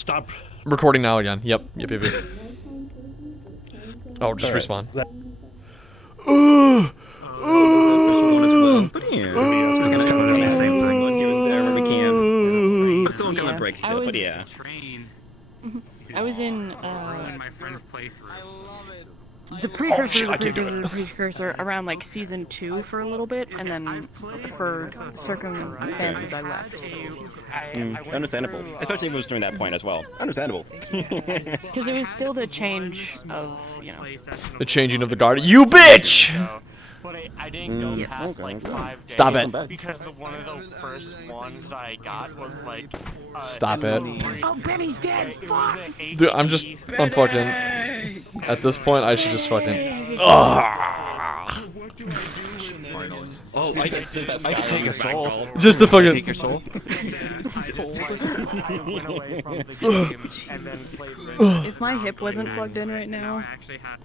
Stop. Recording now again. Yep. Oh, just respawn. I was in my friend's playthrough. I love it. the precursor around like season 2 for a little bit, and then for circumstances I left. Understandable, especially if it was during that point as well. Understandable. Because it was still the change of, you know. The changing of the guard. You bitch! But I didn't go past like 5 days. Stop it. Because one of the first ones that I got was like. Stop it. Oh, Benny's dead. Fuck. Dude, I'm fucking. At this point, I should just fucking. Ugh. Oh, I can take your soul. Just the fucking. Take your soul. If my hip wasn't plugged in right now. I actually had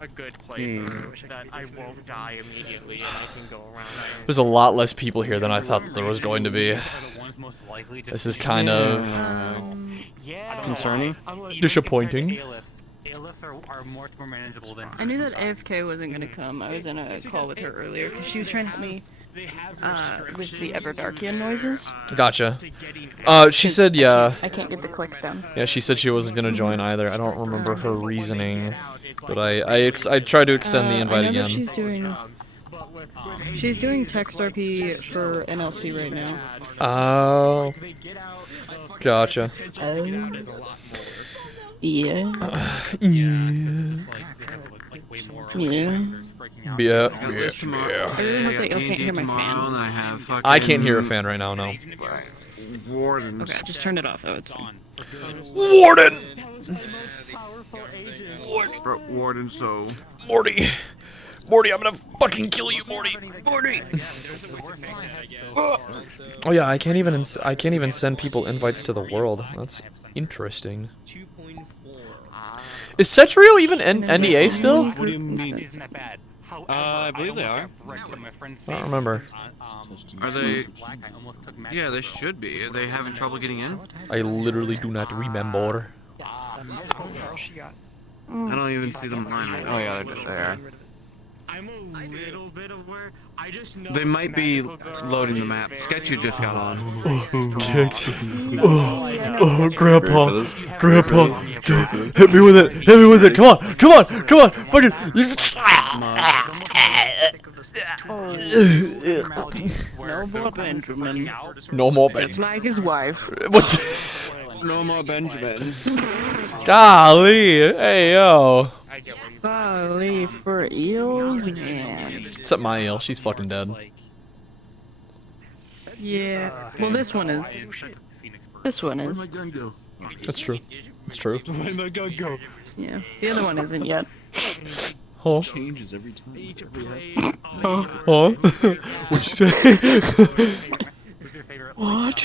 a good playthrough that I won't die immediately and I can go around. There's a lot less people here than I thought there was going to be. This is kind of concerning. disappointing. I knew that AFK wasn't gonna come. I was in a call with her earlier because she was trying to help me with the Everdarkian noises. Gotcha. She said, yeah. I can't get the clicks down. Yeah, she said she wasn't gonna join either. I don't remember her reasoning, but I tried to extend the invite I know that again. She's doing text RP for NLC right now. Oh. Gotcha. Yeah. Yeah. Yeah. I really hope that y'all can't hear my fan. I can't hear a fan right now, no. Warden. Okay, just turn it off though, it's fine. Warden! Warden, so. Morty! Morty, I'm gonna fucking kill you, Morty! Morty! Oh yeah, I can't even send people invites to the world. That's interesting. Is Cetrio even NDA still? What do you mean? I believe they are. I don't remember. Are they? Yeah, they should be. Are they having trouble getting in? I literally do not remember. I don't even see them online. Oh yeah, they're there. I'm a little bit aware. I just know They might be loading the map. Sketchy just got on. Oh, Grandpa, Grandpa, hit me with it, come on, fucking. No more Benjamin. No more It's Benjamin. like his wife. What? No more Benjamin. Golly, hey yo. Golly, for eels, man. Except my eel, she's fucking dead. Yeah. Well, this one is. This one is. That's true. It's true. Where'd my gun go? Yeah. The other one isn't yet. Huh? Changes every time. Huh? What'd you say? What?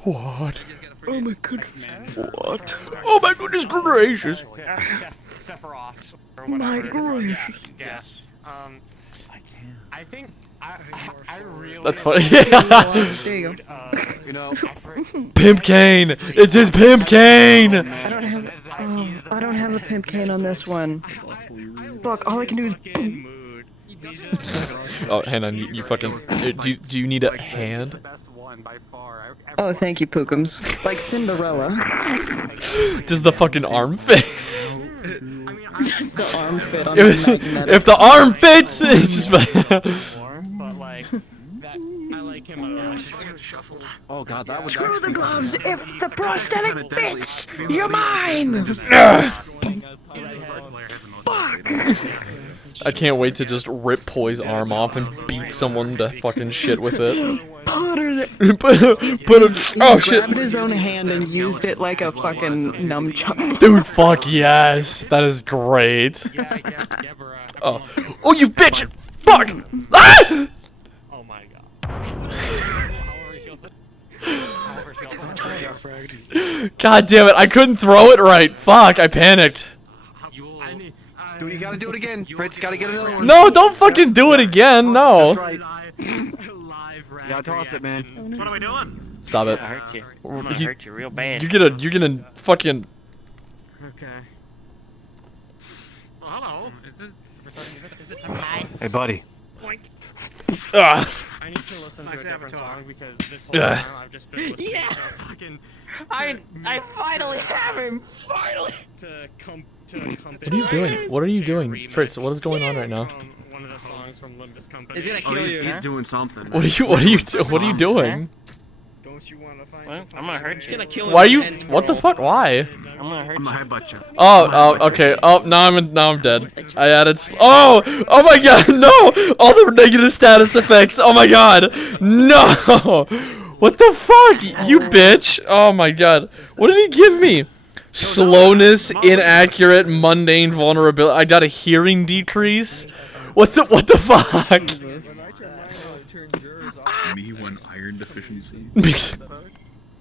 What? Oh my goodness. What? Oh my goodness gracious. Sephiroth. My gracious. Yeah. I think I really. That's funny. There you go. You know, Pimp cane! It's his pimp cane! I don't have a pimp cane on this one. Fuck, all I can do is boom. Oh, hang on, you fucking. Do you need a hand? Oh, thank you, Pookums. Like Cinderella. Does the fucking arm fit? Does the arm fit on the magnetic? If the arm fits, it's just. but like that, I like him. Oh god, that was. Screw the gloves! If the prosthetic fits, you're mine! Fuck! I can't wait to just rip Poi's arm off and beat someone to fucking shit with it. Oh shit! Grabbed his own hand and used it like a fucking nunchuck. Dude, fuck yes, that is great. Oh, you bitch! Fuck! Ah! Oh my god. God damn it! I couldn't throw it right. Fuck! I panicked. Dude, you gotta do it again. Fritz, gotta get another one. No, don't fucking do it again. No. That's right. You gotta toss it, man. What are we doing? Stop it. I hurt you. I'm gonna You- hurt you real bad. You're gonna fucking. Okay. Well, hello. Is it Hi. Hey, buddy. Ugh. I need to listen to a Nice to have a different talk. song because this whole Ugh. time I've just been listening to fucking I finally have him. Finally. to What are you doing? What are you doing, Fritz? What is going on right now? One of the songs from Limbus Company. He's gonna Oh, kill you, he's huh? doing something. What are you doing? Don't you want to find What? I'm gonna hurt He's you. gonna kill Why are you? Ends What the roll. fuck? Why? I'm gonna hurt I'm you. gonna headbutt you. Oh, okay. Oh, now I'm dead. I added. Oh my god, no! All the negative status effects. Oh my god, no! What the fuck, you bitch? Oh my god, what did he give me? Slowness, inaccurate, mundane vulnerability. I got a hearing decrease. What the fuck? When I turn mine on, it turns yours off. Me when iron deficiency.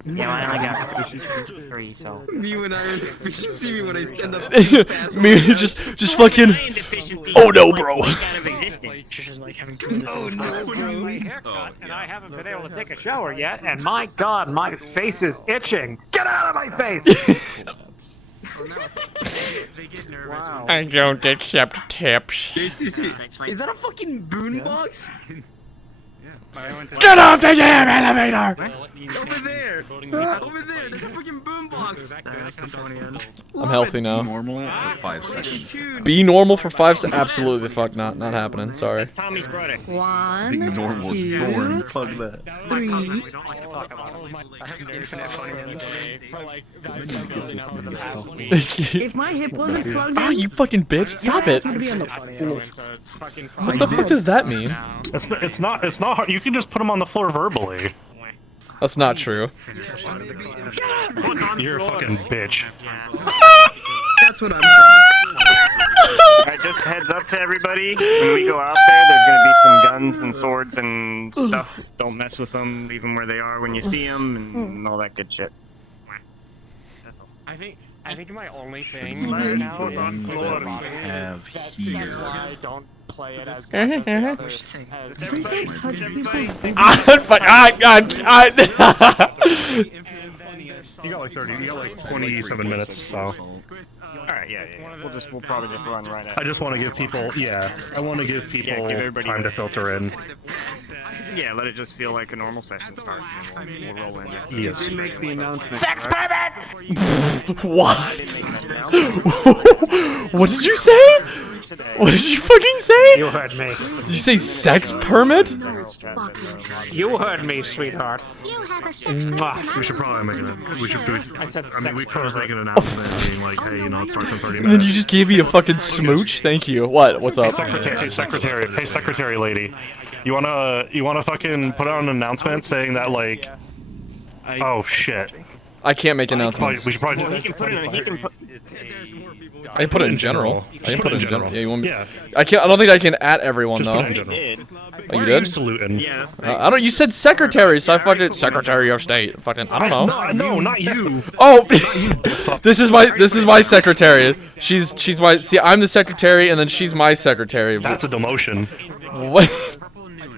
Yeah, I only got 3, so. Me when iron deficiency, me when I stand up. Me just fucking. Oh no, bro. Oh no, bro. haircut, and I haven't been able to take a shower yet, and my god, my face is itching. Get out of my face! They get nervous. Wow. I don't accept tips. Is that a fucking boombox? Get off the damn elevator! Over there! Over there! There's a fucking boombox! I'm healthy now. Normal for 5 seconds. Be normal for 5 seconds. Absolutely the fuck not. Not happening. Sorry. Tommy's brother. One, Normal. two, Fuck that. three. We don't like to talk about all of my infinite funnies for like building up for the past week. If my hip wasn't plugged Ah, in, you fucking bitch! Stop it! would be on the floor. What the fuck does that mean? It's not hard. You can just put them on the floor verbally. That's not true. You're a fucking bitch. That's what I'm saying. Alright, just heads up to everybody. When we go out there, there's gonna be some guns and swords and stuff. Don't mess with them. Leave them where they are when you see them and all that good shit. That's all. I think my only thing right now is Have that's here. why I don't play it as much as the others. Who said touch people? You got like 30. You got like 27 minutes. So Alright, yeah. We'll probably just run right at I just want to give people. Yeah, I want to give people give everybody time to filter in. Yeah, let it just feel like a normal session start. We'll roll in. Yes. Make the announcement. Sex permit! What? What did you say? What did you fucking say? You heard me. Did you say sex permit? You heard me, sweetheart. Mwah. We should probably make it. We should do. I said I mean, we sex could just pervert. make an announcement being like, hey, you know, it starts in 30 And then minutes. you just gave me a fucking smooch? Thank you. What? What's up? Hey, secretary lady. You wanna fucking put out an announcement saying that like, oh shit. I can't make Probably, announcements. we should probably. He can put it in. He can put. I can put it in general. I can put it in general. Yeah, you want me? Yeah. I can't. I don't think I can at everyone Just though. put it in general. Did. Oh, you did? Saluting. Yeah. I don't. You said secretary, so I fucking Secretary of State. Fucking. I don't know. No, not you. Oh, this is my secretary. She's my. See, I'm the secretary, and then she's my secretary. That's a demotion. What?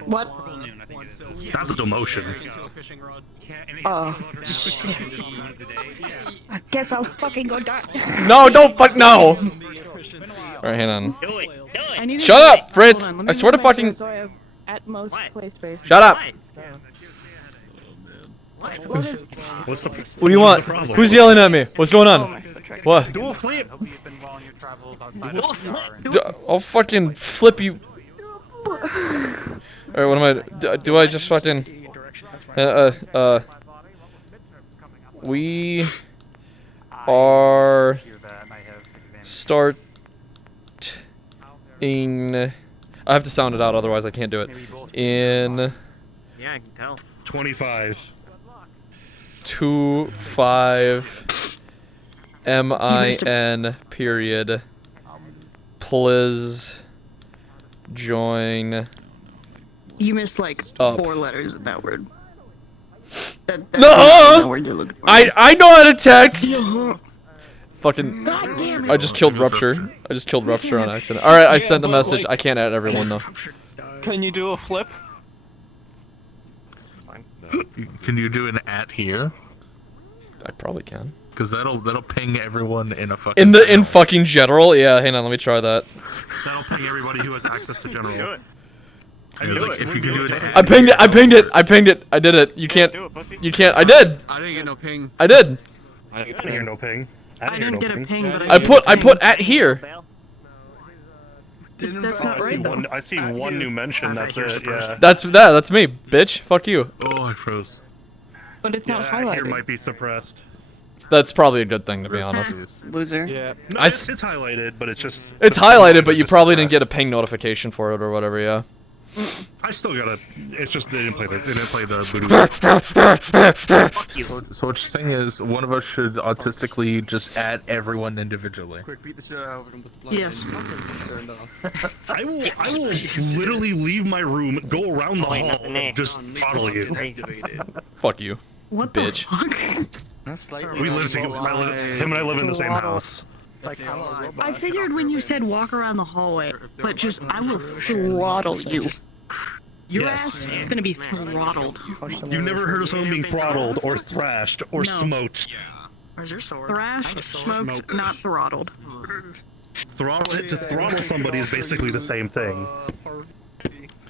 What? That's a demotion. I guess I'll fucking go die. No, don't fuck no. All right, hang on. Do it. I need Shut to- up, Fritz. Hold on, let me I swear to move my fucking. chair so I have at most play space. Shut up. What's the? What do you want? Who's yelling at me? What's going on? What? Dual flip. I'll fucking flip you. Alright, what am I? Do I just fucking? We are starting. I have to sound it out, otherwise I can't do it. In Yeah, I can tell. 25. 2-5 MIN period. Please join. You missed like Up. 4 letters in that word. That's No! the word you're looking for. I know how to text. Fucking. God damn it. I just killed Rupture. I just killed Rupture on accident. Alright, I sent the message. I can't add everyone though. Can you do a flip? Can you do an at here? I probably can. Because that'll ping everyone in a fucking... In fucking general? Yeah, hang on, let me try that. That'll ping everybody who has access to general. Do it. It's like, if you can do an at I pinged it, I pinged it, I pinged it, I did it. You can't, Do it, pussy. you can't, I did! I didn't get no ping. I did! I didn't hear no ping. I didn't get a ping, but I put at here. That's not right though. I see one new mention, that's it, yeah. That's me, bitch. Fuck you. Oh, I froze. But it's not Yeah, here highlighted. might be suppressed. That's probably a good thing, to be honest. Loser. Yeah. No, I it's s- highlighted, but it's just... It's highlighted, but you probably didn't get a ping notification for it or whatever, yeah. I still gotta... It's just they didn't play the booty. So what you're saying is, one of us should autistically just add everyone individually. Quick, beat the shit out of him with the blood. Yes. I will literally leave my room, go around the hall, nothing there. just throttle you. Fuck you. What Bitch. the fuck? We live together. Him and I live in the same house. I figured when you said walk around the hallway, but just I will throttle you. Your ass is gonna be throttled. You've never heard of someone being throttled, or thrashed, or No. smoked. Thrashed, smoked, not throttled. To throttle somebody is basically the same thing.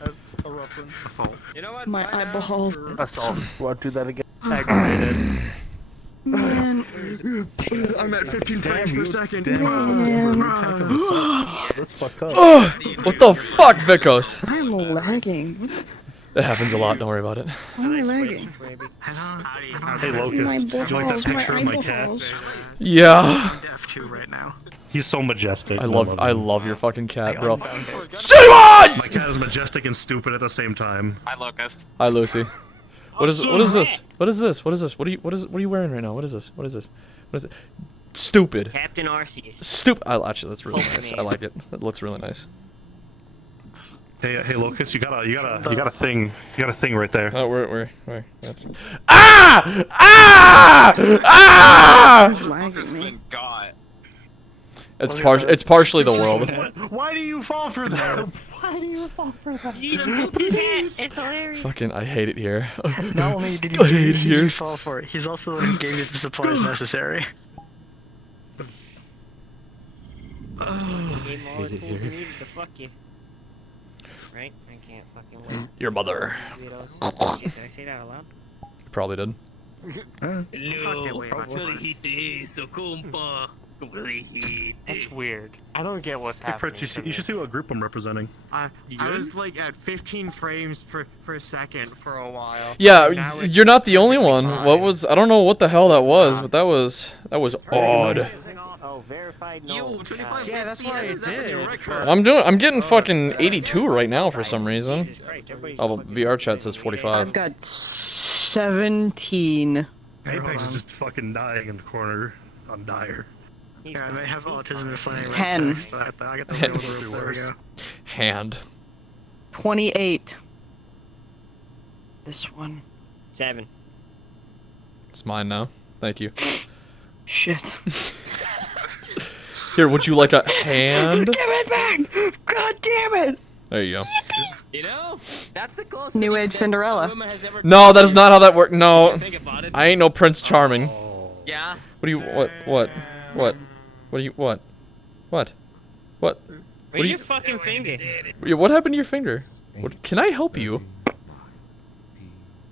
As a reference. Assault. You know what? My eyeballs. Assault. Won't do that again. Aggravated. Man. I'm at 15 frames per second. That's fucked up. What the fuck, Vikos? I'm lagging. It happens a lot, don't worry about it. Why am I lagging? Hey Locust, do you like that picture of my cat? Yeah. He's so majestic. I love your fucking cat, bro. My cat is majestic and stupid at the same time. Hi, Locust. Hi, Lucy. What is this? What is this? What is this? What are you wearing right now? What is this? What is this? What is it? Stupid. Captain Arceus. Actually, that's really nice. I like it. It looks really nice. Hey Locust, you got a thing. You got a thing right there. Oh, where? That's... Ah! Ah! Ah! Lagging me. It's partially the world. Why do you fall for that? Fucking, I hate it here. Not only did I hate it here. he fall for it, he's also the one who gave you the supplies necessary. Right? I can't fucking wait. Your mother. Did I say that out loud? You probably did. That's weird. I don't get what's Hey happening. Fritz, you should see what group I'm representing. I was like at 15 frames per second for a while. Yeah, Now it's you're not the only one. 25. What was? I don't know what the hell that was, but that was odd. Oh, verified no. Yo, 25 Yeah, that's why FPS, that's a new record. I'm getting fucking 82 right now for some reason. Oh, VR chat says 45. I've got 17. Apex is just fucking dying in the corner on Dire. Yeah, they have autism and flying 10. but I got the middle group. There we go. Hand. 28. This one. 7. It's mine now. Thank you. Shit. Here, would you like a hand? Give it back! God damn it! There you go. You know, that's the closest New thing Age that Cinderella. a woman has ever No, that is not how that works. No, Think about it. I ain't no Prince Charming. Yeah. What do you? What? What do you? What? What? What? Where's do your you- fucking finger? What happened to your finger? What? Can I help you?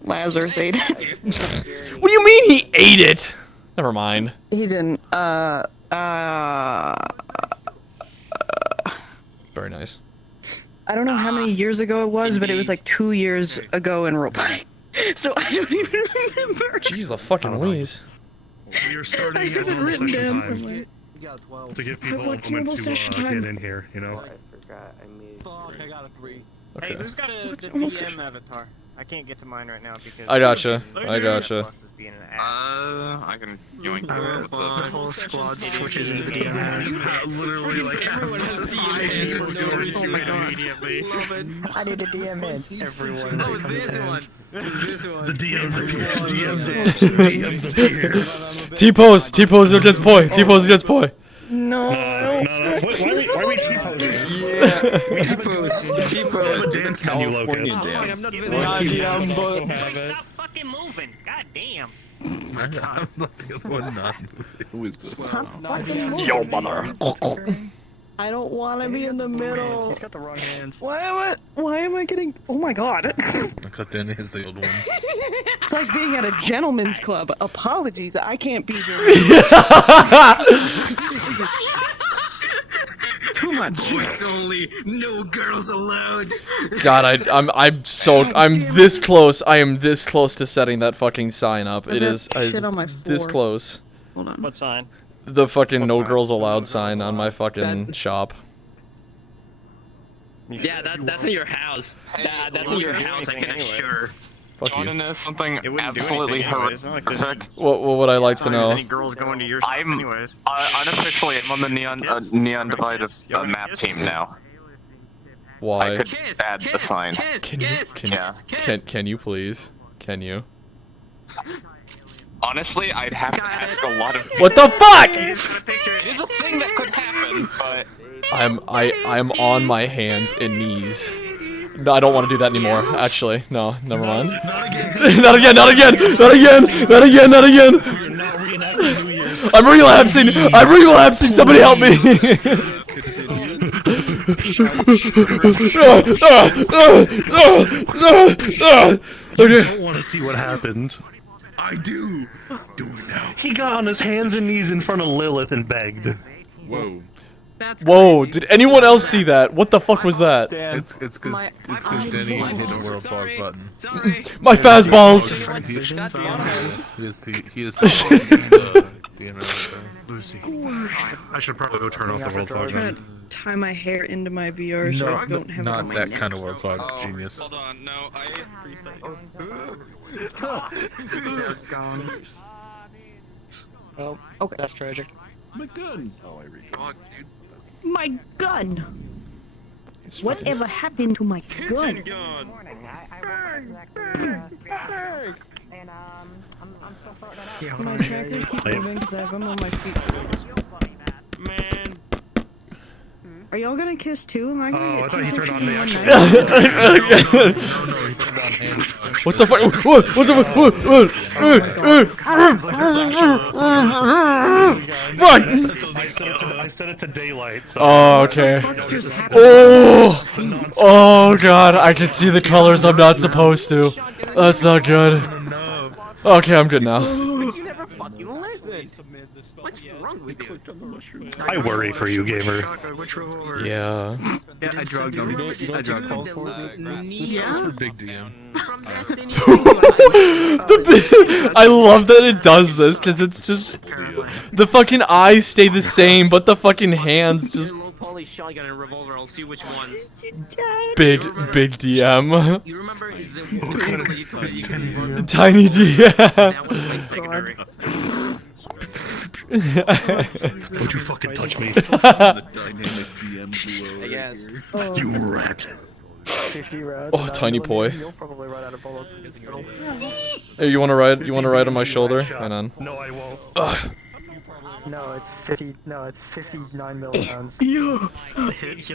Lazarus ate it. What do you mean he ate it? Never mind. He didn't. Very nice. I don't know how many years ago it was, but it was like 2 years ago in roleplay. So I don't even remember. Jeez, the fucking wheeze. We are starting I at had it normal written session down time somewhere. You got 12. to give people What's a moment normal to session time? get in here, you know? Fuck, I got a 3. Okay. Hey, who's got the What's almost- DM avatar? I can't get to mine right now because I gotcha. I gotcha. Plus is being an ass. I can join you. What's The up? whole squad switches into the DM. Literally, like, Everyone has DMs for no reason immediately. I need a DM in. Everyone. Oh, this one. This one. the DMs appear. DMs appeer. T-pose. T-pose against boy. T-pose against boy. No. No. Why are we T-posing? T-pose. I have a dance menu, Locust. I'm not Stop fucking fucking moving. God damn. I'm not the other one not moving. Who is this? Stop fucking moving. Yo, mother. I don't want to be in the middle. He's got the wrong hands. Why am I getting? Oh my god. I cut Danny as the old one. It's like being at a gentleman's club. Apologies, I can't be here. Too much. Boys only, no girls allowed. God, I'm this close. I am this close to setting that fucking sign up. It is shit on my this floor. close. Hold on. What sign? The fucking no girls allowed sign on my fucking shop. Yeah, that's in your house. That's in your house, I can assure. Fuck you. Know something It wouldn't absolutely do anything anyways. It's not like there's horrific. What would I like to there's any know? girls going to your shop I'm anyways. unofficially I'm on the neon divide map team now. Why? I could add the sign. Can you please? Can you? Honestly, I'd have to ask a lot of. What the fuck? It is a thing that could happen, but I'm on my hands and knees. No, I don't want to do that anymore. Actually, no, never mind. Not again! Not again! Not again! Not again! Not again! I'm relapsing! I'm relapsing! Somebody help me! You don't want to see what happened. I do. Do it now. He got on his hands and knees in front of Lilith and begged. Whoa. That's Whoa! crazy. Did anyone else see that? What the fuck was that? It's because Danny hit a world log button. Sorry. My fastballs! He is the DML. Lucy. I should probably go turn off the world I'm gonna tie my hair into my VR so I don't have it on Not my that neck. kind of world log, genius. Hold on, no, I ate 3 seconds. Gone. Oh, Okay. that's tragic. My gun. Oh, I read. My gun! Whatever happened to my gun? gun. Yeah, My trackers keep moving because I have them on my feet. Man. Are y'all gonna kiss too? Am I gonna Oh, I get thought two you turned pictures on the in one actual. night? What the fuck? What the fuck? I set it to daylight. So Oh, okay. Oh god, I can see the colors I'm not supposed to. That's not good. Okay, I'm good now. You never fucking listen. What's wrong with you? I worry for you, gamer. Which revolver? Yeah. Yeah, I drugged him. I drugged him. This goes for Big DM. I love that it does this because it's just the fucking eyes stay the same, but the fucking hands just Low poly shotgun and revolver. I'll see which ones. big DM. You remember the crystal that you told me you could Tiny DM. That was my secondary. Don't you fucking touch me. The dynamic DM duo. I guess. You rat. 50 rounds. Oh, tiny boy. You'll probably run out of bullets. Hey, you wanna ride? You wanna ride on my shoulder? Hang on. No, I won't. No, it's 50. No, it's 59 millirounds.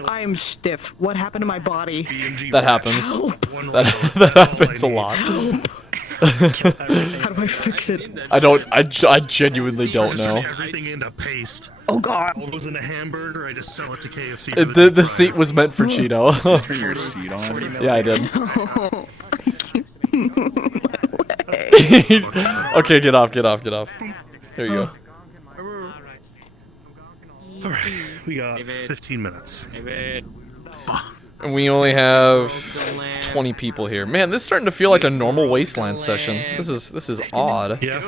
I am stiff. What happened to my body? That happens. That happens a lot. How do I fix it? I genuinely don't know. Everything into paste. Oh god. All goes into hamburger. I just sell it to KFC. The seat was meant for Cheeto. Turn your seat on. Yeah, I did. Okay, get off. There you go. Alright, we got 15 minutes. And we only have 20 people here. Man, this is starting to feel like a normal Wasteland session. This is odd. Yeah.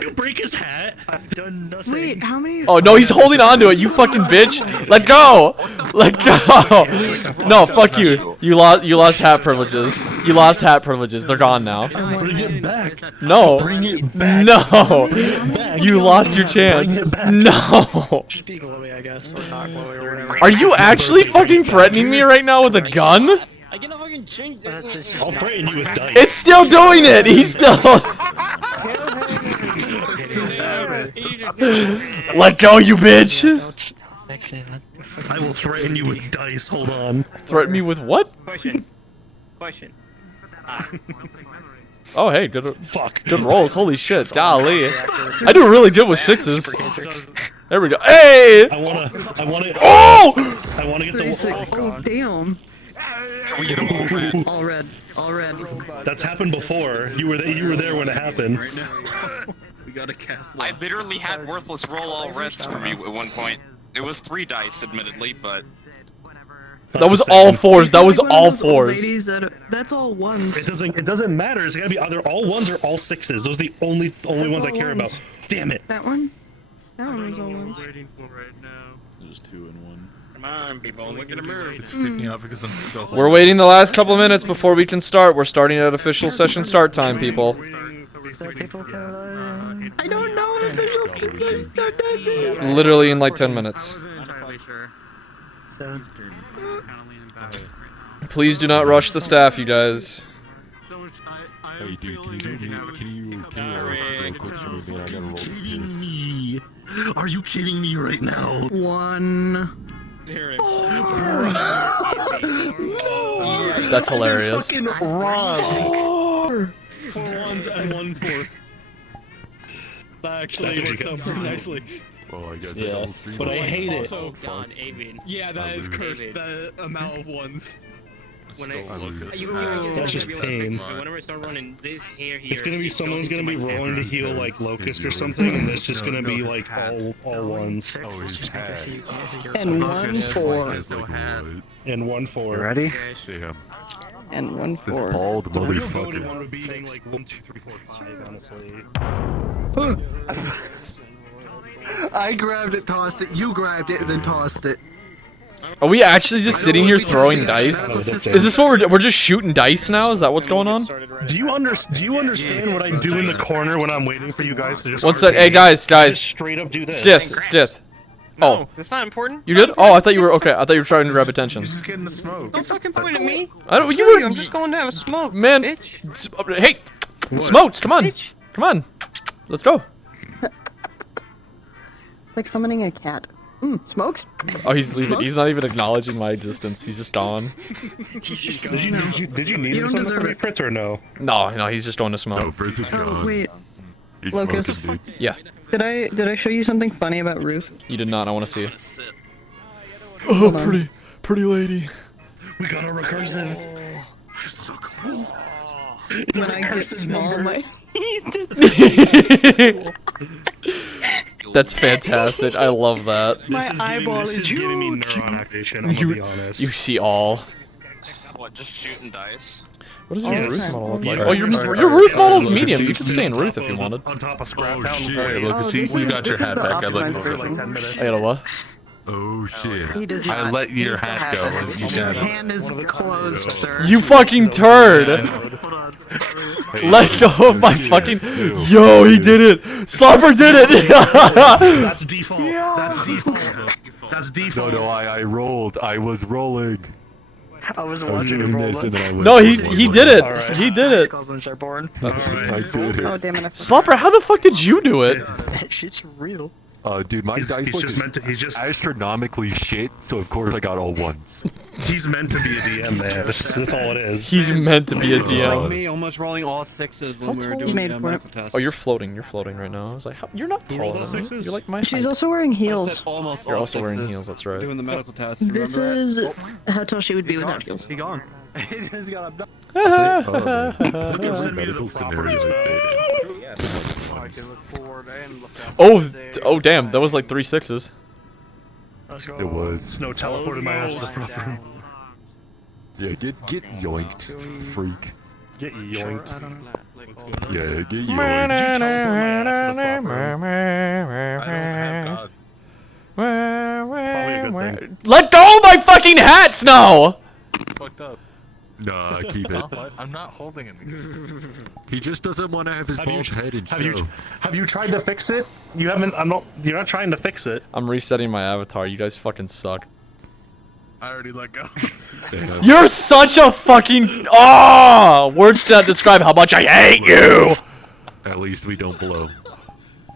You break his hat. I've done nothing. Wait, how many? Oh no, he's holding on to it. You fucking bitch. Let go. Let go. No, fuck you. You lost hat privileges. You lost hat privileges. They're gone now. Bring it back. No. Bring it back. No. Bring it back. You lost your chance. No. Just be glowy, I guess. Or not glowy or whatever. Are you actually fucking threatening me right now with a gun? I can fucking change That's just I'll threaten you with dice. It's still doing it. He's still. Let go, you bitch. Actually, I will threaten you with dice. Hold on. Threaten me with what? Question. Oh, hey, good rolls. Holy shit, golly. I do really good with sixes. There we go. Hey! I wanna. Oh! I wanna get the. 36. Oh, damn. All red. All red. That's happened before. You were there when it happened. We gotta cast. I literally had worthless roll all reds for me at one point. It was 3 dice, admittedly, but. That was all 4s. That was all 4s. Ladies, that's all ones. It doesn't matter. It's gotta be either all 1s or all 6s. Those are the only ones I care about. Damn it. That one? That one was all We're ones. waiting for right now. There's 2 and 1. Come on, people. Look at a move. It's picking up because I'm still. We're waiting the last couple of minutes before we can start. We're starting at official session start time, people. I don't know what official start time is. Literally in like 10 minutes. I wasn't entirely sure. So, Please do not rush the staff, you guys. So much. I Hey, am dude, feeling can you now real quick for me? I gotta roll the kidding keys. me? Are you kidding me right now? 1. Here it That's hilarious. Fucking wrong. 4 1s and 1 4. That actually works out pretty nicely. Well, I guess Yeah, I double 3. but I hate it. Also, God, Avian. Yeah, that is cursed. The amount of 1s. When Still lose. That's just pain. Whenever I start running this hair here, It's gonna be someone's gonna be rolling to heal like Locust or something, and it's just gonna be like all 1s. Oh, his hat. And 1 4. And 1 4. ready? Damn. And 1 This 4. bald The real voted motherfucker. one would be like 1, 2, 3, 4, 5, honestly. I grabbed it, tossed it. You grabbed it and then tossed it. Are we actually just sitting here throwing dice? Is this what we're just shooting dice now? Is that what's going on? Do you understand what I do in the corner when I'm waiting for you guys to just? One sec. Hey guys, Just straight up do this. Stith. Oh, that's not important. you good? Oh, I thought you were okay. I thought you were trying to grab attention. Just getting the smoke. Don't fucking point at me. I don't. You were. I'm just going to have a smoke, Man, bitch. hey, smokes! Come on, come on, let's go. It's like summoning a cat. Smokes? Oh, he's leaving. He's not even acknowledging my existence. He's just gone. Did you need You don't something deserve from me, it. Fritz, or no? No, he's just going to smoke. No, Fritz is Oh, gone. wait. He's Locust. smoking, dude. Yeah, Did I show you something funny about Ruth? you did not. I want to see it. Oh, pretty lady. We got a recursive. So close. When I get small, my That's fantastic. I love that. My eyeball this is is giving me huge. neuron activation. I'm gonna be honest. You see all. What, just shooting dice? What does your Yes. Ruth model look like? Yeah. Oh, your Ruth model's medium. You can stay in Ruth if you wanted. On top of Scrap Oh Pound. shit! Right. Look, this you is- got your this is hat the back. I optimized looked For for like it. 10 minutes. I got a what? Oh shit! He does I not. let your He still hat has go. it. And you Your got it. hand is closed, sir. You fucking turd! Let go of my fucking. Yo, he did it! Slobber did it! That's default. That's default. That's default. No, I rolled. I was rolling. I was I was watching him doing roll this and it. then I was. No, rolling. he did it. Alright. He did it. Goblins are born. That's. I did Oh, it. damn it. I forgot. Slobber, how the fuck did you do it? Shit's real. Dude, my dice He's look just is meant to. He's just. astronomically shit. So of course I got all 1s. He's meant to be a DM, man. That's all it is. He's meant to be a DM. Me almost rolling all 6s when we were tall doing is the he? medical test. Oh, you're floating. You're floating right now. I was like, how, you're not Who rolled tall. all sixes? You're like my She's height. also wearing I heels. said almost You're all also wearing 6s. heels. That's right. Doing the medical test. This remember is how tall she would be without heels. He gone. He's got a. Fucking send me to the Medical property. I can look forward and look up. Oh, damn. That was like 3 6s. Let's go. It was. Snow teleported my ass to the property. Yeah, get yoinked, freak. Get yoinked. Yeah, get Did you yoinked. teleport my ass to the property? Probably a good thing. Let go of my fucking hat, Snow! Fucked up. Nah, keep it. I'm not holding it. He just doesn't want to have his bald head and show. Have you tried to fix it? You haven't. You're not trying to fix it. I'm resetting my avatar. You guys fucking suck. I already let go. Damn. You're such a fucking. Oh! Words that describe how much I hate you! At least we don't blow.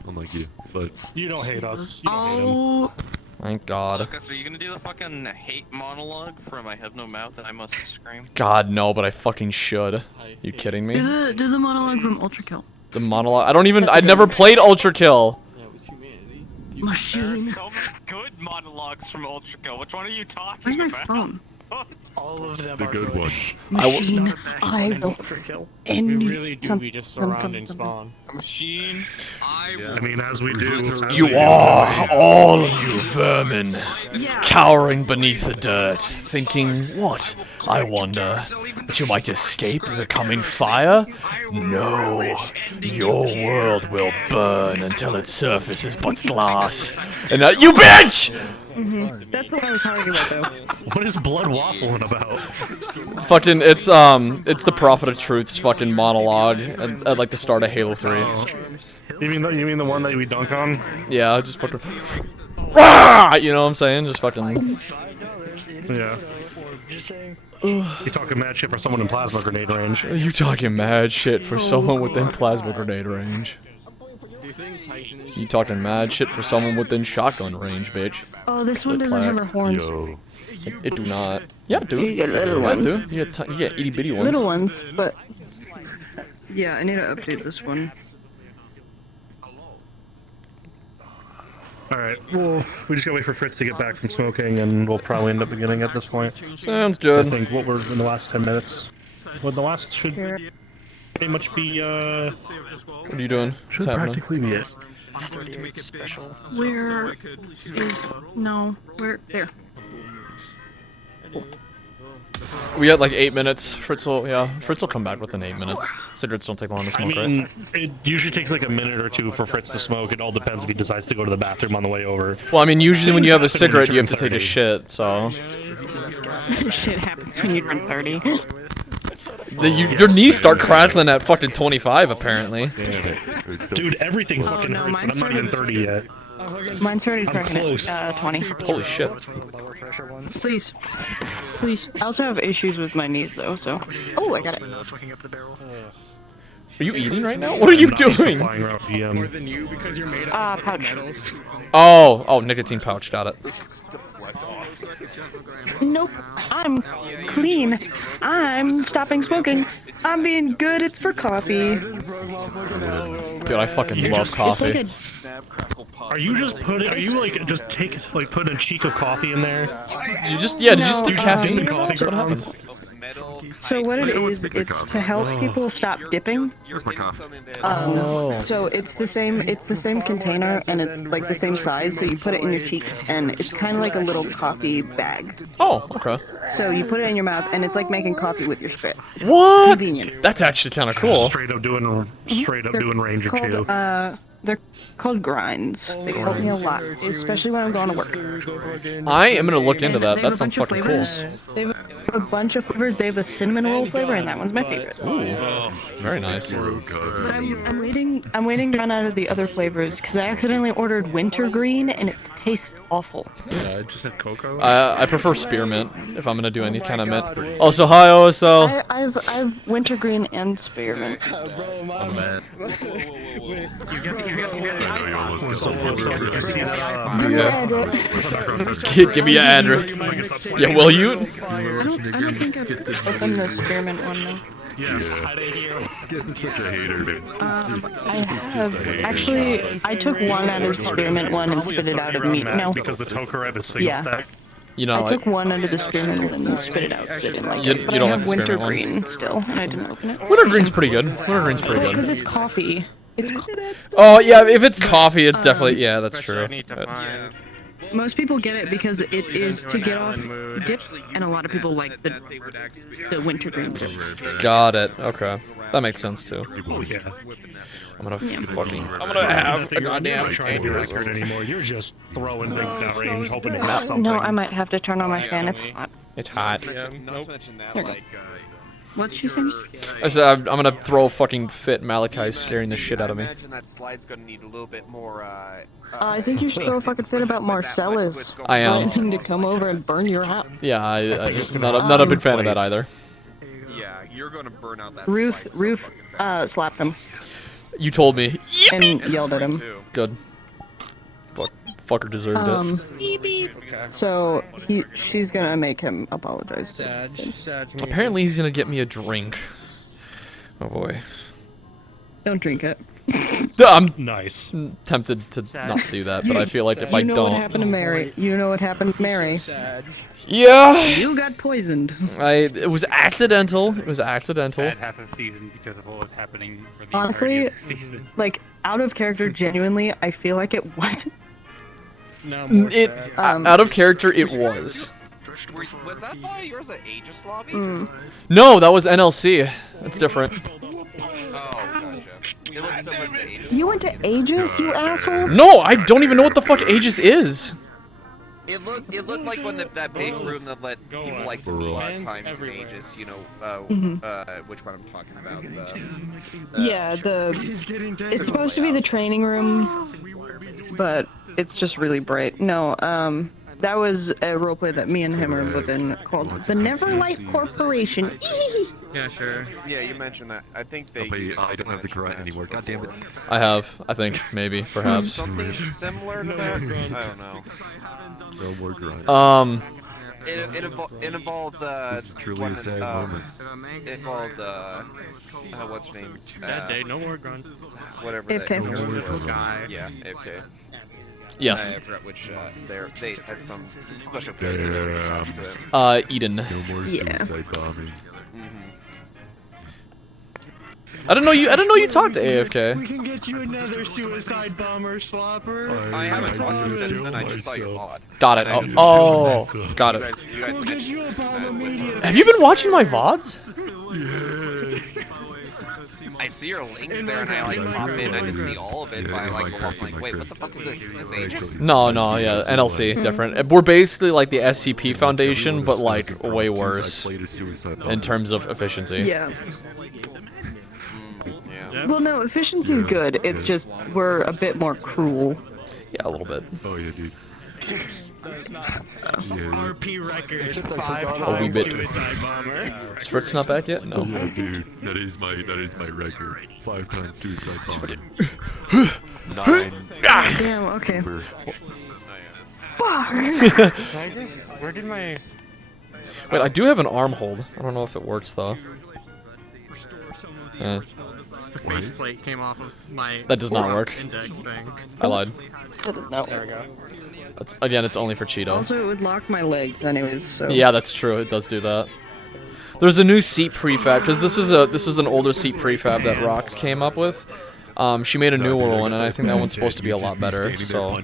Unlike you, but You don't hate us. You don't hate him. Oh, Thank God. Lucas, are you gonna do the fucking hate monologue from I have no mouth and I must scream? God, no, but I fucking should. You kidding me? Do the monologue from Ultra Kill. The monologue. I'd never played Ultra Kill. Machine. There are so many good monologues from Ultra Kill. Which one are you talking Where's my about? phone? All of them The are good one. Machine. I will end We really do be just surrounding something. spawn. Machine, I mean, as we do. You are, all of you vermin, cowering beneath the dirt, thinking, what, I wonder, that you might escape the coming fire? No, your world will burn until its surface is but glass. And now, you bitch! That's what I was talking about, though. What is blood waffling about? Fucking, it's the Prophet of Truth's fucking monologue at like the start of Halo 3. You mean the one that we dunk on? Yeah, just fucking, rah! You know what I'm saying? Just fucking. Yeah. You talking mad shit for someone in plasma grenade range? You talking mad shit for someone within plasma grenade range? You talking mad shit for someone within shotgun range, bitch? Oh, this one doesn't have horns. Yo. It do not. Yeah, it do. You get little ones. Yeah, it do. You get itty bitty ones. Little ones, but yeah, I need to update this one. Alright, well, we just gotta wait for Fritz to get back from smoking, and we'll probably end up beginning at this point. Sounds So I good. think what we're in the last 10 minutes. Well, the last should pretty much be, What are you doing? What's should happening? practically be it. 38 special. Where is no? Where there? We got like 8 minutes. Fritz will come back within 8 minutes. Cigarettes don't take long to I smoke, mean, right? it usually takes like a minute or two for Fritz to smoke. It all depends if he decides to go to the bathroom on the way over. Well, I mean, usually when you have a Things happen cigarette, when you have to turn take a 30. shit, so. Shit happens when you turn 30. Your knees start crackling at fucking 25, apparently. Dude, everything fucking no, hurts, and I'm not even 30 yet. Mine started I'm cracking close. at 20. Holy shit. Please, please. I also have issues with my knees though, so. Oh, I got it. Fucking up the barrel. Are you eating right now? What are you doing? Flying around PM. Pouch. Oh, nicotine pouch, got it. Nope. I'm clean. I'm stopping smoking. I'm being good. It's for coffee. Dude, I fucking love It's coffee. like Are you like just putting a cheek of coffee in there? You just stick No. caffeine in Coffee coffee? That's what happens. So what it is, it's to help people stop dipping. Here's my coffee. So it's the same container and it's like the same size. So you put it in your cheek and it's kind of like a little coffee bag. Oh, okay. So you put it in your mouth and it's like making coffee with your spit. What? Convenient. That's actually kind of cool. Straight up doing Ranger Called, 2. they're called grinds. They help me a lot, especially when I'm going to work. I am gonna look into that. They have That a sounds bunch of fucking cool. flavors. They have a bunch of flavors. They have a cinnamon roll flavor, and that one's my favorite. Ooh, very nice. But I'm waiting to run out of the other flavors because I accidentally ordered wintergreen and it tastes awful. Yeah, I just had cocoa. I prefer spearmint if I'm gonna do any kind of mint. Also, hi OSL. I've wintergreen and spearmint. I'm mad. Yeah. Give me your address. Yeah, will you? I don't think I've opened the spearmint one though. Yes. Skip is such a hater, dude. I have actually. I took one out of the spearmint one and spit it out of me. No. Because the Tokarev is single Yeah. stack. You know, I like, took one out of the spearmint one and spit it out. So I didn't like You- it. But you don't I like have the spearmint one? wintergreen still, and I didn't open it. wintergreen's pretty good. Wintergreen's pretty Because good. it's coffee. Oh yeah, if it's coffee, it's definitely that's true. Most people get it because it is to get off dip, and a lot of people like the wintergreen dip. Got it. Okay, that makes sense too. Oh yeah. I'm gonna Yeah. fucking. I'm gonna have a goddamn You're not trying to be record aneurysm. anymore. You're just throwing things downrange, hoping to hit No, something. I might have to turn on my fan. It's hot. It's hot. What's she saying? I said I'm gonna throw a fucking fit. Malachi's scaring the shit out of me. That slide's gonna need a little bit more. I think you should throw a fucking fit about Marcellus I am. wanting to come over and burn your house. Yeah, not a big fan of that either. Yeah, you're gonna burn out that. Ruth slapped him You told me. and yelled at him. Good. Fucker deserved it. Beep beep. So she's gonna make him apologize. Apparently he's gonna get me a drink. Oh boy. Don't drink it. I'm nice. Tempted to not do that, but I feel like if I You know don't, what happened to Mary. You know what happened to Mary. yeah, You got poisoned. it was accidental. It was accidental. Bad half of the season because of what was happening for the Honestly, entirety of the season. like out of character, genuinely, I feel like it wasn't. No Out of character, it was. Was that thought of yours at Aegis Lobby? No, that was NLC. That's different. Oh, gotcha. It looks similar to Aegis. You went to Aegis, you asshole. No, I don't even know what the fuck Aegis is. It looked like when that big room that let people like to meet times in Aegis, you know, which one I'm talking about. Yeah, it's supposed to be the training room, but it's just really bright. No, that was a roleplay that me and him are within called the Neverlight Corporation. Yeah, sure. Yeah, you mentioned that. I think they. I don't have the grunt anymore. God damn it. I have. I think maybe, perhaps. Something similar to that. I don't know. No more grunt. It involved. This is truly a sad moment. It involved. What's her name? Sad day, no more grunt. Whatever. AFK. That Wonderful guy. Yeah, AFK. Yes. I forgot which. They had some special character attached to it. Eden. No more suicide bombing. I don't know you talked to AFK. We can get you another suicide bomber, Slopper. I haven't talked to you since then. I just saw your mod. Got it. Oh, got it. We'll get you a bomb immediately. Have you been watching my VODs? I see your links there, and I like pop in. I can see all of it, but I like wait, what the fuck is this? Is this Aegis? No, yeah, NLC, different. We're basically like the SCP Foundation, but like way worse in terms of efficiency. Yeah. Well, no, efficiency's good. It's just we're a bit more cruel. Yeah, a little bit. Oh yeah, dude. RP record. 5 A wee bit. Suicide bomber. Is Fritz not back yet? No. Yeah, dude. That is my record. 5 times suicide bomber. 9. Damn. Okay. Fuck. Where did my... Wait, I do have an arm hold. I don't know if it works though. The faceplate came off of my That does not work. index thing. I lied. That does not work. Again, it's only for Cheeto. Also, it would lock my legs, anyways. So. Yeah, that's true. It does do that. There's a new seat prefab because this is an older seat prefab that Rox came up with. She made a newer one, and I think that one's supposed to be a lot better. So,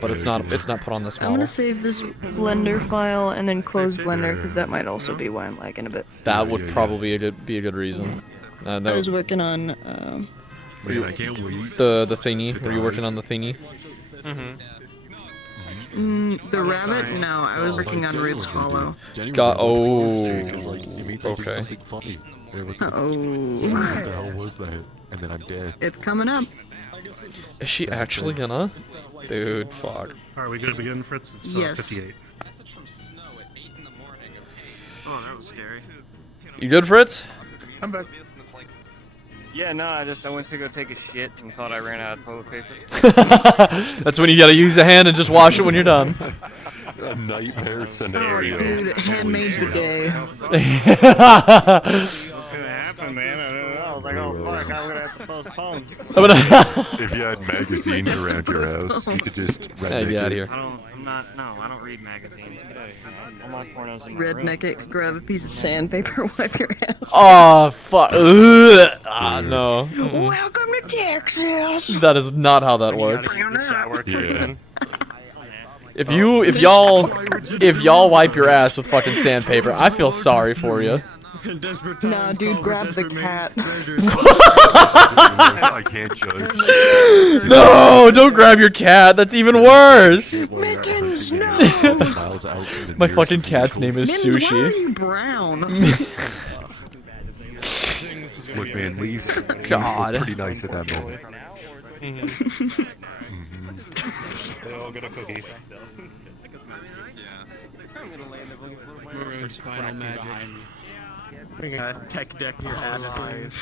but it's not put on this I'm model. gonna save this Blender file and then close Blender because that might also be why I'm lagging a bit. That would probably be a good reason. I was working on Man, I can't wait. the thingy. Were you working on the thingy? the rabbit. No, I was working on Roots Hollow. Got Okay. Uh-oh. What the hell was that? And then I'm dead. It's coming up. Is she actually gonna? Dude, fuck. Are we good to begin, Fritz? It's Yes. 58. Oh, that was scary. You good, Fritz? I'm back. Yeah, no, I went to go take a shit and thought I ran out of toilet paper. That's when you gotta use a hand and just wash it when you're done. A nightmare scenario. Dude, handmade bidet. What's gonna happen, man? I don't know. I was like, oh fuck, I'm gonna have to postpone. If you had magazines around your house, you could just Hey, get out of here. I don't read magazines. Get out of here. All my pornos in my room. Redneck X, grab a piece of sandpaper, wipe your ass. Oh, fuck. No. Welcome to Texas. That is not how that works. Yeah. If y'all wipe your ass with fucking sandpaper, I feel sorry for you. Nah, dude, grab the cat. I can't judge. No, don't grab your cat. That's even worse. Mittens, no. My fucking cat's name is Mittens, why are Sushi. you brown? Look, man, leaves God. were pretty nice at that moment. They all get a cookie. Maroon's final magic. Tech deck your ass, please.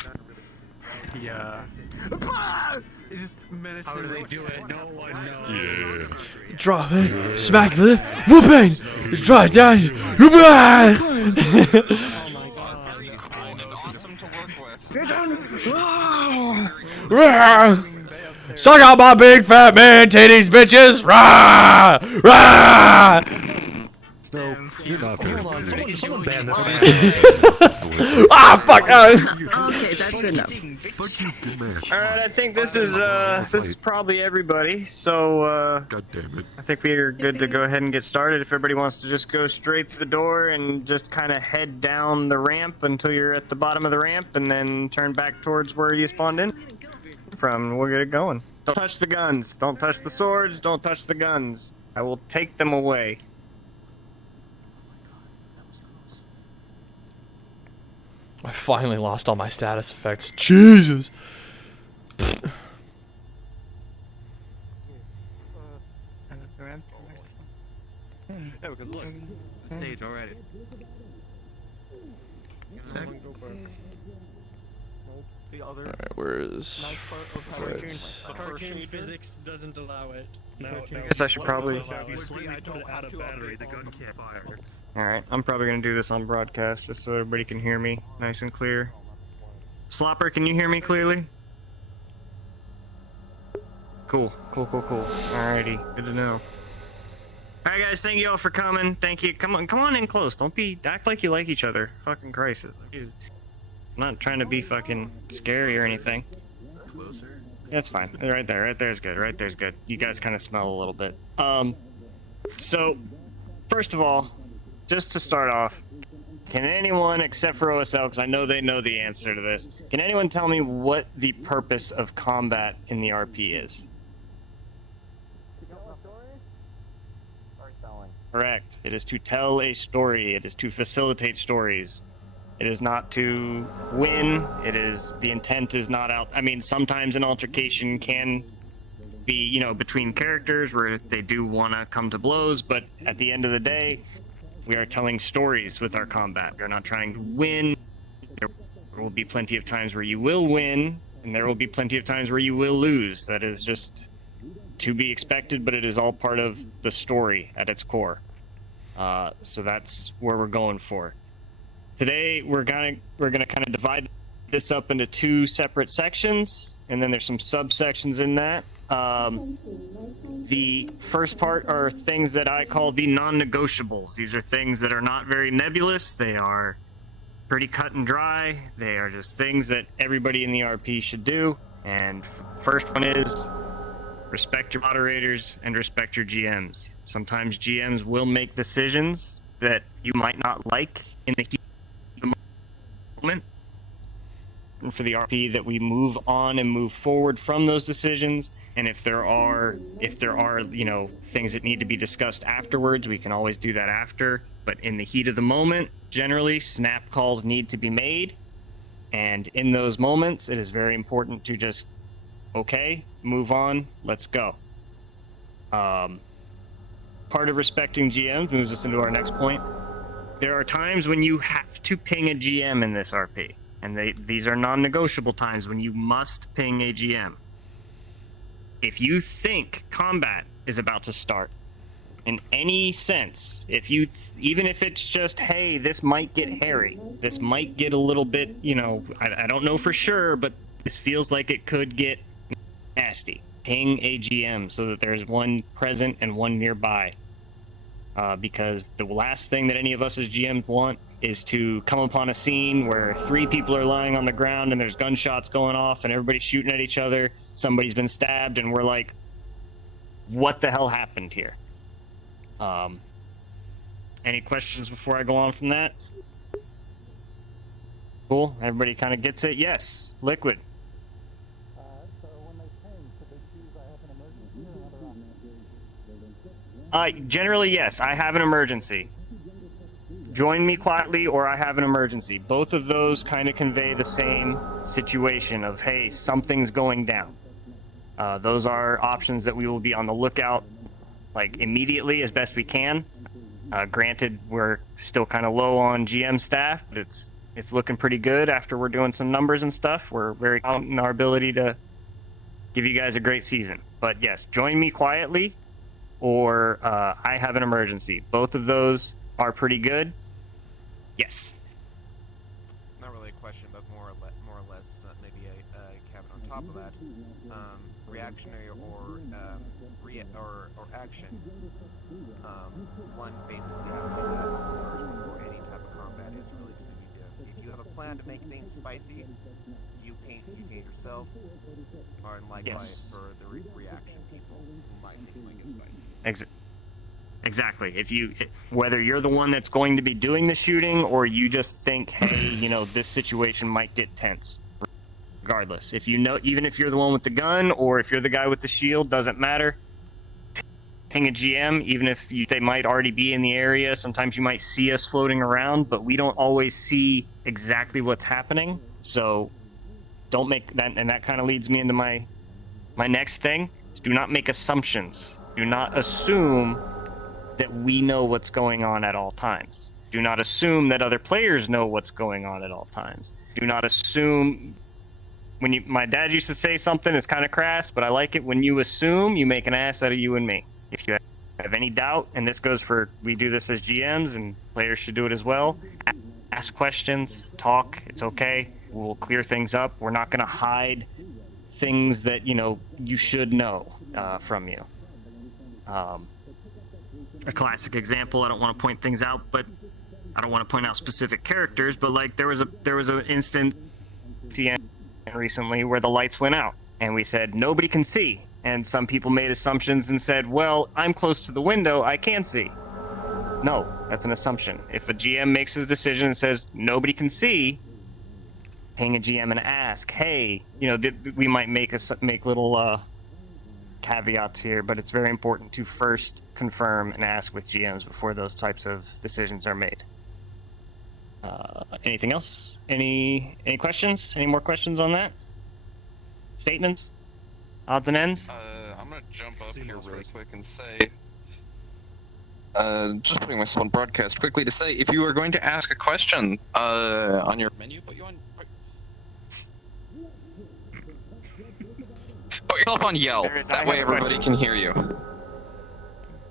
Yeah. How do they do it? No one knows. Yeah. Drop it, smack lift, whooping! Drop it down, whooping! Suck out my big fat man titties, bitches! Rah! Rah! No, you're not fair. Someone ban this man. Ah, fuck! Okay, that's enough. Fuck you, good man. All right, I think this is probably everybody. So God damn it. I think we are good to go ahead and get started. If everybody wants to just go straight to the door and just kind of head down the ramp until you're at the bottom of the ramp, and then turn back towards where you spawned in from, we'll get it going. Don't touch the guns. Don't touch the swords. Don't touch the guns. I will take them away. I finally lost all my status effects. Jesus. Stage already. Alright, where is Fritz? Cartoon physics doesn't allow it. I guess I should probably. Alright, I'm probably gonna do this on broadcast just so everybody can hear me nice and clear. Slopper, can you hear me clearly? Cool. Alrighty, good to know. Alright guys, thank you all for coming. Thank you. Come on in close. Don't act like you like each other. Fucking Christ. I'm not trying to be fucking scary or anything. Closer. That's fine. Right there's good. Right there's good. You guys kind of smell a little bit. So, first of all, just to start off, can anyone, except for OSL, because I know they know the answer to this, can anyone tell me what the purpose of combat in the RP is? Correct. It is to tell a story. It is to facilitate stories. It is not to win. The intent is not out. I mean, sometimes an altercation can be, between characters where they do want to come to blows, but at the end of the day, we are telling stories with our combat. We are not trying to win. There will be plenty of times where you will win, and there will be plenty of times where you will lose. That is just to be expected, but it is all part of the story at its core. So that's where we're going for. Today, we're gonna kind of divide this up into two separate sections, and then there's some subsections in that. The first part are things that I call the non-negotiables. These are things that are not very nebulous. They are pretty cut and dry. They are just things that everybody in the RP should do. And first one is respect your moderators and respect your GMs. Sometimes GMs will make decisions that you might not like in the heat of the moment. And for the RP, that we move on and move forward from those decisions. And if there are things that need to be discussed afterwards, we can always do that after. But in the heat of the moment, generally, snap calls need to be made. And in those moments, it is very important to just, okay, move on, let's go. Part of respecting GMs moves us into our next point. There are times when you have to ping a GM in this RP. And these are non-negotiable times when you must ping a GM. If you think combat is about to start, in any sense, even if it's just, hey, this might get hairy, this might get a little bit, I don't know for sure, but this feels like it could get nasty. Ping a GM so that there's one present and one nearby. Because the last thing that any of us as GMs want is to come upon a scene where 3 people are lying on the ground and there's gunshots going off and everybody's shooting at each other. Somebody's been stabbed and we're like, what the hell happened here? Any questions before I go on from that? Cool. Everybody kind of gets it? Yes. Liquid. Generally, yes. I have an emergency. Join me quietly or I have an emergency. Both of those kind of convey the same situation of, hey, something's going down. Those are options that we will be on the lookout, like, immediately as best we can. Granted, we're still kind of low on GM staff, but it's looking pretty good after we're doing some numbers and stuff. We're very confident in our ability to give you guys a great season. But yes, join me quietly, or I have an emergency. Both of those are pretty good. Yes. Not really a question, but more or less, maybe a Kevin on top of that. Reactionary or action. One basically has to be for any type of combat is really going to be different. If you have a plan to make things spicy, you paint yourself, or likewise for the reaction people who might think it spicy. Exactly. Whether you're the one that's going to be doing the shooting, or you just think, hey, this situation might get tense. Regardless, even if you're the one with the gun, or if you're the guy with the shield, doesn't matter. Ping a GM, even if they might already be in the area. Sometimes you might see us floating around, but we don't always see exactly what's happening. So don't make that, and that kind of leads me into my next thing. Is do not make assumptions. Do not assume that we know what's going on at all times. Do not assume that other players know what's going on at all times. Do not assume. My dad used to say something, it's kind of crass, but I like it. When you assume, you make an ass out of you and me. If you have any doubt, and this goes for, we do this as GMs, and players should do it as well, ask questions, talk, it's okay. We'll clear things up. We're not going to hide things that, you should know from you. A classic example, I don't want to point things out, but I don't want to point out specific characters, but like there was an instant at the end recently where the lights went out, and we said nobody can see, and some people made assumptions and said, well, I'm close to the window, I can see. No, that's an assumption. If a GM makes a decision and says nobody can see, ping a GM and ask, hey, we might make little caveats here, but it's very important to first confirm and ask with GMs before those types of decisions are made. Anything else? Any questions? Any more questions on that? Statements? Odds and ends? I'm gonna jump up here really quick and say, just putting myself on broadcast quickly to say, if you are going to ask a question on your menu, put yourself on yell. That way everybody can hear you.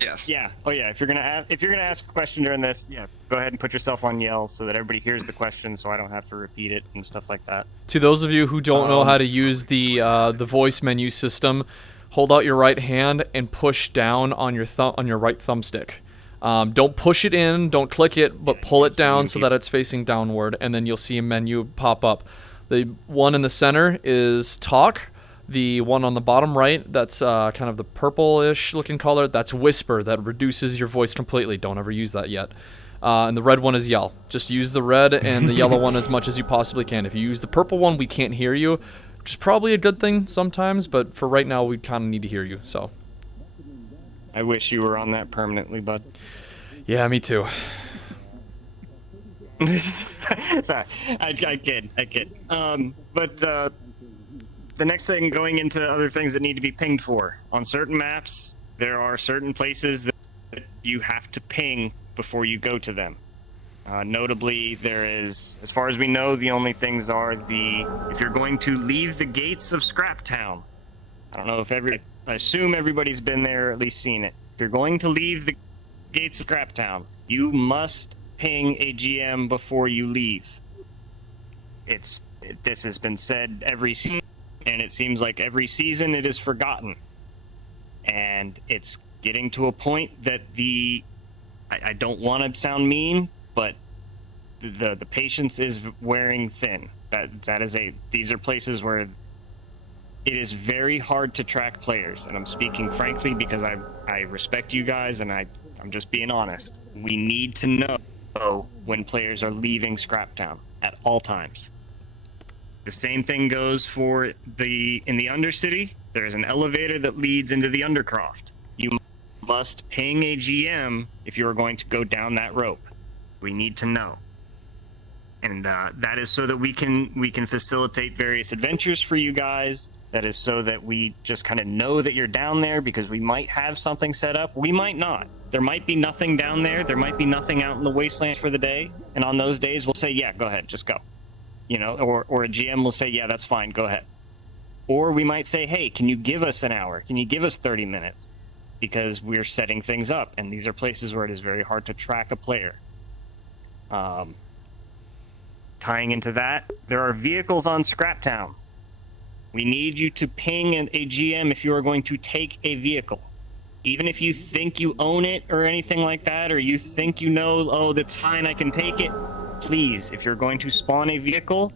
Yes. Yeah. Oh yeah. If you're gonna ask a question during this, go ahead and put yourself on yell so that everybody hears the question, so I don't have to repeat it and stuff like that. To those of you who don't know how to use the voice menu system, hold out your right hand and push down on your right thumbstick. Don't push it in, don't click it, but pull it down so that it's facing downward, and then you'll see a menu pop up. The one in the center is talk. The one on the bottom right, that's kind of the purple-ish looking color, that's whisper. That reduces your voice completely. Don't ever use that yet. And the red one is yell. Just use the red and the yellow one as much as you possibly can. If you use the purple one, we can't hear you, which is probably a good thing sometimes, but for right now, we kind of need to hear you, so. I wish you were on that permanently, bud. Yeah, me too. Sorry, I kid. But the next thing, going into other things that need to be pinged for. On certain maps, there are certain places that you have to ping before you go to them. Notably, there is, as far as we know, the only things are if you're going to leave the gates of Scrap Town. I don't know if I assume everybody's been there or at least seen it. If you're going to leave the gates of Scrap Town, you must ping a GM before you leave. This has been said every season, and it seems like every season it is forgotten. And it's getting to a point that I don't want to sound mean, but the patience is wearing thin. These are places where it is very hard to track players, and I'm speaking frankly because I respect you guys, and I'm just being honest. We need to know when players are leaving Scraptown at all times. The same thing goes for in the Undercity. There's an elevator that leads into the Undercroft. You must ping a GM if you are going to go down that rope. We need to know. And that is so that we can facilitate various adventures for you guys. That is so that we just kind of know that you're down there, because we might have something set up. We might not. There might be nothing down there. There might be nothing out in the wastelands for the day. And on those days, we'll say, yeah, go ahead, just go. Or a GM will say, yeah, that's fine, go ahead. Or we might say, hey, can you give us an hour? Can you give us 30 minutes? Because we're setting things up, and these are places where it is very hard to track a player. Tying into that, there are vehicles on Scraptown. We need you to ping a GM if you are going to take a vehicle. Even if you think you own it or anything like that, or you think you know, oh, that's fine, I can take it. Please, if you're going to spawn a vehicle,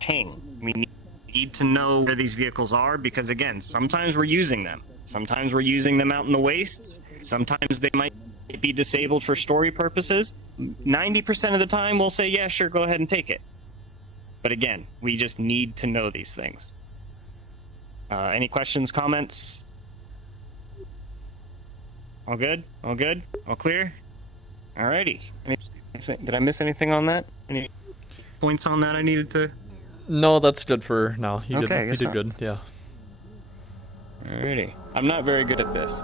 ping. We need to know where these vehicles are, because again, sometimes we're using them. Sometimes we're using them out in the wastes. Sometimes they might be disabled for story purposes. 90% of the time, we'll say, yeah, sure, go ahead and take it. But again, we just need to know these things. Any questions, comments? All good? All good? All clear? Alrighty. Did I miss anything on that? Any points on that I needed to? No, that's good for now. You Okay, did good, yeah. Alrighty. I'm not very good at this.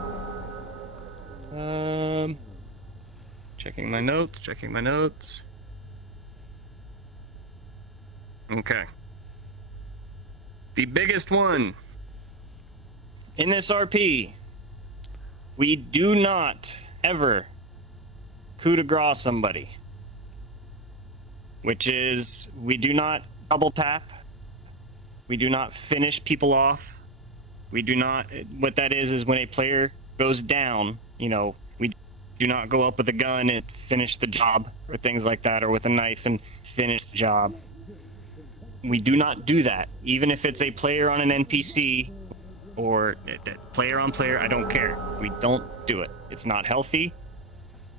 Checking my notes. Okay. The biggest one. In this RP, we do not ever coup de grace somebody. Which is, we do not double tap. We do not finish people off. We do not, what that is when a player goes down, you know, we do not go up with a gun and finish the job or things like that, or with a knife and finish the job. We do not do that, even if it's a player on an NPC or player on player, I don't care. We don't do it. It's not healthy.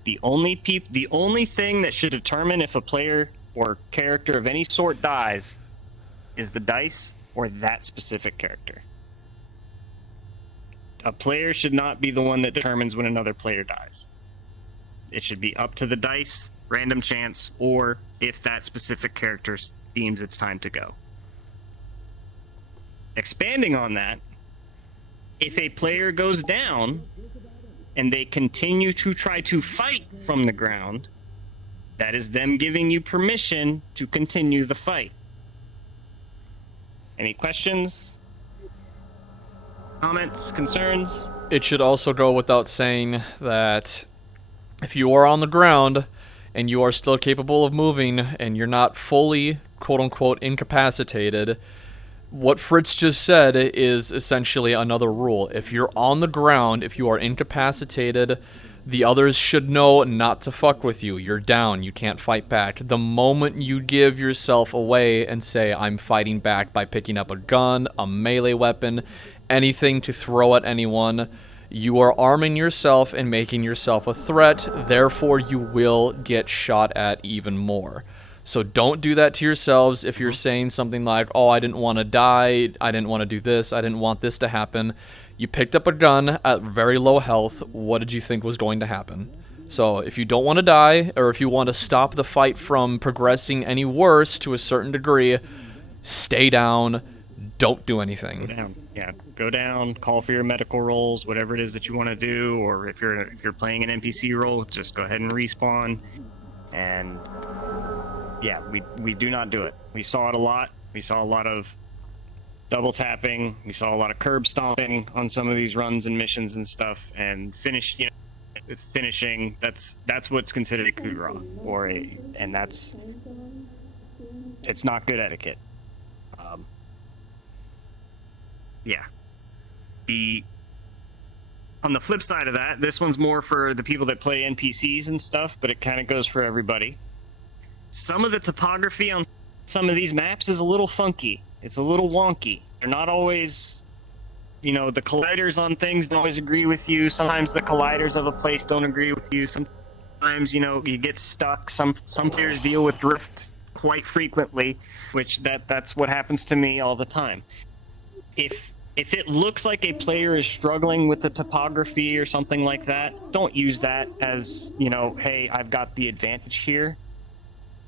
The only thing that should determine if a player or character of any sort dies is the dice or that specific character. A player should not be the one that determines when another player dies. It should be up to the dice, random chance, or if that specific character deems it's time to go. Expanding on that, if a player goes down and they continue to try to fight from the ground, that is them giving you permission to continue the fight. Any questions? Comments? Concerns? It should also go without saying that if you are on the ground and you are still capable of moving and you're not fully, quote-unquote, incapacitated, what Fritz just said is essentially another rule. If you're on the ground, if you are incapacitated, the others should know not to fuck with you. You're down. You can't fight back. The moment you give yourself away and say, I'm fighting back by picking up a gun, a melee weapon, anything to throw at anyone, you are arming yourself and making yourself a threat. Therefore, you will get shot at even more. So don't do that to yourselves. If you're saying something like, oh, I didn't want to die, I didn't want to do this, I didn't want this to happen. You picked up a gun at very low health. What did you think was going to happen? So if you don't want to die, or if you want to stop the fight from progressing any worse to a certain degree, stay down. Don't do anything. Go down. Yeah, go down, call for your medical rolls, whatever it is that you want to do, or if you're playing an NPC role, just go ahead and respawn. And yeah, we do not do it. We saw it a lot. We saw a lot of double tapping. We saw a lot of curb stomping on some of these runs and missions and stuff. And finishing. That's what's considered a coup de grace, it's not good etiquette. Yeah. On the flip side of that, this one's more for the people that play NPCs and stuff, but it kind of goes for everybody. Some of the topography on some of these maps is a little funky. It's a little wonky. They're not always, the colliders on things don't always agree with you. Sometimes the colliders of a place don't agree with you. Sometimes, you get stuck. Some players deal with drift quite frequently, which that's what happens to me all the time. If it looks like a player is struggling with the topography or something like that, don't use that as, hey, I've got the advantage here.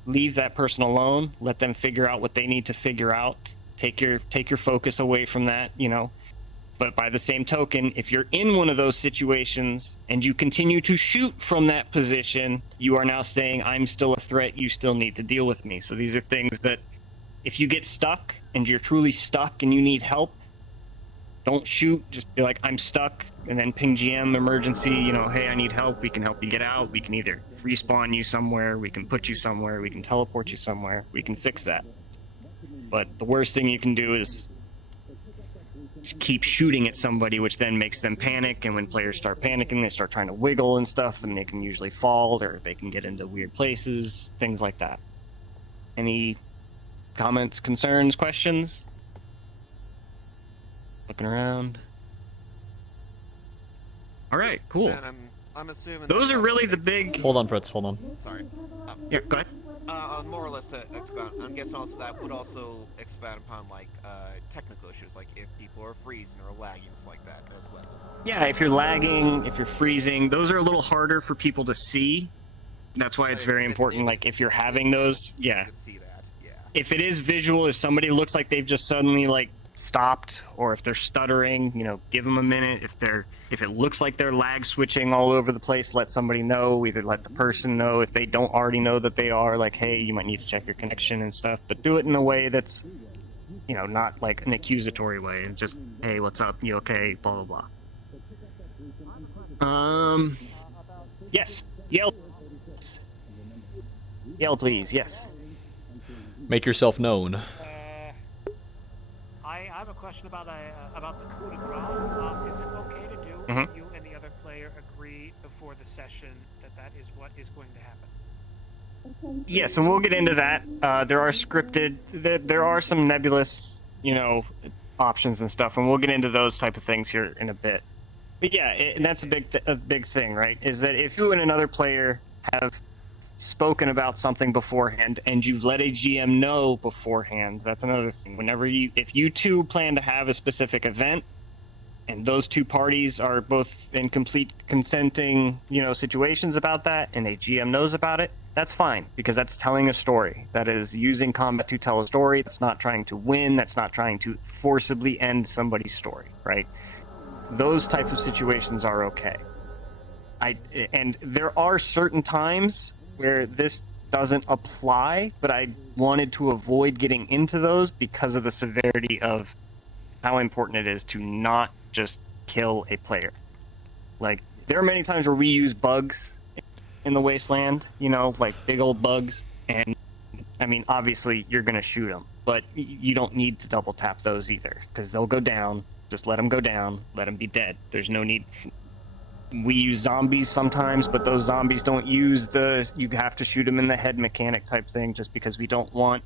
Leave that person alone. Let them figure out what they need to figure out. Take your focus away from that, But by the same token, if you're in one of those situations and you continue to shoot from that position, you are now saying, I'm still a threat. You still need to deal with me. So these are things that if you get stuck and you're truly stuck and you need help, Don't shoot. Just be like, I'm stuck, and then ping GM emergency. You know, hey, I need help. We can help you get out. We can either respawn you somewhere. We can put you somewhere. We can teleport you somewhere. We can fix that. But the worst thing you can do is keep shooting at somebody, which then makes them panic. And when players start panicking, they start trying to wiggle and stuff, and they can usually fall, or they can get into weird places, things like that. Any comments, concerns, questions? Looking around. All right, cool. Then I'm assuming Those are really the big. Hold on, Fritz. Hold on. Sorry. Yeah, go ahead. More or less to expound. I'm guessing also that would also expand upon like technical issues, like if people are freezing or lagging, stuff like that as well. Yeah, if you're lagging, if you're freezing, those are a little harder for people to see. That's why it's very important. Like if you're having those, yeah. See that, yeah. If it is visual, if somebody looks like they've just suddenly like stopped, or if they're stuttering, you know, give them a minute. If it looks like they're lag switching all over the place, let somebody know. Either let the person know if they don't already know that they are, like, hey, you might need to check your connection and stuff. But do it in a way that's, you know, not like an accusatory way. It's just, hey, what's up? You okay? Blah blah blah. Yes. Yell. Yell, please. Yes. Make yourself known. I have a question about the coup de grace. Is it okay to do if you and the other player agree before the session that is what is going to happen? Yes, and we'll get into that. There are scripted. There are some nebulous, you know, options and stuff, and we'll get into those type of things here in a bit. But yeah, and that's a big thing, right? Is that if you and another player have spoken about something beforehand and you've let a GM know beforehand, that's another thing. If you two plan to have a specific event and those two parties are both in complete consenting, you know, situations about that, and a GM knows about it, that's fine, because that's telling a story. That is using combat to tell a story. That's not trying to win. That's not trying to forcibly end somebody's story, right? Those types of situations are okay. And there are certain times where this doesn't apply, but I wanted to avoid getting into those because of the severity of how important it is to not just kill a player. Like, there are many times where we use bugs in the wasteland, you know, like big old bugs, and I mean, obviously you're gonna shoot them, but you don't need to double tap those either, because they'll go down. Just let them go down, let them be dead. There's no need. We use zombies sometimes, but those zombies don't use you have to shoot them in the head mechanic type thing, just because we don't want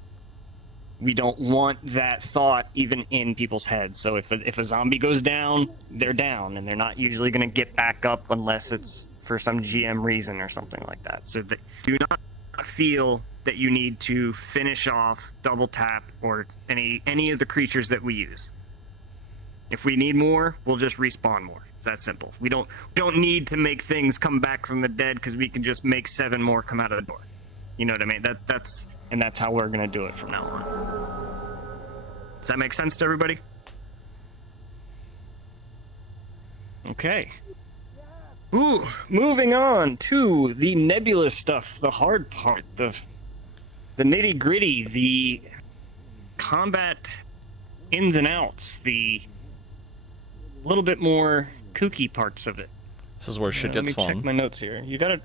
that thought even in people's heads. So if a zombie goes down, they're down, and they're not usually going to get back up unless it's for some GM reason or something like that. So do not feel that you need to finish off, double tap, or any of the creatures that we use. If we need more, we'll just respawn more. It's that simple. We don't need to make things come back from the dead, because we can just make 7 more come out of the door. You know what I mean? That's how we're gonna do it from now on. Does that make sense to everybody? Okay. Ooh, moving on to the nebulous stuff, the hard part, the nitty-gritty, the combat ins and outs, the little bit more kooky parts of it. This is where shit gets fun. Let me check my notes here. You gotta.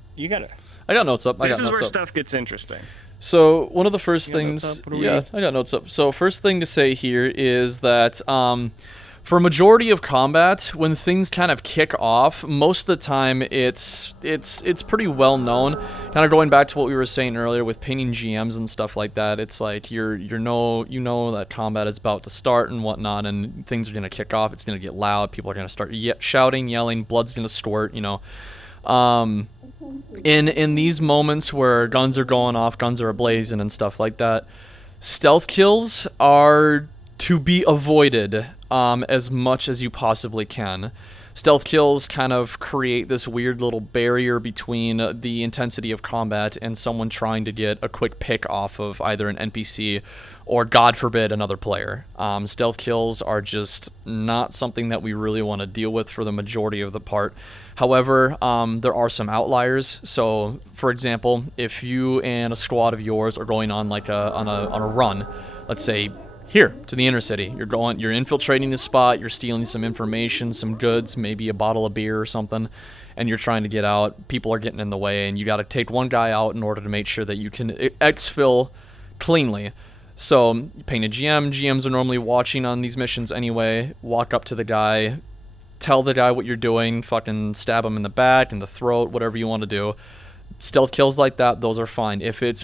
I got notes up. This is where stuff gets interesting. So one of the first things, I got notes up. So first thing to say here is that for a majority of combat, when things kind of kick off, most of the time it's pretty well known. Kind of going back to what we were saying earlier with pinging GMs and stuff like that. It's like you know that combat is about to start and whatnot, and things are gonna kick off. It's gonna get loud. People are gonna start shouting, yelling. Blood's gonna squirt. You know. In these moments where guns are going off, guns are ablazing and stuff like that, stealth kills are to be avoided as much as you possibly can. Stealth kills kind of create this weird little barrier between the intensity of combat and someone trying to get a quick pick off of either an NPC or, God forbid, another player. Stealth kills are just not something that we really want to deal with for the majority of the part. However, there are some outliers. So, for example, if you and a squad of yours are going on like on a run, let's say here to the inner city. You're infiltrating the spot, you're stealing some information, some goods, maybe a bottle of beer or something, and you're trying to get out. People are getting in the way, and you got to take one guy out in order to make sure that you can exfil cleanly. So, you paying a GM. GMs are normally watching on these missions anyway. Walk up to the guy, tell the guy what you're doing, fucking stab him in the back, in the throat, whatever you want to do. Stealth kills like that, those are fine. If it's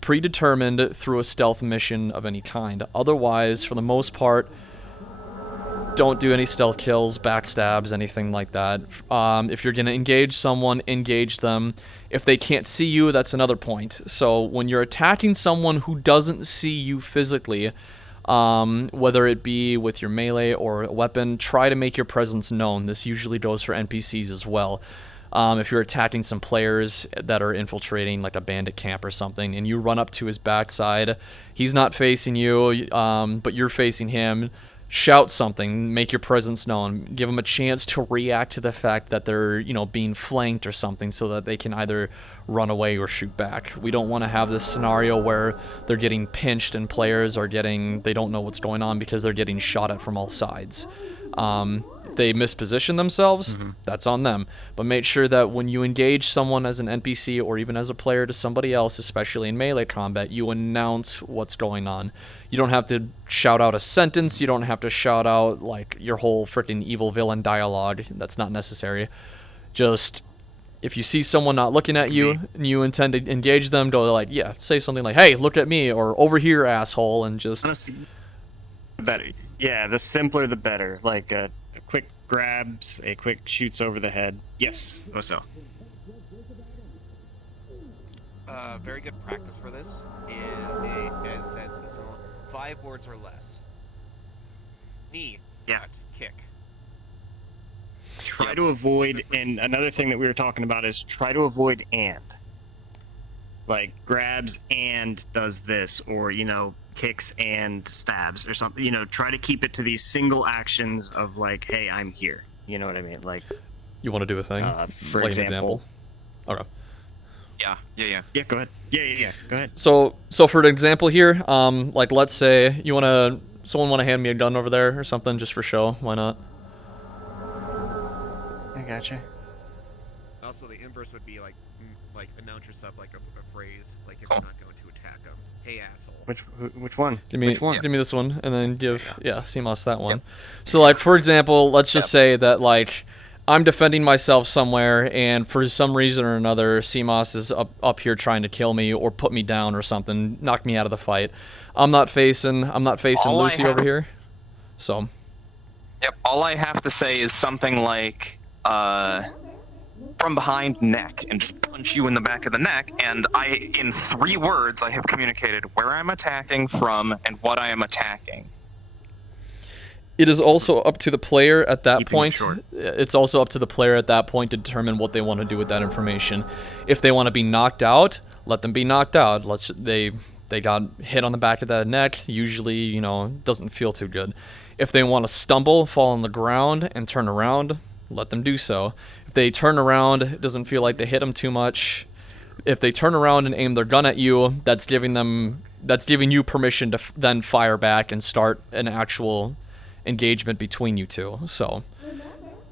predetermined through a stealth mission of any kind. Otherwise, for the most part, don't do any stealth kills, backstabs, anything like that. If you're going to engage someone, engage them. If they can't see you, that's another point. So when you're attacking someone who doesn't see you physically, whether it be with your melee or a weapon, try to make your presence known. This usually goes for NPCs as well. If you're attacking some players that are infiltrating like a bandit camp or something, and you run up to his backside, he's not facing you, but you're facing him, shout something, make your presence known, give them a chance to react to the fact that they're, being flanked or something, so that they can either run away or shoot back. We don't want to have this scenario where they're getting pinched and players are they don't know what's going on because they're getting shot at from all sides. If they misposition themselves, that's on them. But make sure that when you engage someone as an NPC or even as a player to somebody else, especially in melee combat, you announce what's going on. You don't have to shout out a sentence. You don't have to shout out like your whole freaking evil villain dialogue. That's not necessary. Just if you see someone not looking at you and you intend to engage them, go like, yeah, say something like, hey, look at me, or over here, asshole, and just... Better. Yeah, the simpler the better. Like a quick grabs, a quick shoots over the head. Yes, so. Very good practice for this is says so 5 words or less. Knee, cut, kick. Try to avoid, and another thing that we were talking about is try to avoid and. Like grabs and does this, or kicks and stabs or something. Try to keep it to these single actions of like, hey, I'm here. You know what I mean? Like, you want to do a thing? For like example. Okay. Yeah. Yeah, go ahead. Yeah. Go ahead. So for an example here, like let's say someone want to hand me a gun over there or something just for show. Why not? I gotcha. Also, the inverse would be like announce yourself like a phrase, like if you're not going to attack them. Hey, asshole. Which one? Give me this one, and then give CMOS that one. So like for example, let's just say that like I'm defending myself somewhere, and for some reason or another, CMOS is up here trying to kill me or put me down or something, knock me out of the fight. I'm not facing Lucy over here. So. Yep. All I have to say is something like from behind neck, and just punch you in the back of the neck, and in 3 words I have communicated where I'm attacking from and what I am attacking. It is also up to the player at that point. It's also up to the player at that point to determine what they want to do with that information. If they want to be knocked out, let them be knocked out. They got hit on the back of the neck, usually, doesn't feel too good. If they want to stumble, fall on the ground, and turn around, let them do so. If they turn around, it doesn't feel like they hit them too much. If they turn around and aim their gun at you, that's giving you permission to then fire back and start an actual engagement between you two. So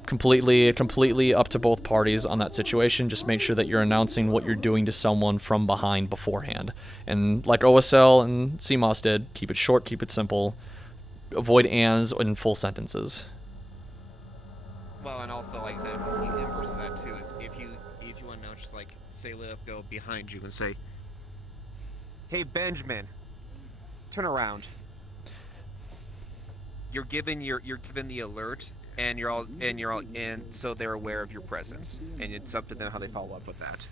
completely up to both parties on that situation. Just make sure that you're announcing what you're doing to someone from behind beforehand. And like OSL and CMOS did, keep it short, keep it simple. Avoid ands in full sentences. Well, and also, like I said, the inverse of that too is if you want to know, just like say, let go behind you and say, "Hey, Benjamin, turn around." You're given the alert, and so they're aware of your presence, and it's up to them how they follow up with that.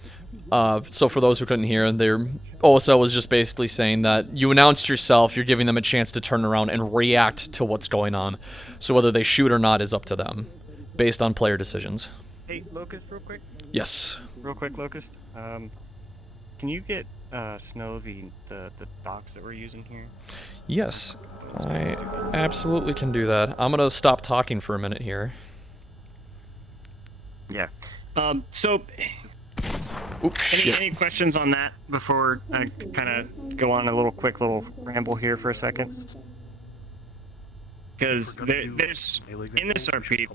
So for those who couldn't hear, OSL was just basically saying that you announced yourself, you're giving them a chance to turn around and react to what's going on. So whether they shoot or not is up to them, based on player decisions. Hey, Locust, real quick. Yes. Real quick, Locust. Can you get Snow the docs that we're using here? Yes, I absolutely can do that. I'm gonna stop talking for a minute here. Yeah. So Any questions on that before I kind of go on a quick little ramble here for a second? Because there's in this RP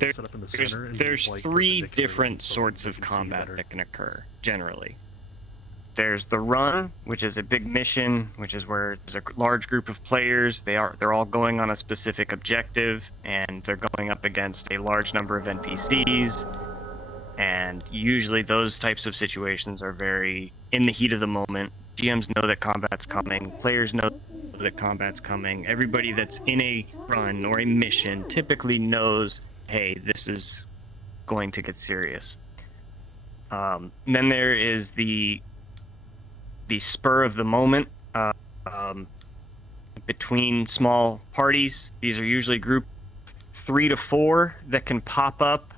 there's 3 different sorts of combat that can occur generally. There's the run, which is a big mission, which is where there's a large group of players. They're all going on a specific objective, and they're going up against a large number of NPCs. And usually those types of situations are very in the heat of the moment. GMs know that combat's coming. Players know that combat's coming. Everybody that's in a run or a mission typically knows, hey, this is going to get serious. Then there is the spur of the moment between small parties. These are usually group 3 to 4 that can pop up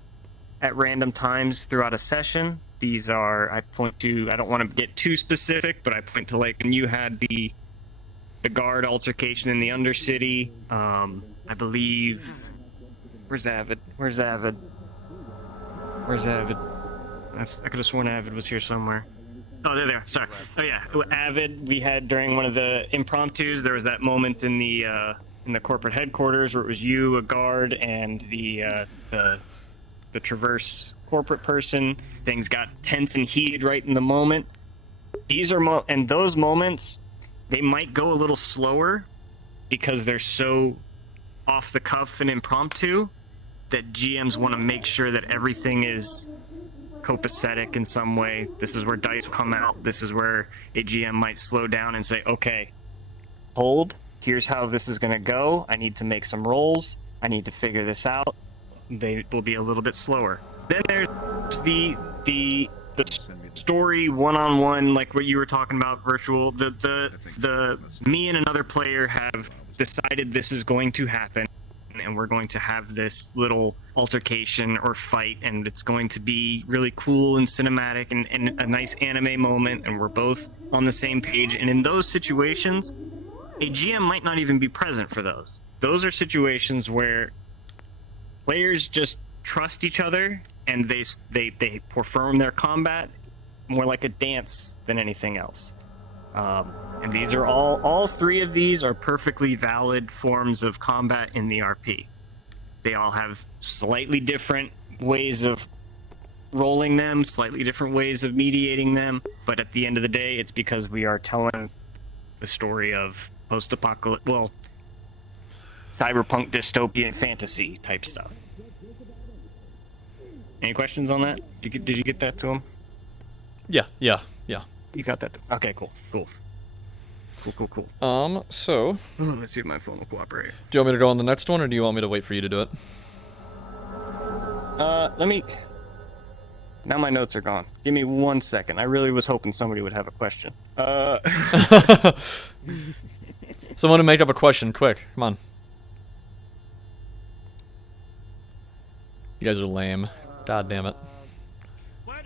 at random times throughout a session. These are, I point to, I don't want to get too specific, but I point to like when you had the guard altercation in the Undercity. I believe, where's Avid? I could have sworn Avid was here somewhere. Oh, there they are. Sorry. Oh yeah, Avid. We had during one of the impromptus. There was that moment in the corporate headquarters where it was you, a guard, and the Traverse corporate person. Things got tense and heated right in the moment. These are and those moments, they might go a little slower because they're so off the cuff and impromptu that GMs want to make sure that everything is copacetic in some way. This is where dice come out. This is where a GM might slow down and say, okay, hold, here's how this is going to go. I need to make some rolls. I need to figure this out. They will be a little bit slower. Then there's the story one-on-one, like what you were talking about, virtual. The me and another player have decided this is going to happen, and we're going to have this little altercation or fight, and it's going to be really cool and cinematic and a nice anime moment, and we're both on the same page. And in those situations, a GM might not even be present for those. Those are situations where players just trust each other, and they perform their combat more like a dance than anything else. And these are all 3 of these are perfectly valid forms of combat in the RP. They all have slightly different ways of rolling them, slightly different ways of mediating them, but at the end of the day, it's because we are telling the story of post-apocalyptic, well, cyberpunk dystopian fantasy type stuff. Any questions on that? Did you get that to him? Yeah. You got that? Okay, cool. So... let's see if my phone will cooperate. Do you want me to go on the next one, or do you want me to wait for you to do it? Let me... Now my notes are gone. Give me 1 second. I really was hoping somebody would have a question. Someone to make up a question, quick. Come on. You guys are lame. God damn it.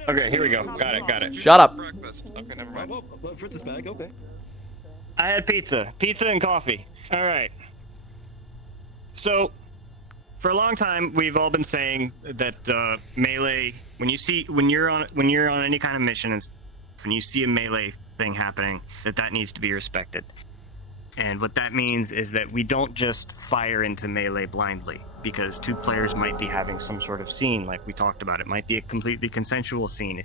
Okay, here we go. Got it. Shut up. Breakfast. Okay, never mind. For this bag, okay. I had pizza and coffee. All right. So, for a long time, we've all been saying that melee. When you're on any kind of mission and when you see a melee thing happening, that needs to be respected. And what that means is that we don't just fire into melee blindly, because 2 players might be having some sort of scene, like we talked about. It might be a completely consensual scene.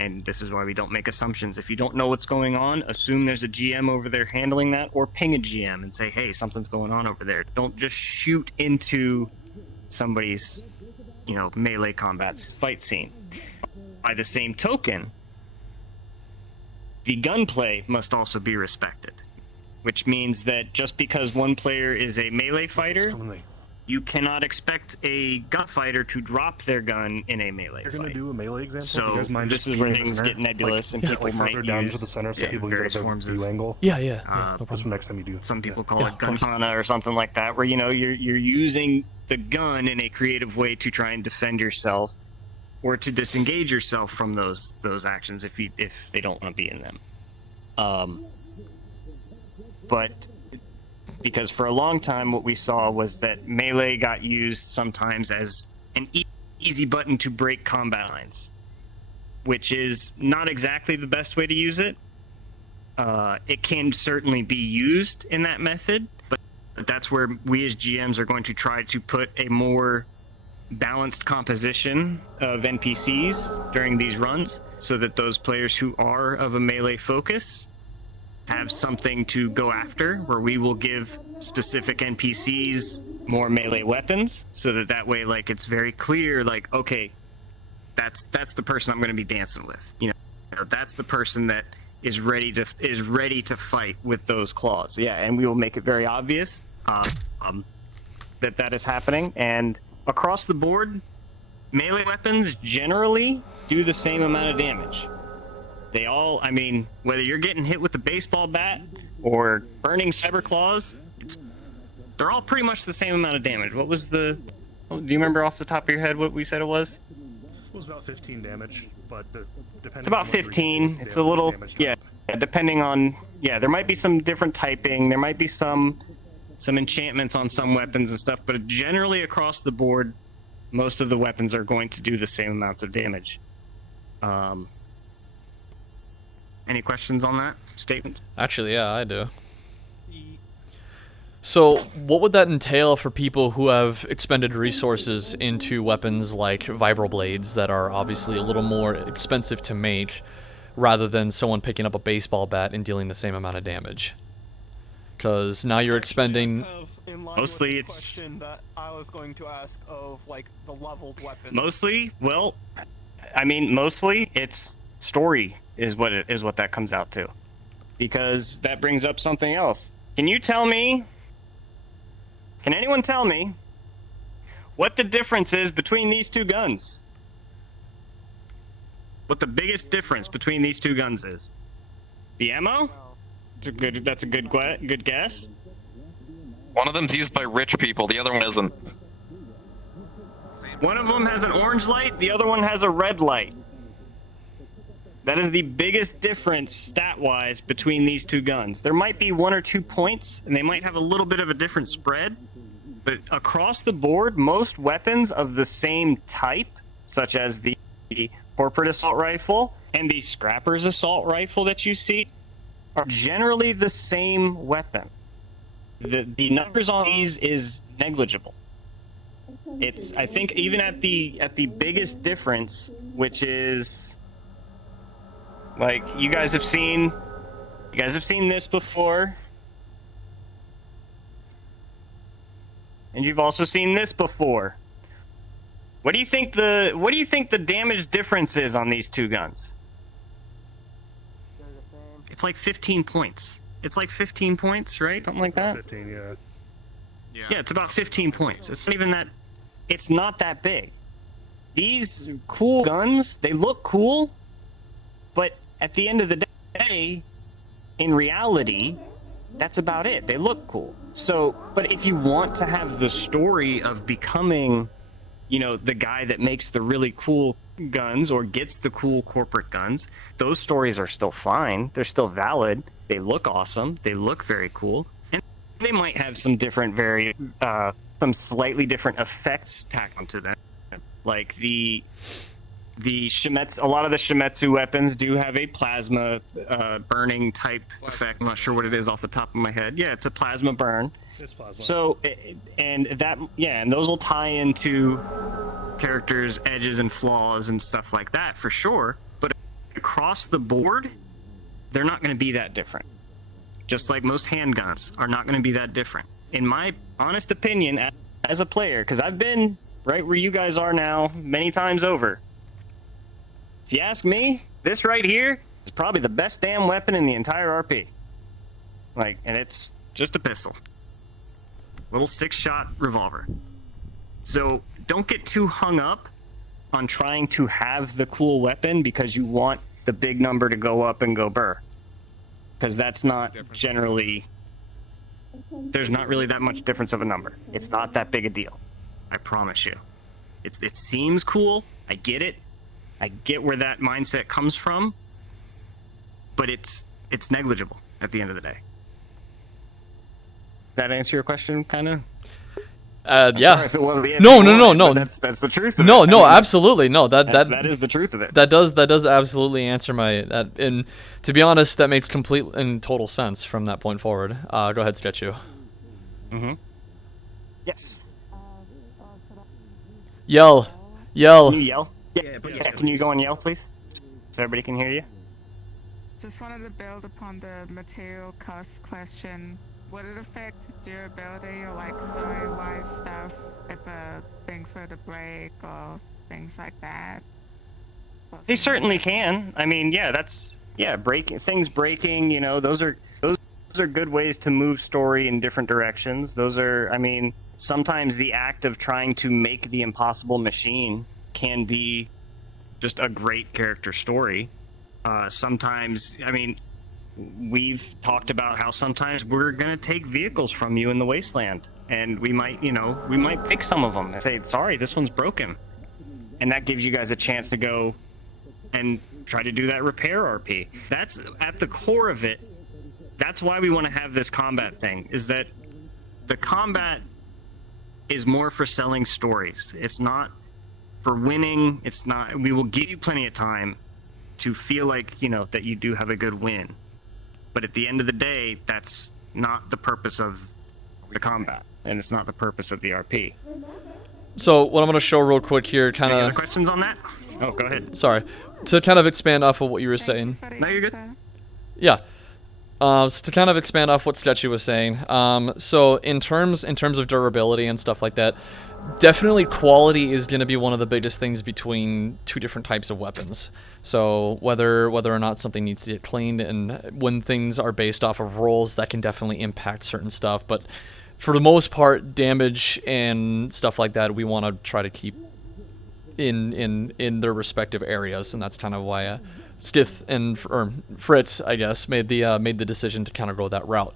And this is why we don't make assumptions. If you don't know what's going on, assume there's a GM over there handling that, or ping a GM and say, hey, something's going on over there. Don't just shoot into somebody's, melee combat fight scene. By the same token, the gunplay must also be respected. Which means that just because one player is a melee fighter, you cannot expect a gunfighter to drop their gun in a melee fight. You're gonna do a melee example? So this is where things get nebulous, and people might down use to the center so people various get a forms view of angle. Yeah. No That's next time you do. Some people call it gun katana or something like that, where you're using the gun in a creative way to try and defend yourself, or to disengage yourself from those actions if they don't want to be in them. But because for a long time what we saw was that melee got used sometimes as an easy button to break combat lines. which is not exactly the best way to use it. It can certainly be used in that method, but that's where we as GMs are going to try to put a more balanced composition of NPCs during these runs, so that those players who are of a melee focus have something to go after, where we will give specific NPCs more melee weapons, so that way, like, it's very clear, like, okay, that's the person I'm going to be dancing with. You know, that's the person that is ready to fight with those claws. Yeah, and we will make it very obvious that is happening. And across the board, melee weapons generally do the same amount of damage. They all, I mean, whether you're getting hit with a baseball bat or burning cyber claws, they're all pretty much the same amount of damage. What was do you remember off the top of your head what we said it was? It was about 15 damage, but depending. It's about 15. It's a little, yeah, depending on, yeah, there might be some different typing. There might be some enchantments on some weapons and stuff, but generally across the board, most of the weapons are going to do the same amounts of damage. Any questions on that statement? Actually, yeah, I do. So, what would that entail for people who have expended resources into weapons like vibroblades that are obviously a little more expensive to make, rather than someone picking up a baseball bat and dealing the same amount of damage? Because now you're expending... Mostly it's... that I was going to ask of, like, the leveled weapon. Mostly, well, I mean, mostly it's story is what that comes out to. Because that brings up something else. Can anyone tell me what the difference is between these two guns? What the biggest difference between these two guns is? The ammo? That's a good guess. One of them's used by rich people, the other one isn't. One of them has an orange light, the other one has a red light. That is the biggest difference stat-wise between these two guns. There might be 1 or 2 points, and they might have a little bit of a different spread, but across the board, most weapons of the same type, such as the corporate assault rifle and the scrapper's assault rifle that you see, are generally the same weapon. The numbers on these is negligible. It's, I think, even at the biggest difference, which is, like, you guys have seen this before, and you've also seen this before. What do you think the damage difference is on these two guns? It's like 15 points. It's like 15 points, right? Something like that. 15, yeah. Yeah, it's about 15 points. It's not even that. It's not that big. These cool guns, they look cool, but at the end of the day, in reality, that's about it. They look cool. So, but if you want to have the story of becoming, you know, the guy that makes the really cool guns or gets the cool corporate guns, those stories are still fine. They're still valid. They look awesome. They look very cool. And they might have some different, some slightly different effects tacked onto them. Like the Shimetsu, a lot of the Shimetsu weapons do have a plasma burning type effect. I'm not sure what it is off the top of my head. Yeah, it's a plasma burn. It's plasma. So, and those will tie into characters' edges and flaws and stuff like that for sure. But across the board, they're not going to be that different. Just like most handguns are not going to be that different. In my honest opinion, as a player, because I've been right where you guys are now many times over. If you ask me, this right here is probably the best damn weapon in the entire RP. Like, and it's just a pistol. Little 6-shot revolver. So don't get too hung up on trying to have the cool weapon because you want the big number to go up and go burr. Because that's not generally... There's not really that much difference of a number. It's not that big a deal. I promise you. It seems cool. I get it. I get where that mindset comes from. But it's negligible at the end of the day. That answer your question, kind of? Yeah. Sorry if it wasn't the No, answer no, you no, wanted, no. but that's the truth of No, it. no, absolutely, no. That is the truth of it. That does absolutely answer my that. And to be honest, that makes complete and total sense from that point forward. Go ahead, Sketchu. Mm-hmm. Yes. Yell. Can you yell? Yeah, can you go and yell, please? So everybody can hear you. Just wanted to build upon the material cost question. Would it affect durability or like story-wise stuff if things were to break or things like that? They certainly can. I mean, yeah, breaking. You know, those are good ways to move story in different directions. Those are, I mean, sometimes the act of trying to make the impossible machine can be just a great character story. Sometimes, I mean, we've talked about how sometimes we're gonna take vehicles from you in the wasteland, and we might pick some of them and say, sorry, this one's broken, and that gives you guys a chance to go and try to do that repair RP. That's at the core of it. That's why we want to have this combat thing, is that the combat is more for selling stories. It's not for winning. It's not. We will give you plenty of time to feel like, you know, that you do have a good win. But at the end of the day, that's not the purpose of the combat, and it's not the purpose of the RP. So what I'm going to show real quick here, kind of... Any other questions on that? Oh, go ahead. Sorry. To kind of expand off of what you were saying. No, you're good. Yeah. So to kind of expand off what Sketchy was saying. So in terms of durability and stuff like that, definitely quality is going to be one of the biggest things between two different types of weapons. So whether or not something needs to get cleaned, and when things are based off of rolls, that can definitely impact certain stuff. But for the most part, damage and stuff like that, we want to try to keep in their respective areas, and that's kind of why Stith and Fritz, I guess, made the decision to kind of go that route.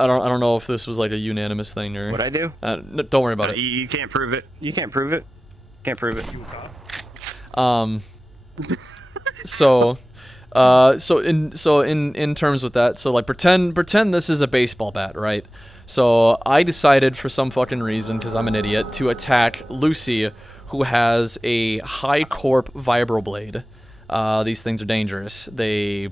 I don't know if this was like a unanimous thing or. What'd I do? No, don't worry about it. You can't prove it. You can't prove it. Can't prove it. So in terms with that, so like pretend this is a baseball bat, right? So I decided for some fucking reason, because I'm an idiot, to attack Lucy, who has a high corp vibroblade. These things are dangerous. They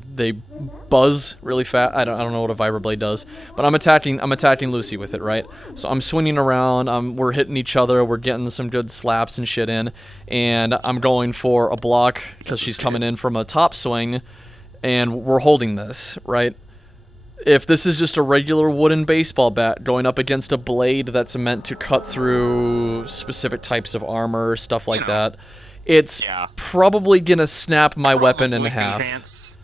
buzz really fast. I don't know what a vibroblade does, but I'm attacking Lucy with it, right? So I'm swinging around. We're hitting each other. We're getting some good slaps and shit in, and I'm going for a block because she's coming in from a top swing, and we're holding this, right? If this is just a regular wooden baseball bat going up against a blade that's meant to cut through specific types of armor, stuff like that, it's probably gonna snap my weapon in half.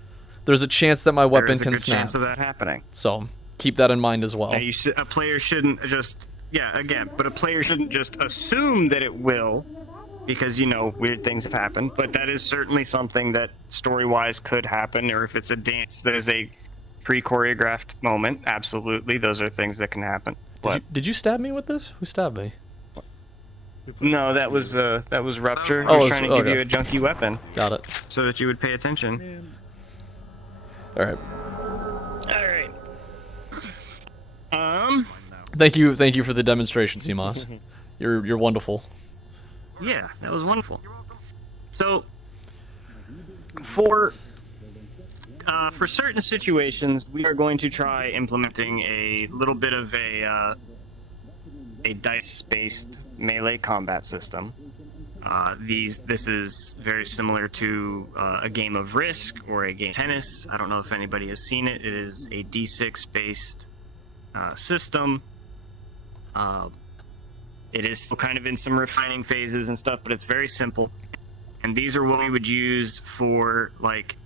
There's a chance that my weapon can snap. Chance of that happening. So keep that in mind as well. Now a player shouldn't just but a player shouldn't just assume that it will, because, you know, weird things have happened. But that is certainly something that story-wise could happen, or if it's a dance that is a pre-choreographed moment, absolutely, those are things that can happen. Did you stab me with this? Who stabbed me? No, that was Rupture. I was trying to give you a junky weapon. Got it. So that you would pay attention. All right. Thank you for the demonstration, CMOS. You're wonderful. Yeah, that was wonderful. So, for certain situations, we are going to try implementing a little bit of a dice-based melee combat system. This is very similar to a game of Risk or a game of tennis. I don't know if anybody has seen it. It is a D6-based system. It is still kind of in some refining phases and stuff, but it's very simple. And these are what we would use for, like,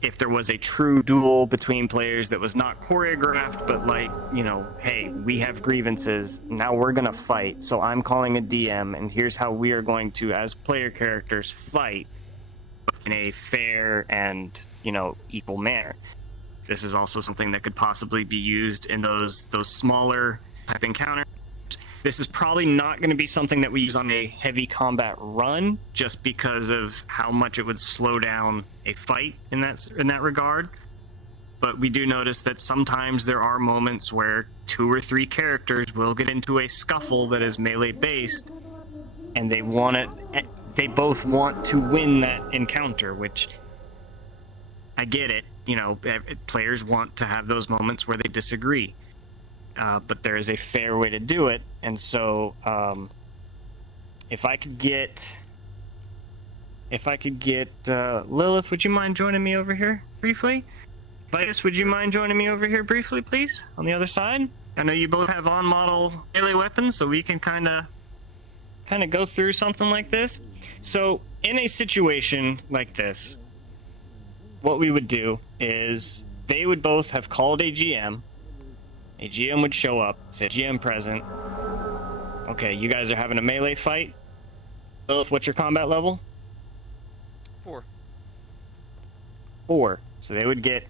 if there was a true duel between players that was not choreographed, but like, you know, hey, we have grievances, now we're gonna fight, so I'm calling a DM, and here's how we are going to, as player characters, fight in a fair and, you know, equal manner. This is also something that could possibly be used in those smaller type encounters. This is probably not going to be something that we use on a heavy combat run, just because of how much it would slow down a fight in that regard. but we do notice that sometimes there are moments where 2 or 3 characters will get into a scuffle that is melee based, and they both want to win that encounter, which I get it. You know, players want to have those moments where they disagree, but there is a fair way to do it. And so, if I could get Lilith, would you mind joining me over here briefly? Vitus, would you mind joining me over here briefly, please, on the other side? I know you both have on-model melee weapons, so we can kind of go through something like this. So, in a situation like this, what we would do is they would both have called a GM. A GM would show up, say GM present. Okay, you guys are having a melee fight. Lilith, what's your combat level? 4. 4. So they would get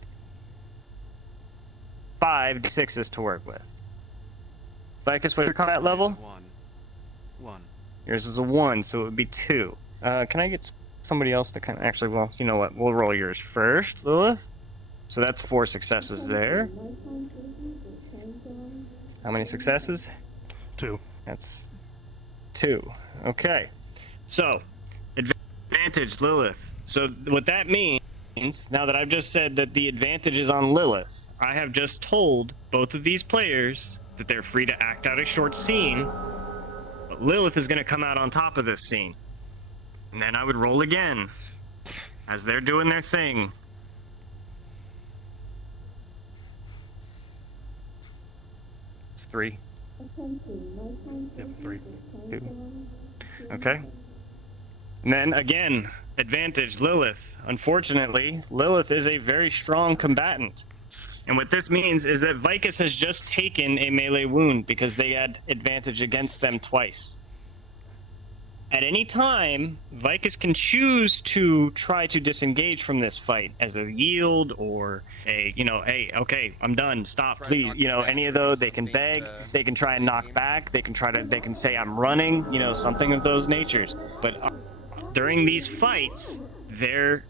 5 d6s to work with. Vicus, what's your combat level? 1. Yours is a 1, so it would be 2. Can I get somebody else to kind of... Actually, well, you know what? We'll roll yours first, Lilith. So that's 4 successes there. How many successes? 2. That's 2. Okay. So, advantage, Lilith. So what that means, now that I've just said that the advantage is on Lilith, I have just told both of these players that they're free to act out a short scene, but Lilith is going to come out on top of this scene. And then I would roll again as they're doing their thing. It's 3. Yep, 3. 2. Okay. And then again, advantage, Lilith. Unfortunately, Lilith is a very strong combatant. And what this means is that Vicus has just taken a melee wound because they had advantage against them twice. At any time, Vicus can choose to try to disengage from this fight as a yield or a, hey, okay, I'm done, stop, please. Any of those, they can beg, they can try and knock back, they can say I'm running, something of those natures. But during these fights, their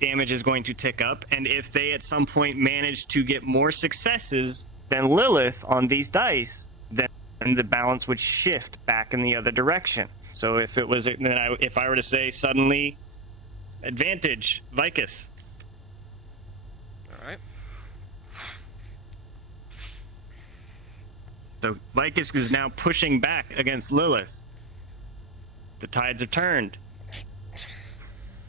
damage is going to tick up, and if they at some point manage to get more successes than Lilith on these dice, then the balance would shift back in the other direction. So if it was, if I were to say suddenly, advantage, Vicus. All right. So Vicus is now pushing back against Lilith. The tides have turned.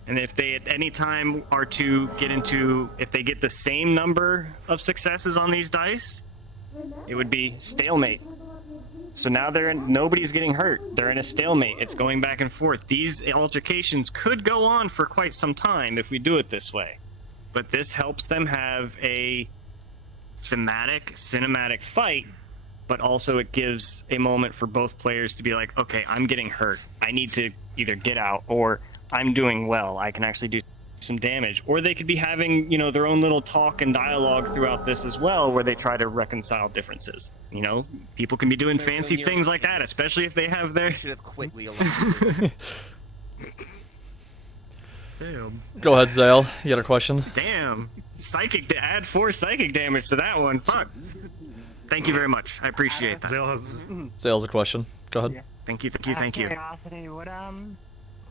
And if they at any time are to get into, if they get the same number of successes on these dice, it would be stalemate. So now nobody's getting hurt. They're in a stalemate. It's going back and forth. These altercations could go on for quite some time if we do it this way. But this helps them have a thematic, cinematic fight, but also it gives a moment for both players to be like, okay, I'm getting hurt. I need to either get out, or I'm doing well. I can actually do some damage. Or they could be having, their own little talk and dialogue throughout this as well, where they try to reconcile differences. People can be doing fancy things like that, especially if they have their... Should have quit Wheel. Damn. Go ahead, Zale. You got a question? Damn. Add 4 psychic damage to that one. Fuck. Thank you very much. I appreciate that. Zale's a question. Go ahead. Yeah. Thank you. Curiosity, would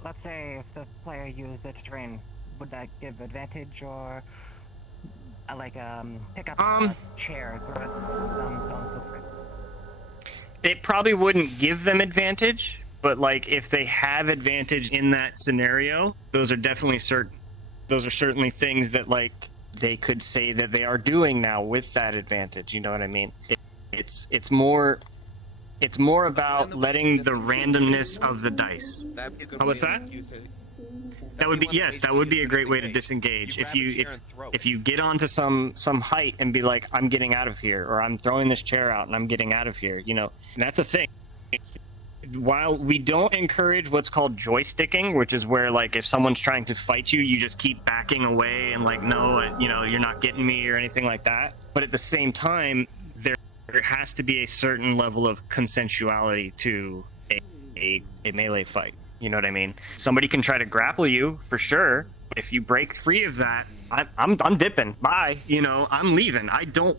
let's say if the player used the terrain, would that give advantage or pick up a chair, throw it, so on and so forth? It probably wouldn't give them advantage, but if they have advantage in that scenario, those are definitely certainly things that they could say that they are doing now with that advantage. You know what I mean? It's more about letting the randomness of the dice. Oh, what's that? That would be a great way to disengage. If you get onto some height and be like, I'm getting out of here, or I'm throwing this chair out and I'm getting out of here, that's a thing. While we don't encourage what's called joysticking, which is where if someone's trying to fight you, you just keep backing away and no, you're not getting me or anything like that. But at the same time, there has to be a certain level of consensuality to a melee fight. You know what I mean? Somebody can try to grapple you for sure. If you break free of that, I'm dipping. Bye. You know, I'm leaving. I don't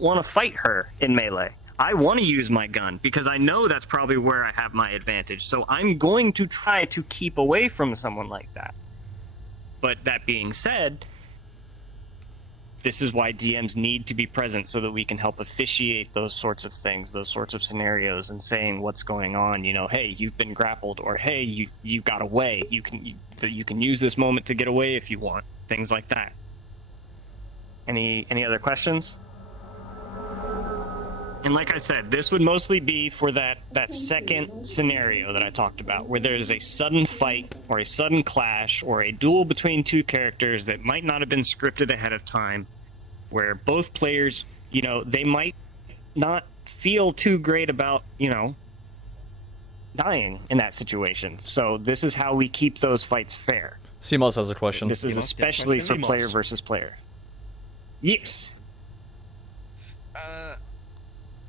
want to fight her in melee. I want to use my gun because I know that's probably where I have my advantage. So I'm going to try to keep away from someone like that. But that being said, this is why DMs need to be present so that we can help officiate those sorts of things, those sorts of scenarios, and saying what's going on. You know, hey, you've been grappled, or hey, you got away. You can use this moment to get away if you want. Things like that. Any other questions? And like I said, this would mostly be for that second scenario that I talked about, where there's a sudden fight or a sudden clash or a duel between two characters that might not have been scripted ahead of time, where both players, you know, they might not feel too great about, you know, dying in that situation. So this is how we keep those fights fair. CMOS has a question. This is especially for player versus player. Yes.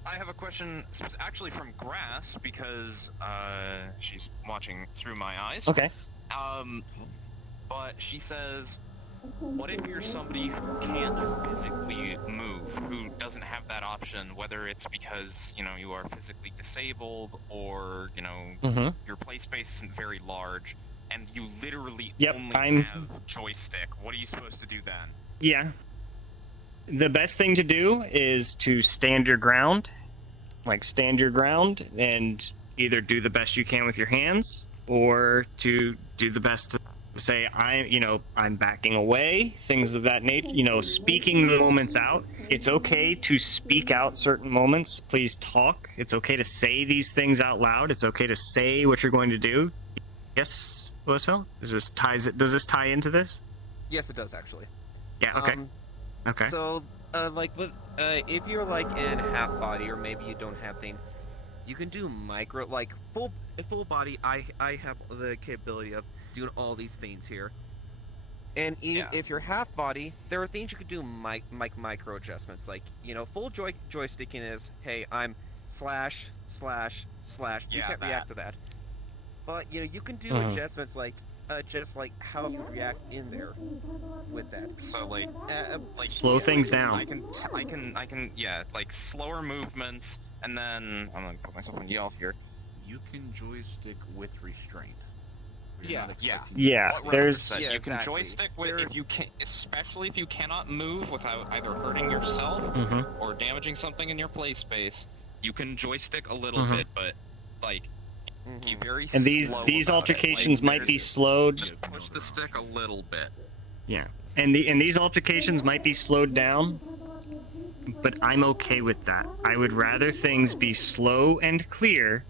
I have a question, actually from Grass, because she's watching through my eyes. Okay. But she says, what if you're somebody who can't physically move, who doesn't have that option, whether it's because, you know, you are physically disabled or, you know, your play space isn't very large, and you literally only have joystick. What are you supposed to do then? Yeah. The best thing to do is to stand your ground. Like, stand your ground and either do the best you can with your hands or to do the best to say, I'm backing away, things of that nature. You know, speaking the moments out. It's okay to speak out certain moments. Please talk. It's okay to say these things out loud. It's okay to say what you're going to do. Yes, Wilson? Does this tie into this? Yes, it does, actually. Yeah, okay. Okay. So, like, with, if you're, like, in half body, or maybe you don't have things, you can do micro, like, full body, I have the capability of doing all these things here. And if you're half body, there are things you could do micro adjustments, like, you know, full joysticking is, hey, I'm slash, you can't react to that. But, you know, you can do adjustments like, just like how you react in there with that. So like slow things down. I can like slower movements, and then I'm gonna put myself on yelp here. You can joystick with restraint. Yeah. There's you exactly. can joystick with if you can, especially if you cannot move without either hurting yourself or damaging something in your play space. You can joystick a little bit, but like. Be very and these altercations might be slowed. Just push the stick a little bit. Yeah, and these altercations might be slowed down, but I'm okay with that. I would rather things be slow and clear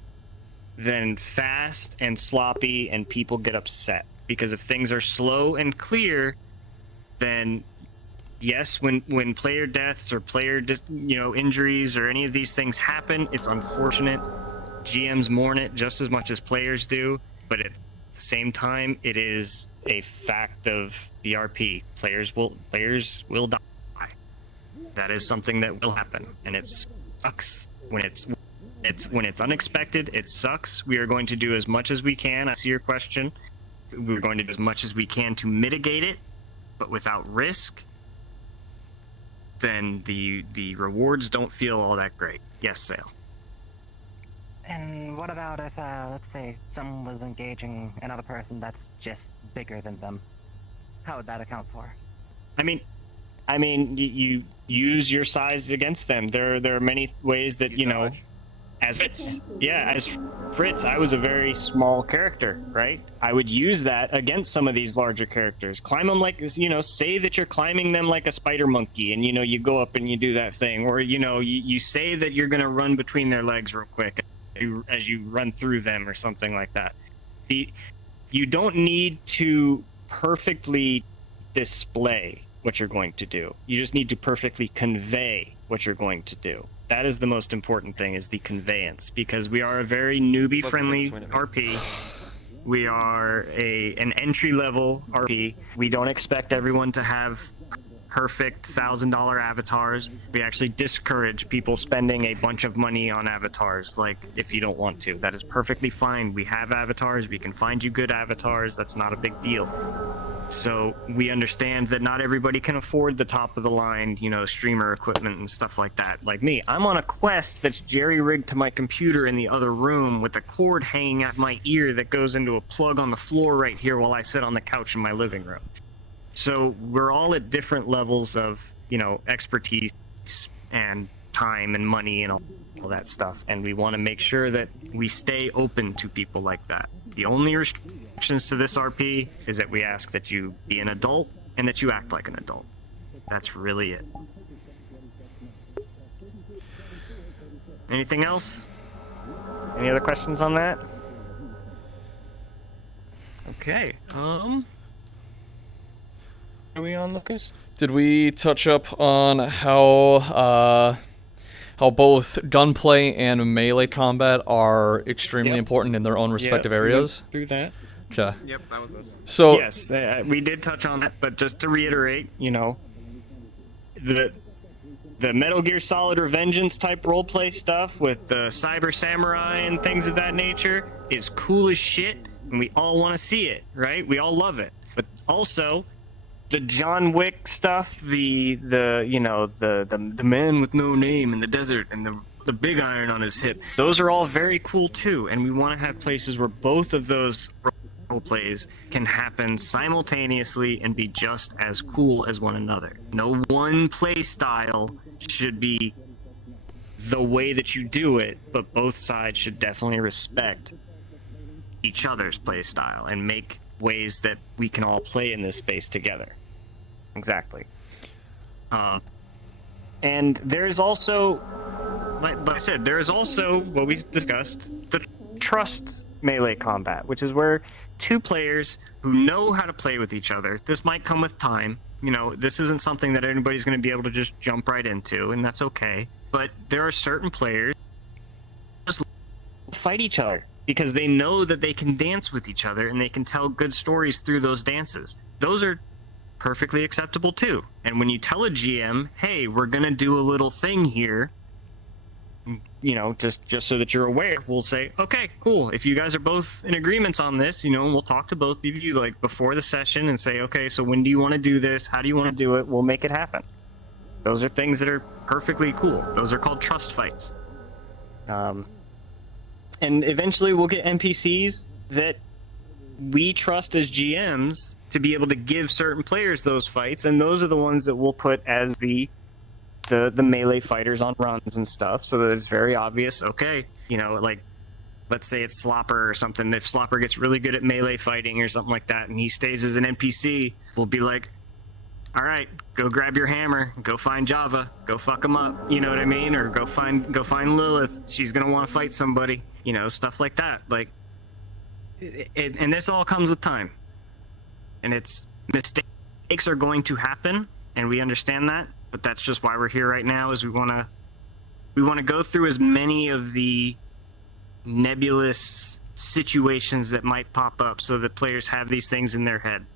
than fast and sloppy and people get upset. Because if things are slow and clear, then yes, when player deaths or player injuries or any of these things happen, it's unfortunate. GMs mourn it just as much as players do, but at the same time, it is a fact of the RP. Players will die. That is something that will happen, and it sucks when it's unexpected. It sucks. We are going to do as much as we can. I see your question. We're going to do as much as we can to mitigate it, but without risk, then the rewards don't feel all that great. Yes, Sale. And what about if, let's say, someone was engaging another person that's just bigger than them? How would that account for? I mean, you use your size against them. There are many ways that as Fritz, I was a very small character, right? I would use that against some of these larger characters. Climb them like, say that you're climbing them like a spider monkey, and you go up and you do that thing, or you say that you're gonna run between their legs real quick as you run through them or something like that. You don't need to perfectly display what you're going to do. You just need to perfectly convey what you're going to do. That is the most important thing, is the conveyance, because we are a very newbie-friendly RP. We are an entry-level RP. We don't expect everyone to have perfect $1,000 avatars. We actually discourage people spending a bunch of money on avatars, like, if you don't want to. That is perfectly fine. We have avatars. We can find you good avatars. That's not a big deal. So we understand that not everybody can afford the top of the line, you know, streamer equipment and stuff like that. Like me, I'm on a Quest that's jerry-rigged to my computer in the other room with a cord hanging at my ear that goes into a plug on the floor right here while I sit on the couch in my living room. So we're all at different levels of, you know, expertise and time and money and all that stuff. And we want to make sure that we stay open to people like that. The only restrictions to this RP is that we ask that you be an adult and that you act like an adult. That's really it. Anything else? Any other questions on that? Okay. Are we on, Lucas? Did we touch up on how both gunplay and melee combat are extremely important in their own respective areas? Through that. Okay. Yep, that was us. So yes, we did touch on that, but just to reiterate, you know, the Metal Gear Solid Revengeance type roleplay stuff with the Cyber Samurai and things of that nature is cool as shit, and we all want to see it, right? We all love it. But also, the John Wick stuff, the man with no name in the desert and the big iron on his hip, those are all very cool too, and we want to have places where both of those role plays can happen simultaneously and be just as cool as one another. No one play style should be the way that you do it, but both sides should definitely respect each other's play style and make ways that we can all play in this space together. Exactly. And there's also, like I said, there is also what we discussed, the trust melee combat, which is where two players who know how to play with each other. This might come with time. You know, this isn't something that anybody's going to be able to just jump right into, and that's okay. But there are certain players who just fight each other because they know that they can dance with each other and they can tell good stories through those dances. Those are perfectly acceptable too. And when you tell a GM, hey, we're going to do a little thing here, you know, just so that you're aware, we'll say, okay, cool. If you guys are both in agreements on this, you know, we'll talk to both of you like before the session and say, okay, so when do you want to do this? How do you want to do it? We'll make it happen. Those are things that are perfectly cool. Those are called trust fights. And eventually we'll get NPCs that we trust as GMs to be able to give certain players those fights, and those are the ones that we'll put as the melee fighters on runs and stuff, so that it's very obvious, okay, you know, like, let's say it's Slopper or something. If Slopper gets really good at melee fighting or something like that, and he stays as an NPC, we'll be like, all right, go grab your hammer, go find Java, go fuck him up, you know what I mean? Or go find Lilith, she's gonna want to fight somebody, you know, stuff like that. Like, and this all comes with time. And mistakes are going to happen, and we understand that, but that's just why we're here right now, is we want to go through as many of the nebulous situations that might pop up so that players have these things in their head.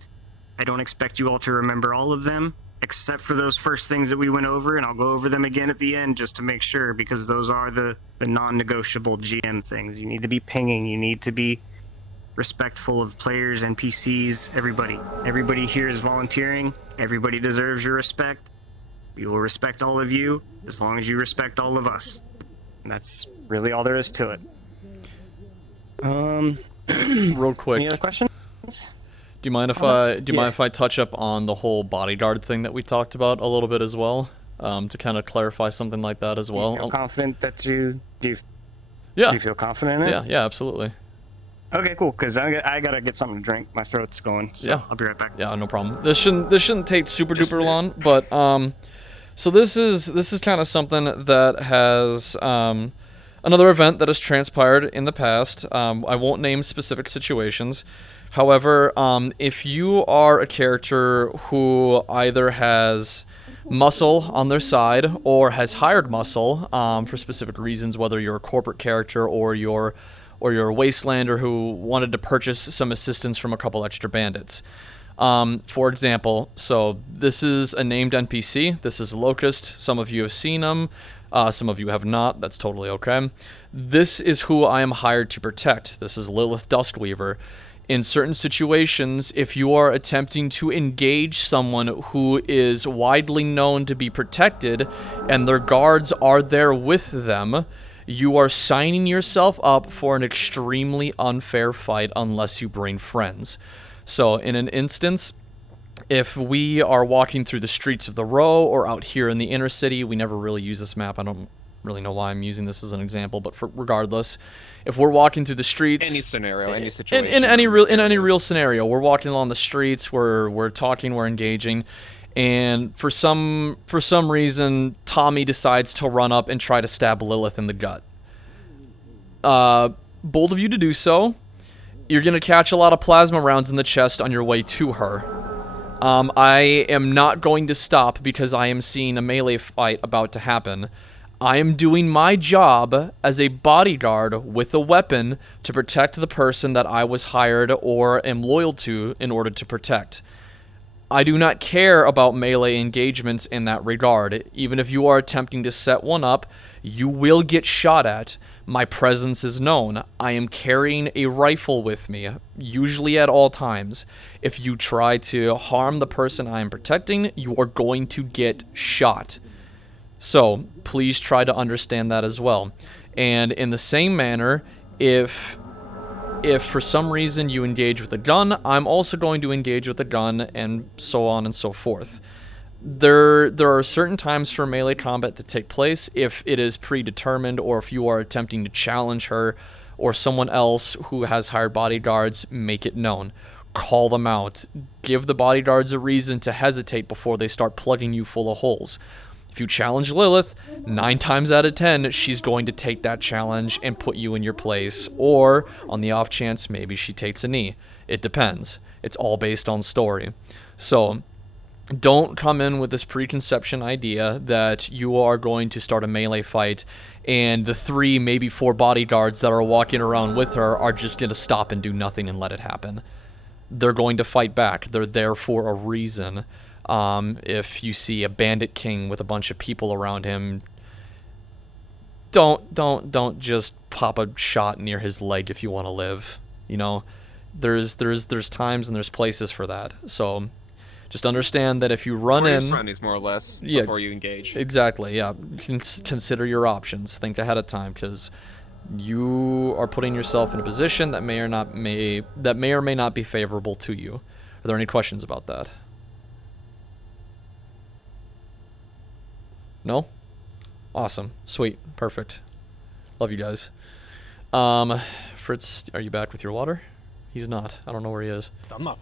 I don't expect you all to remember all of them, except for those first things that we went over, and I'll go over them again at the end just to make sure, because those are the non-negotiable GM things. You need to be pinging, you need to be respectful of players, NPCs, everybody. Everybody here is volunteering. Everybody deserves your respect. We will respect all of you as long as you respect all of us. And that's really all there is to it. Real quick. Any other questions? Do you mind if I touch up on the whole bodyguard thing that we talked about a little bit as well, to kind of clarify something like that as well? You feel confident that do you feel confident in it? Yeah, absolutely. Okay, cool. Because I gotta get something to drink. My throat's going. So yeah, I'll be right back. Yeah, no problem. This shouldn't take super duper long, but so this is kind of something that has another event that has transpired in the past. I won't name specific situations. However, if you are a character who either has muscle on their side or has hired muscle for specific reasons, whether you're a corporate character or you're a wastelander who wanted to purchase some assistance from a couple extra bandits, For example, so this is a named NPC. This is Locust. Some of you have seen him. Some of you have not. That's totally okay. This is who I am hired to protect. This is Lilith Dustweaver. In certain situations, if you are attempting to engage someone who is widely known to be protected and their guards are there with them, you are signing yourself up for an extremely unfair fight unless you bring friends. So in an instance, if we are walking through the streets of the row or out here in the inner city, we never really use this map. I don't really know why I'm using this as an example, but regardless, if we're walking through the streets, Any scenario, any situation. in any real scenario, we're walking along the streets, we're talking, we're engaging, and for some reason, Tommy decides to run up and try to stab Lilith in the gut. Bold of you to do so. You're gonna catch a lot of plasma rounds in the chest on your way to her. I am not going to stop because I am seeing a melee fight about to happen. I am doing my job as a bodyguard with a weapon to protect the person that I was hired or am loyal to in order to protect. I do not care about melee engagements in that regard. Even if you are attempting to set one up, you will get shot at. My presence is known. I am carrying a rifle with me, usually at all times. If you try to harm the person I am protecting, you are going to get shot. So, please try to understand that as well. And in the same manner, if for some reason you engage with a gun, I'm also going to engage with a gun, and so on and so forth. There are certain times for melee combat to take place if it is predetermined, or if you are attempting to challenge her or someone else who has hired bodyguards, make it known. Call them out. Give the bodyguards a reason to hesitate before they start plugging you full of holes. If you challenge Lilith, 9 times out of 10, she's going to take that challenge and put you in your place, or on the off chance, maybe she takes a knee. It depends. It's all based on story. So, don't come in with this preconception idea that you are going to start a melee fight and the 3, maybe 4 bodyguards that are walking around with her are just going to stop and do nothing and let it happen. They're going to fight back. They're there for a reason. If you see a bandit king with a bunch of people around him, don't just pop a shot near his leg if you want to live. You know, there's times and there's places for that. So just understand that if you run in, friendlies more or less before you engage. Exactly. Yeah. Consider your options. Think ahead of time, because you are putting yourself in a position that may or may not be favorable to you. Are there any questions about that? No? Awesome. Sweet. Perfect. Love you guys. Fritz, are you back with your water? He's not. I don't know where he is. I'm not.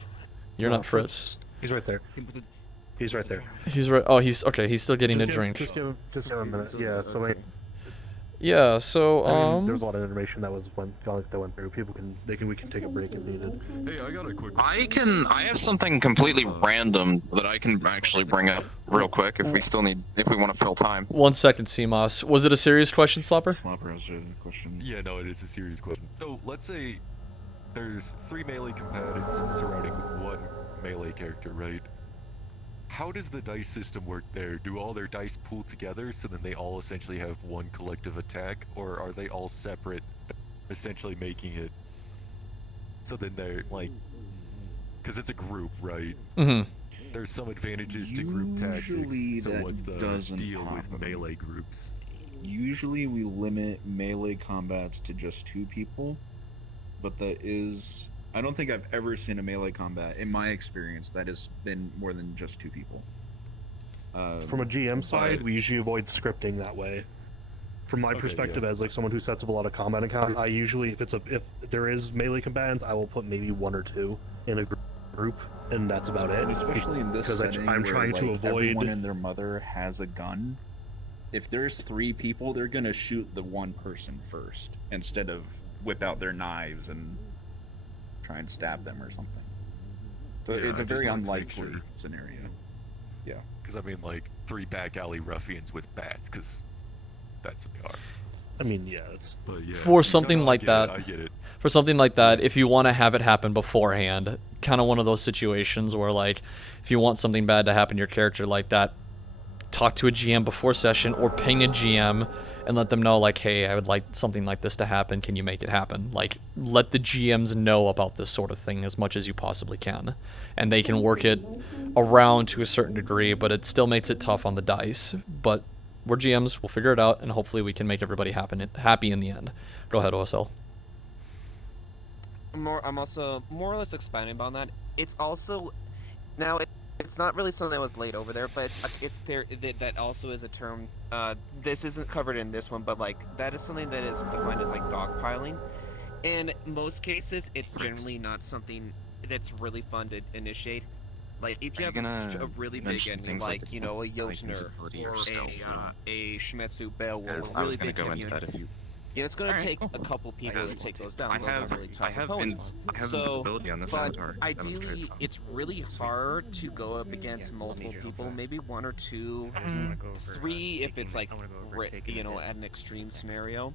You're not Fritz. He's right there. He's right there. He's right. Oh, he's okay. He's still getting a drink. Just give him a minute. Yeah. So wait. Yeah. So I mean, there was a lot of information that went through. We can take a break if needed. Hey, I got a quick. I have something completely random that I can actually bring up real quick if we want to fill time. 1 second, CMOS. Was it a serious question, Slopper? Slopper has a question. Yeah, no, it is a serious question. So let's say there's 3 melee combatants surrounding 1 melee character, right? How does the dice system work there? Do all their dice pool together so then they all essentially have 1 collective attack, or are they all separate, essentially making it so then they're like, because it's a group, right? Mm-hmm. There's some advantages to group tactics. So what's the deal with melee groups? Usually we limit melee combats to just 2 people, but I don't think I've ever seen a melee combat, in my experience, that has been more than just 2 people. From a GM side, we usually avoid scripting that way. From my perspective, as like someone who sets up a lot of combat accounts, I usually, if there is melee combatants, I will put maybe 1 or 2 in a group, and that's about it. Especially in this setting, I'm where, trying to avoid. Everyone and their mother has a gun. If there's 3 people, they're gonna shoot the 1 person first, instead of whip out their knives and try and stab them or something. So Yeah, it's a very unlikely sure. scenario. Because I mean, like 3 back alley ruffians with bats, because that's what they are. I mean, yeah, it's for something No, like I that. get it. For something like that, if you want to have it happen beforehand, kind of one of those situations where, like, if you want something bad to happen to your character like that, talk to a GM before session or ping a GM and let them know, like, hey, I would like something like this to happen. Can you make it happen? Like, let the GMs know about this sort of thing as much as you possibly can. And they can work it around to a certain degree, but it still makes it tough on the dice. But we're GMs, we'll figure it out, and hopefully we can make everybody happy in the end. Go ahead, OSL. I'm also more or less expanding on that. It's also now it's not really something that was laid over there, but it's there that also is a term. This isn't covered in this one, but like that is something that is defined as like dogpiling. In most cases, it's generally not something that's really fun to initiate. Like if you have a really big enemy, like a Yoshner or a Shimetsu Beowulf, a really big enemy. Yeah, it's going to take a couple people to take those down. I have visibility on this avatar. Ideally, it's really hard to go up against multiple people. Maybe 1 or 2, 3 if it's like, at an extreme scenario.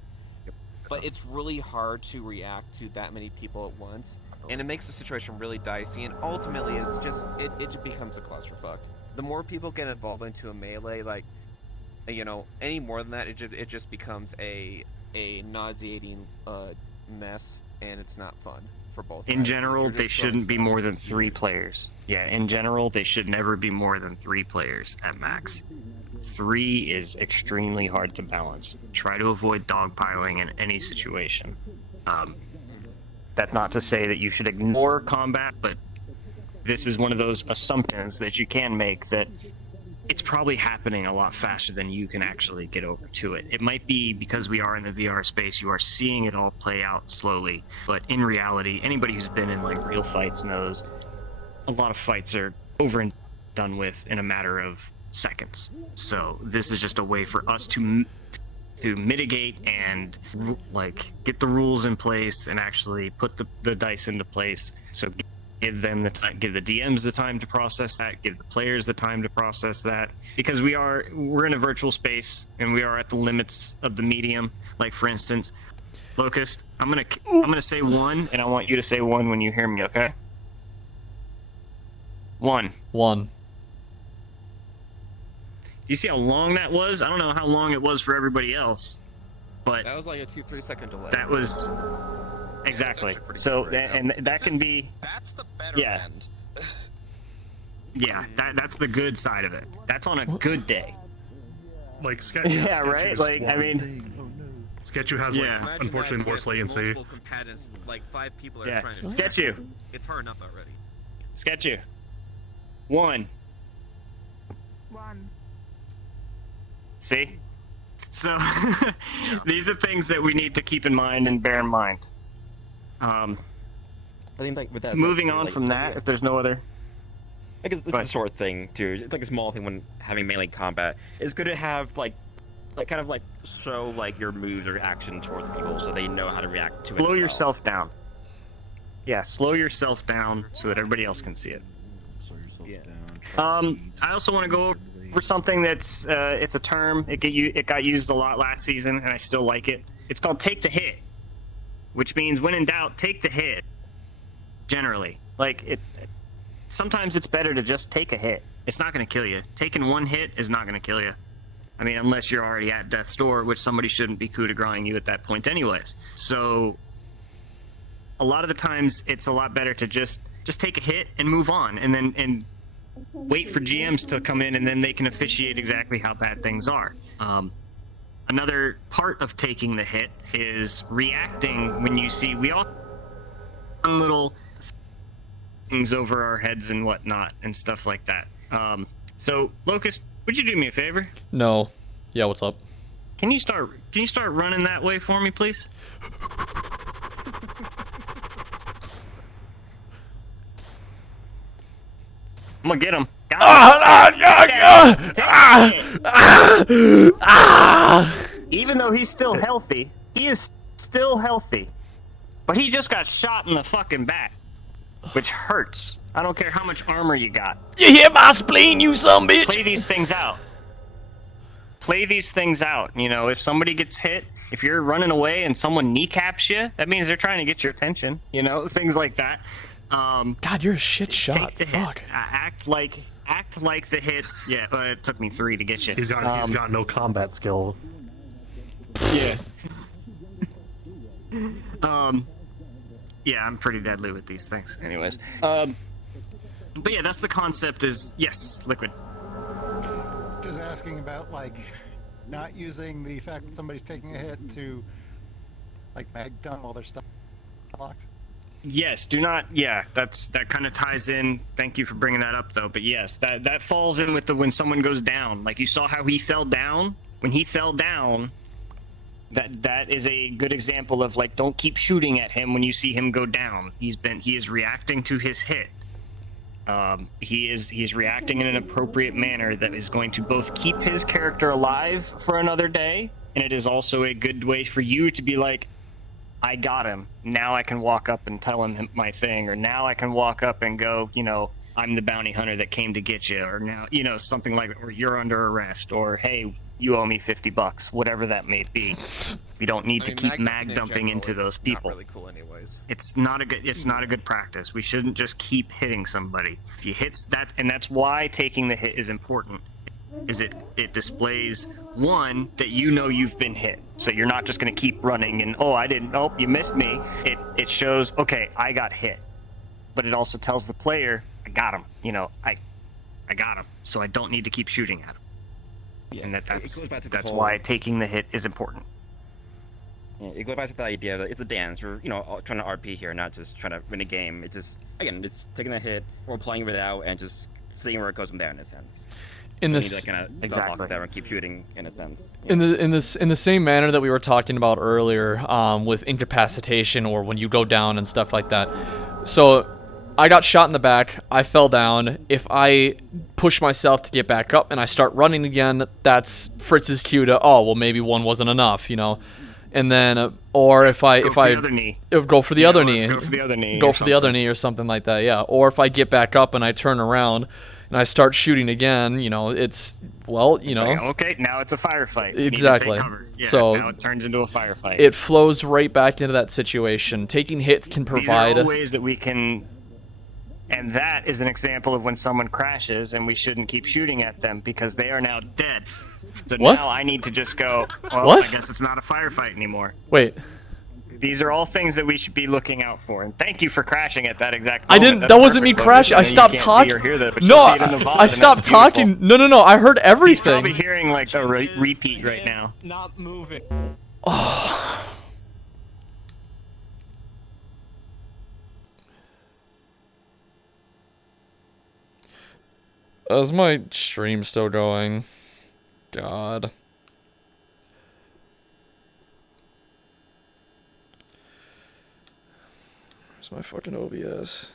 But it's really hard to react to that many people at once, and it makes the situation really dicey. And ultimately, it's just it becomes a clusterfuck. The more people get involved into a melee, like any more than that, it just becomes a nauseating mess, and it's not fun for both sides. In general, they shouldn't be more than 3 players. Yeah, in general, they should never be more than 3 players at max. 3 is extremely hard to balance. Try to avoid dogpiling in any situation. That's not to say that you should ignore combat, but this is one of those assumptions that you can make that it's probably happening a lot faster than you can actually get over to it. It might be because we are in the VR space, you are seeing it all play out slowly, but in reality, anybody who's been in like real fights knows a lot of fights are over and done with in a matter of seconds. So this is just a way for us to mitigate and like get the rules in place and actually put the dice into place. So give them the time, give the DMs the time to process that, give the players the time to process that, because we're in a virtual space and we are at the limits of the medium. Like for instance, Locust, I'm gonna say 1, and I want you to say 1 when you hear me, okay? 1. You see how long that was? I don't know how long it was for everybody else, but that was like a 2-3 second delay. That was exactly. So and that can be. That's the better end. Yeah, that's the good side of it. That's on a good day. Like Sketch. Yeah, right. Like I mean, Sketchu has like unfortunately the worst latency. Like 5 people are trying to. Sketchu. It's hard enough already. Sketchu. 1. See? So, these are things that we need to keep in mind and bear in mind. I think like with that. Moving on from that, if there's no other. I guess it's a short thing too. It's like a small thing when having melee combat. It's good to have like kind of like show like your moves or action towards people so they know how to react to it. Slow yourself down. Yeah, slow yourself down so that everybody else can see it. I also want to go over something that's it's a term. It got used a lot last season, and I still like it. It's called take the hit, which means when in doubt, take the hit. Generally, like sometimes it's better to just take a hit. It's not going to kill you. Taking 1 hit is not going to kill you. I mean, unless you're already at death's door, which somebody shouldn't be coup de grace you at that point, anyways. So a lot of the times, it's a lot better to just take a hit and move on, and wait for GMs to come in, and then they can officiate exactly how bad things are. Another part of taking the hit is reacting when you see we all little things over our heads and whatnot and stuff like that. So Locust, would you do me a favor? No. Yeah, what's up? Can you start running that way for me, please? I'm gonna get him. Even though he's still healthy, he is still healthy. But he just got shot in the fucking back, which hurts. I don't care how much armor you got. You hear my spleen, you son bitch? Play these things out. Play these things out. You know, if somebody gets hit, If you're running away and someone kneecaps you, that means they're trying to get your attention. You know, things like that. God, you're a shit shot. Fuck. Act like the hits. Yeah, but it took me 3 to get you. He's got no combat skill. Yeah. Yeah, I'm pretty deadly with these things. Anyways. But yeah, that's the concept. Is yes, liquid. Just asking about like not using the fact that somebody's taking a hit to like mag dump all their stuff locked. Yes, do not. Yeah, that kind of ties in. Thank you for bringing that up, though. But yes, that falls in with the when someone goes down. Like you saw how he fell down. When he fell down, that is a good example of like don't keep shooting at him when you see him go down. He is reacting to his hit. He's reacting in an appropriate manner that is going to both keep his character alive for another day, and it is also a good way for you to be like, I got him. Now I can walk up and tell him my thing, or now I can walk up and go, you know, I'm the bounty hunter that came to get you, or now, you know, something like, or you're under arrest, or hey, you owe me $50, whatever that may be. We don't need to keep mag dumping into those people. Not really cool anyways. It's not a good practice. We shouldn't just keep hitting somebody. If you hit that, and that's why taking the hit is important. Is it displays one that you know you've been hit, so you're not just going to keep running and you missed me. It shows, okay, I got hit, but it also tells the player, I got him. You know, I got him, so I don't need to keep shooting at him. Yeah, and that's why taking the hit is important. Yeah, it goes back to the idea that it's a dance. We're trying to RP here, not just trying to win a game. It's just just taking the hit or playing it out and just seeing where it goes from there in a sense. In You this need to kind of exactly there and keep shooting in a sense. in the same manner that we were talking about earlier, with incapacitation or when you go down and stuff like that. So I got shot in the back. I fell down. If I push myself to get back up and I start running again, that's Fritz's cue to maybe one wasn't enough, you know. And then, or if I go for the other knee, go for the other knee or something like that, yeah. Or if I get back up and I turn around and I start shooting again, you know, it's okay, now it's a firefight. Exactly. Yeah, so now it turns into a firefight. It flows right back into that situation. Taking hits can provide. These are all ways that we can, and that is an example of when someone crashes and we shouldn't keep shooting at them because they are now dead. So What? now I need to just go, well, What? I guess it's not a firefight anymore. Wait. These are all things that we should be looking out for. And thank you for crashing at that exact I moment. didn't. That's That wasn't me perfect, crashing. I Logan. stopped You can't talking. see or hear that, but No, you'll see it in the VOD, I and stopped that's beautiful. talking. No. I heard He's everything. probably hearing like a repeat right now. Not moving. Is my stream still going? God. Where's my fucking OBS?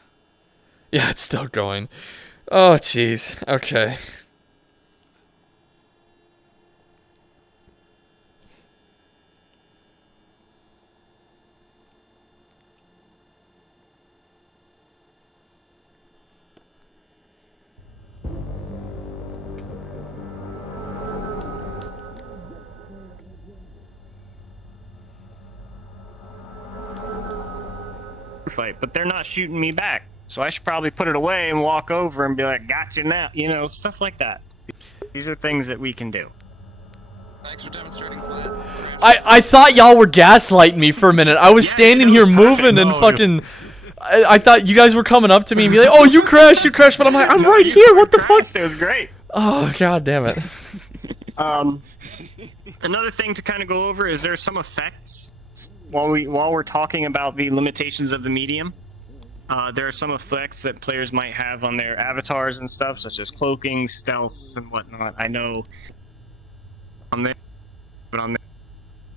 Yeah, it's still going. Oh, jeez. Okay. Fight, but they're not shooting me back. So I should probably put it away and walk over and be like, gotcha now. You know, stuff like that. These are things that we can do. Thanks for demonstrating plan. I thought y'all were gaslighting me for a minute. I was standing here moving and fucking. I thought you guys were coming up to me and be like, "Oh, you crashed, but I'm like, I'm right here. What the fuck? It was great. Oh, god damn it. Another thing to kind of go over is there some effects while we're talking about the limitations of the medium. There are some effects that players might have on their avatars and stuff, such as cloaking, stealth, and whatnot. I know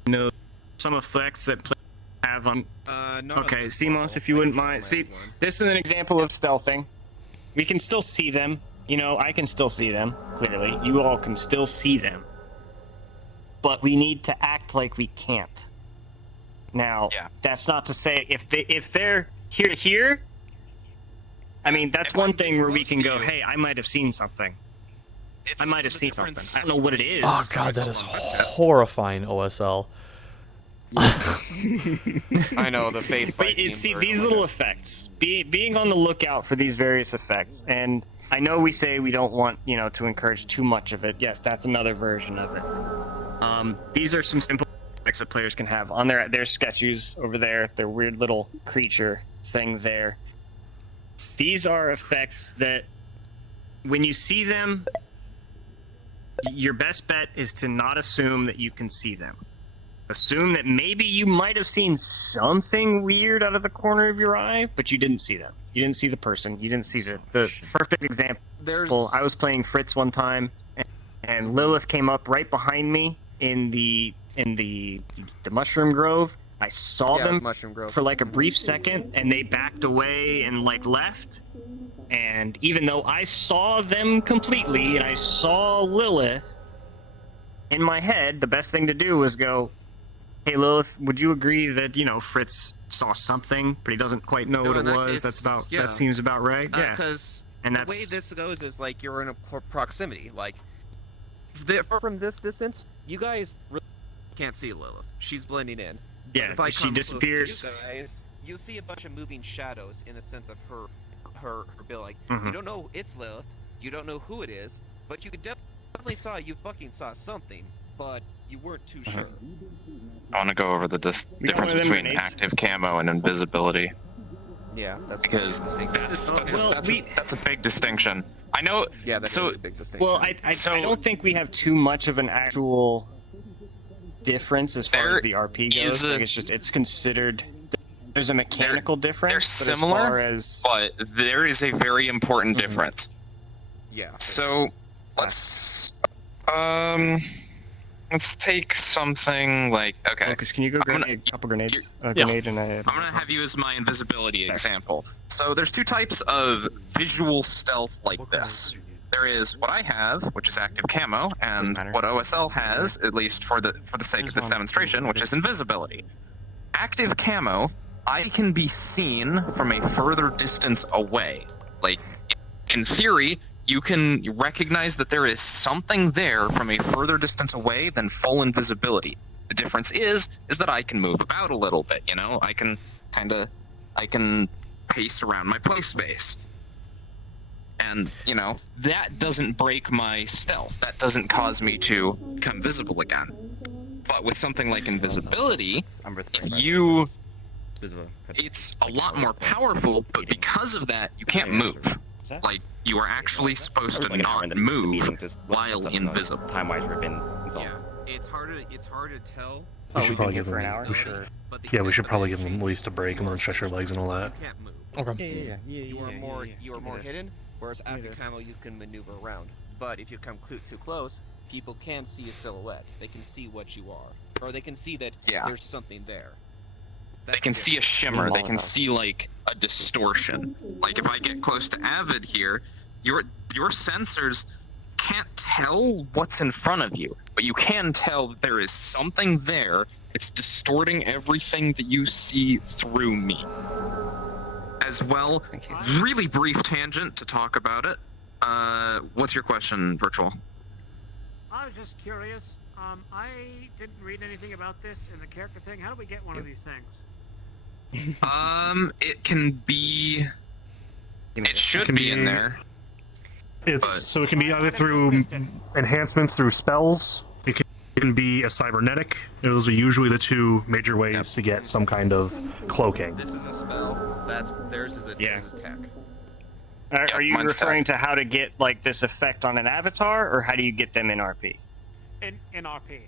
no some effects that players have on. Okay, CMOS, if you wouldn't mind. See, this is an example of stealthing. We can still see them. You know, I can still see them clearly. You all can still see them. But we need to act like we can't. Now, that's not to say if they're here, I mean, that's one thing where we can go, hey, I might have seen something. I might have seen something. I don't know what it is. Oh god, that is horrifying, OSL. I know the face. But see these little effects. Being on the lookout for these various effects, and I know we say we don't want to encourage too much of it. Yes, that's another version of it. These are some simple effects that players can have on their sketches over there. Their weird little creature thing there. These are effects that, when you see them, your best bet is to not assume that you can see them. Assume that maybe you might have seen something weird out of the corner of your eye, but you didn't see them. You didn't see the person. You didn't see the perfect example. I was playing Fritz one time, and Lilith came up right behind me in the mushroom grove. I saw them for like a brief second, and they backed away and like left. And even though I saw them completely, and I saw Lilith, in my head, the best thing to do was go, "Hey Lilith, would you agree that Fritz saw something, but he doesn't quite know what it was? That seems about right." Yeah. Because and the way this goes is like you're in a proximity. Like from this distance, you guys really can't see Lilith. She's blending in. Yeah, if I she come disappears. close to you guys, you'll see a bunch of moving shadows in the sense of her build. Like you don't know it's Lilith, you don't know who it is, but you could definitely fucking saw something, but you weren't too sure. I want to go over the difference between active camo and invisibility. Yeah, that's because that's a big distinction. I know. Yeah, that's a big distinction. Well, I don't think we have too much of an actual difference as far as the RP goes. It's considered. There's a mechanical difference. They're similar, but there is a very important difference. Yeah. So let's take something like Lucas, can you go grab me a couple grenades? Grenade and I'm gonna have you as my invisibility example. So there's two types of visual stealth like this. There is what I have, which is active camo, and what OSL has, at least for the sake of this demonstration, which is invisibility. Active camo, I can be seen from a further distance away. Like, in theory, you can recognize that there is something there from a further distance away than full invisibility. The difference is that I can move about a little bit, I can pace around my play space. And, that doesn't break my stealth. That doesn't cause me to become visible again. But with something like invisibility, it's a lot more powerful, but because of that, you can't move. Like, you are actually supposed to not move while invisible. Yeah, it's hard to tell. We should probably give him. We should probably give him at least a break and let him stretch their legs and all that. Okay. You are more hidden, whereas active camo you can maneuver around. But if you come too close, people can see a silhouette. They can see what you are, or they can see that there's something there. They can see a shimmer. They can see like a distortion. Like if I get close to Avid here, your sensors can't tell what's in front of you, but you can tell that there is something there. It's distorting everything that you see through me. As well, really brief tangent to talk about it. What's your question, Virtual? I was just curious. I didn't read anything about this in the character thing. How do we get one of these things? It can be. It should be in there. So it can be either through enhancements through spells. It can be a cybernetic. Those are usually the two major ways to get some kind of cloaking. This is a spell. Theirs is tech. Are you referring to how to get like this effect on an avatar, or how do you get them in RP? In RP.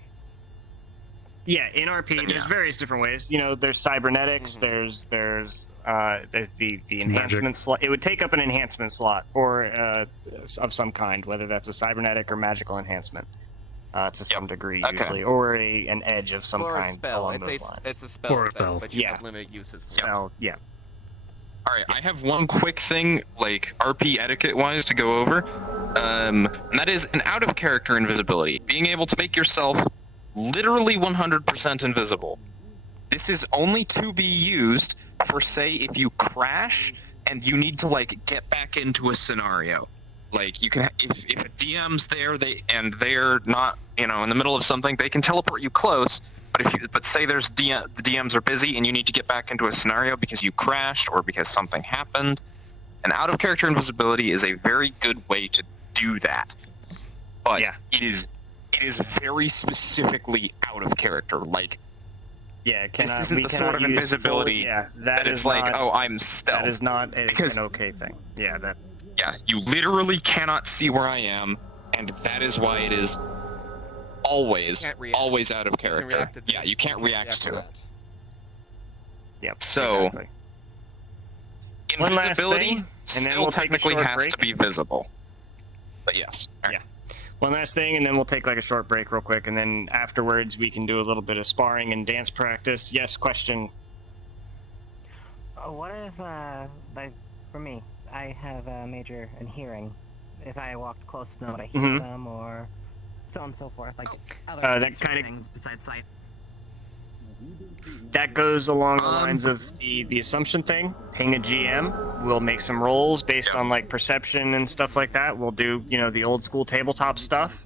Yeah, in RP, there's various different ways. There's cybernetics. There's the enhancement slot. It would take up an enhancement slot or of some kind, whether that's a cybernetic or magical enhancement, to some degree usually, or an edge of some kind along those lines. It's a spell, but you have limited uses. Spell, yeah. All right, I have one quick thing, like RP etiquette-wise, to go over, and that is an out-of-character invisibility, being able to make yourself literally 100% invisible. This is only to be used for, say, if you crash and you need to like get back into a scenario. Like you can, if a DM's there, they're not, in the middle of something, they can teleport you close, But say the DMs are busy and you need to get back into a scenario because you crashed or because something happened, an out of character invisibility is a very good way to do that. But it is very specifically out of character. Like, this isn't the sort of invisibility that is like, oh, I'm stealth. That is not an okay thing. Yeah, you literally cannot see where I am, and that is why it is always out of character. Yeah, you can't react to it. Yep. So, exactly. One last invisibility thing, and then still we'll take a technically short has break. to be visible. But yes. Yeah. One last thing, and then we'll take like a short break real quick, and then afterwards we can do a little bit of sparring and dance practice. Yes, question. What if, like, for me, I have a major in hearing. If I walked close enough, would I hear them, or so on and so forth, like other that kind of things besides sight. That goes along the lines of the assumption thing. Ping a GM. We'll make some rolls based on like perception and stuff like that. We'll do, the old school tabletop stuff.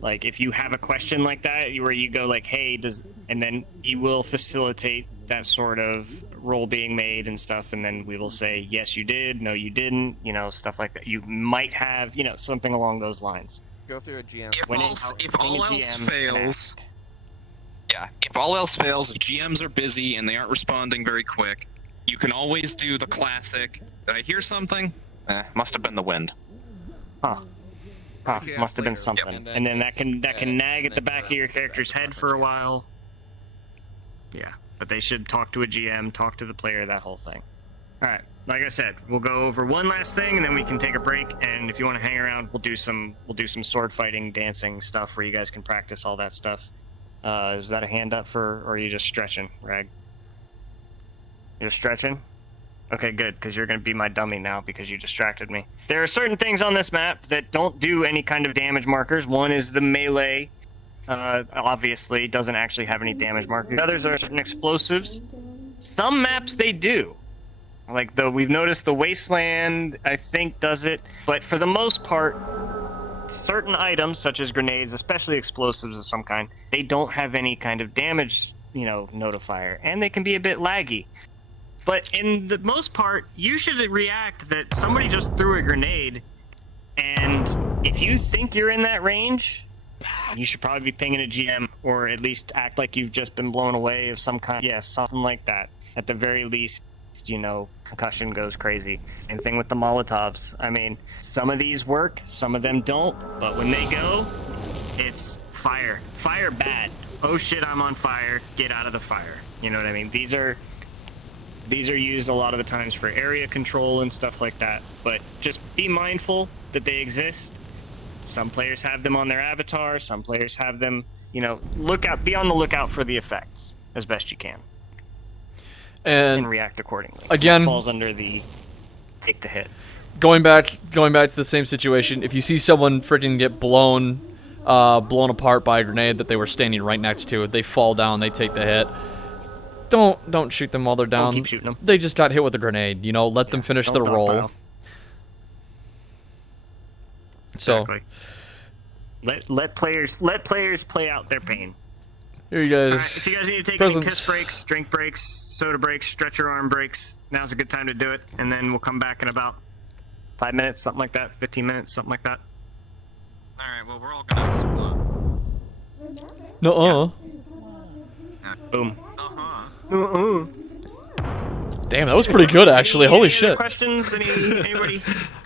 Like if you have a question like that, where you go like, hey, and then you will facilitate that sort of roll being made and stuff, and then we will say, yes, you did, no, you didn't, stuff like that. You might have, something along those lines. Go through a GM. If all else fails, if GMs are busy and they aren't responding very quick, you can always do the classic, did I hear something? Must have been the wind. Must have been something. And then that can nag at the back of your character's head for a while. Yeah, but they should talk to a GM, talk to the player, that whole thing. Alright, like I said, we'll go over one last thing and then we can take a break, and if you want to hang around, we'll do some sword fighting, dancing stuff where you guys can practice all that stuff. Is that a hand up or are you just stretching, Rag? You're stretching? Okay, good, because you're going to be my dummy now because you distracted me. There are certain things on this map that don't do any kind of damage markers. One is the melee. Obviously, doesn't actually have any damage markers. Others are certain explosives. Some maps they do. Like we've noticed the Wasteland, I think, does it. But for the most part, certain items, such as grenades, especially explosives of some kind, they don't have any kind of damage, notifier. And they can be a bit laggy. But in the most part, you should react that somebody just threw a grenade, and if you think you're in that range, you should probably be pinging a GM, or at least act like you've just been blown away of some kind. Yeah, something like that. At the very least, concussion goes crazy. Same thing with the Molotovs. I mean, some of these work, some of them don't, but when they go, it's fire. Fire bad. Oh shit, I'm on fire. Get out of the fire. You know what I mean? These are used a lot of the times for area control and stuff like that, but just be mindful that they exist. Some players have them on their avatar, some players have them, be on the lookout for the effects as best you can. And react accordingly. Again, it falls under the take the hit. Going back to the same situation, if you see someone freaking get blown apart by a grenade that they were standing right next to, they fall down, they take the hit. Don't shoot them while they're down. Don't keep shooting them. They just got hit with a grenade. Let them finish their roll. Exactly. Let players play out their pain. Here you guys. All right, if you guys need to take any kiss breaks, drink breaks, soda breaks, stretch your arm breaks, now's a good time to do it, and then we'll come back in about 5 minutes, something like that, 15 minutes, something like that. Alright, well, we're all gonna split. Nuh-uh. Boom. Damn, that was pretty good, actually. Holy shit. Questions? Anybody?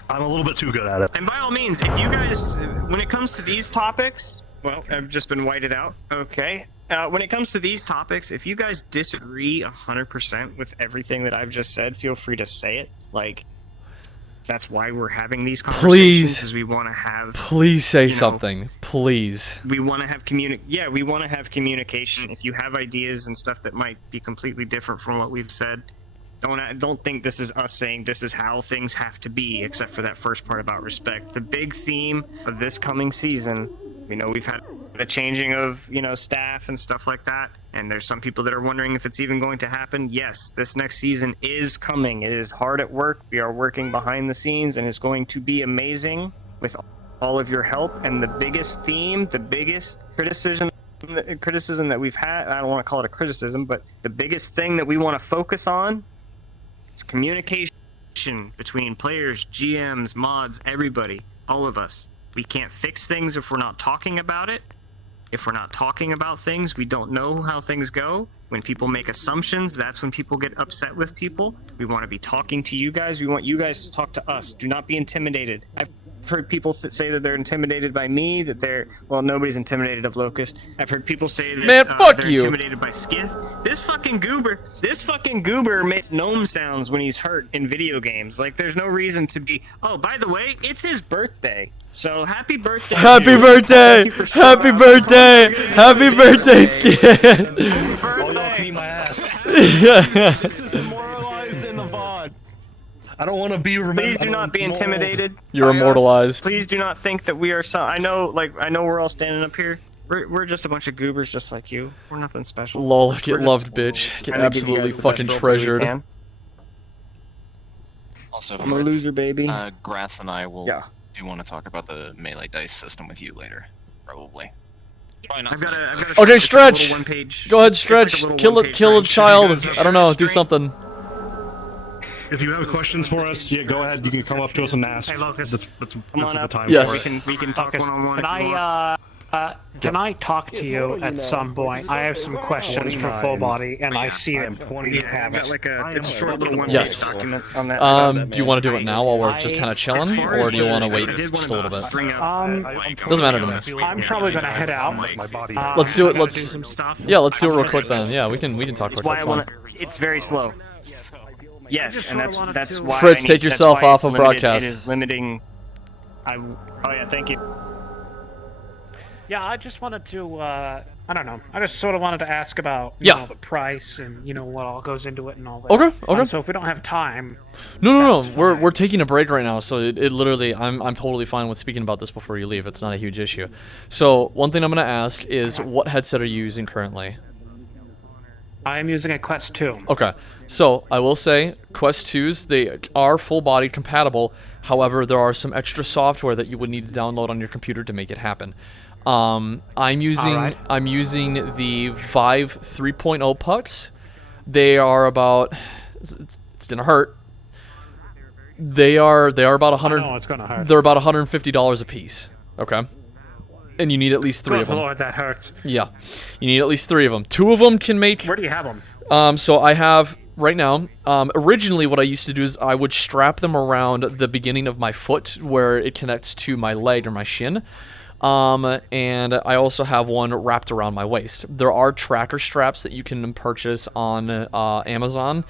I'm a little bit too good at it. And by all means, if you guys, when it comes to these topics, well, I've just been whited out. Okay. When it comes to these topics, if you guys disagree 100% with everything that I've just said, feel free to say it. That's why we're having these conversations. Please. Is we want to have. Please say something. Please. We want to have we want to have communication. If you have ideas and stuff that might be completely different from what we've said, don't think this is us saying this is how things have to be, except for that first part about respect. The big theme of this coming season, we've had a changing of, staff and stuff like that, and there's some people that are wondering if it's even going to happen. Yes, this next season is coming. It is hard at work. We are working behind the scenes, and it's going to be amazing with all of your help. And the biggest theme, the biggest criticism criticism that we've had, I don't want to call it a criticism, but the biggest thing that we want to focus on is communication between players, GMs, mods, everybody, all of us. We can't fix things if we're not talking about it. If we're not talking about things, we don't know how things go. When people make assumptions, that's when people get upset with people. We want to be talking to you guys. We want you guys to talk to us. Do not be intimidated. I've heard people say that they're intimidated by me, that they're... Well, nobody's intimidated of Locust. I've heard people say that Man, fuck they're you. intimidated by Skith. This fucking goober makes gnome sounds when he's hurt in video games. Like, there's no reason to be... Oh, by the way, it's his birthday. So, happy birthday. Happy birthday! Happy birthday! Happy birthday, Skid! This is immortalized in the VOD. I don't want to be remembered. Please do not be intimidated. You're by us. immortalized. Please do not think that we are some... I know we're all standing up here. We're just a bunch of goobers just like you. We're nothing special. Lol, We're get just loved, bitch. Get trying to give you absolutely guys the fucking best role play we treasured. can. Also, I'm a loser, baby. Grass and I will Yeah. do want to talk about the melee dice system with you later, probably. Probably not. I've got a Okay, it's like a stretch! little one-page- Go ahead, it's like a stretch. little Kill a one-page child. thing. I don't know, do something. If you have questions for us, yeah, go ahead. You can come up to us and ask. Hey, Locust. This Come is on the up. time. Yes. for it. We can talk one-on-one. Can I talk to you at some point? I have some questions for Full Body, and I see it. You have I've got it. like it's a short little one-page Yes. document on that. Do you want to do it now while we're just kind of chilling, or do you want to wait just a little bit? Doesn't matter to me. I'm probably gonna head out. Let's do it. I'm Let's. gonna do some stuff. Yeah, let's do it real quick then. Yeah, we can talk It's quick. why That's I fine. want to. It's very slow. Yes, and that's why. Fritz, take that's yourself why off it's of limited. broadcast. It is limiting. Oh yeah, thank you. Yeah, I just wanted to, I don't know. I just sort of wanted to ask about, you Yeah. know, the price and, you know, what all goes into it and all that. Okay, okay. So if we don't have time... No. We're taking a break right now, so it literally I'm totally fine with speaking about this before you leave. It's not a huge issue. So one thing I'm gonna ask is, what headset are you using currently? I am using a Quest 2. Okay, so I will say Quest 2s, they are full body compatible. However, there are some extra software that you would need to download on your computer to make it happen. I'm using the Vive 3.0 pucks. They are about it's gonna hurt. They are about 100. I know it's gonna hurt. They're about $150 a piece. Okay. And you need at least 3 of them. Lord, that hurts. Yeah, you need at least 3 of them. 2 of them can make. Where do you have them? So I have right now. Originally, what I used to do is I would strap them around the beginning of my foot where it connects to my leg or my shin. And I also have one wrapped around my waist. There are tracker straps that you can purchase on Amazon,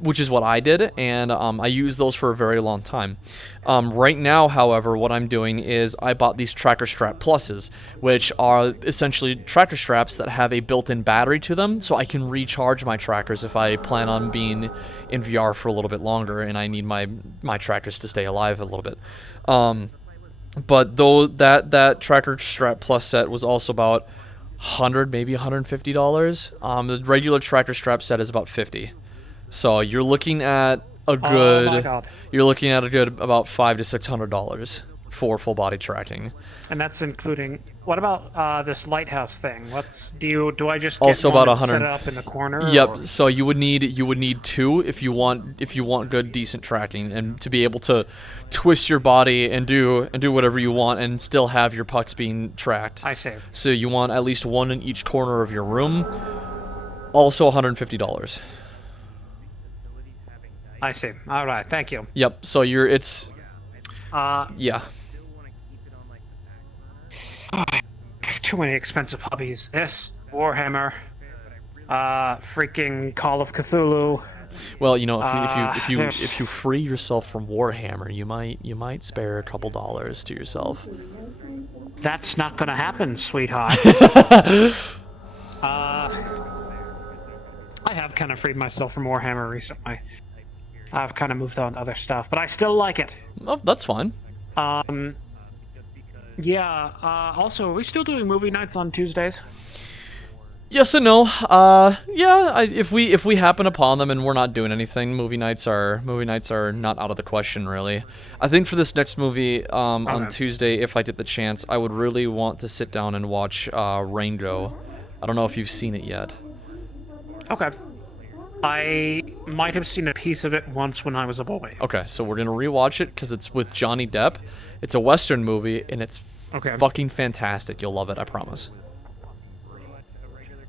which is what I did, and I used those for a very long time. Right now, however, what I'm doing is I bought these tracker strap pluses, which are essentially tracker straps that have a built-in battery to them, so I can recharge my trackers if I plan on being in VR for a little bit longer and I need my trackers to stay alive a little bit. But though that tracker strap plus set was also about $100, maybe $150. The regular tracker strap set is about $50. So you're looking at a good, my God. You're looking at a good about $500 to $600 for full body tracking. And that's including... What about this lighthouse thing? Do I just get Also one about and 100. set it up in the corner? Yep. or- So you would need 2 if you want good decent tracking and to be able to twist your body and do whatever you want and still have your pucks being tracked. I see. So you want at least 1 in each corner of your room. Also $150. I see. All right. Thank you. Yep. So yeah. Too many expensive hobbies. This, Warhammer, freaking Call of Cthulhu. Well, you know, if there's- you free yourself from Warhammer, you might spare a couple dollars to yourself. That's not gonna happen, sweetheart. I have kind of freed myself from Warhammer recently. I've kind of moved on to other stuff, but I still like it. Oh, that's fine. Yeah, also, are we still doing movie nights on Tuesdays? Yes and no. Yeah. If we happen upon them and we're not doing anything, movie nights are not out of the question, really. I think for this next movie, on Tuesday, if I get the chance, I would really want to sit down and watch Rango. I don't know if you've seen it yet. Okay. I might have seen a piece of it once when I was a boy. Okay, so we're gonna rewatch it because it's with Johnny Depp. It's a Western movie and it's fucking fantastic. You'll love it, I promise.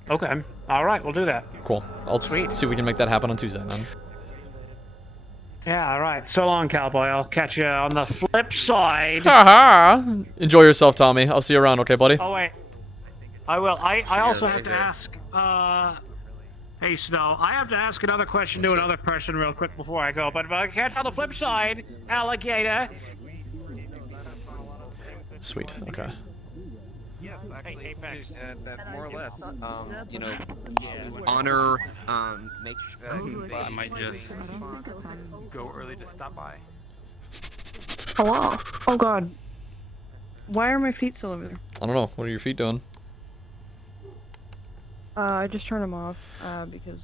Okay. All right, we'll do that. Cool. I'll see if we can make that happen on Tuesday then. Yeah, all right. So long, cowboy. I'll catch you on the flip side. Haha. Enjoy yourself, Tommy. I'll see you around, okay, buddy? Oh, wait. I will. I also have to ask, hey, Snow, I have to ask another question to another person real quick before I go, but if I catch on the flip side, alligator. Sweet, okay. Yes, actually, that more or less, you know, honor, make sure I might just go early to stop by. Hello. Oh God. Why are my feet still over there? I don't know. What are your feet doing? I just turned them off because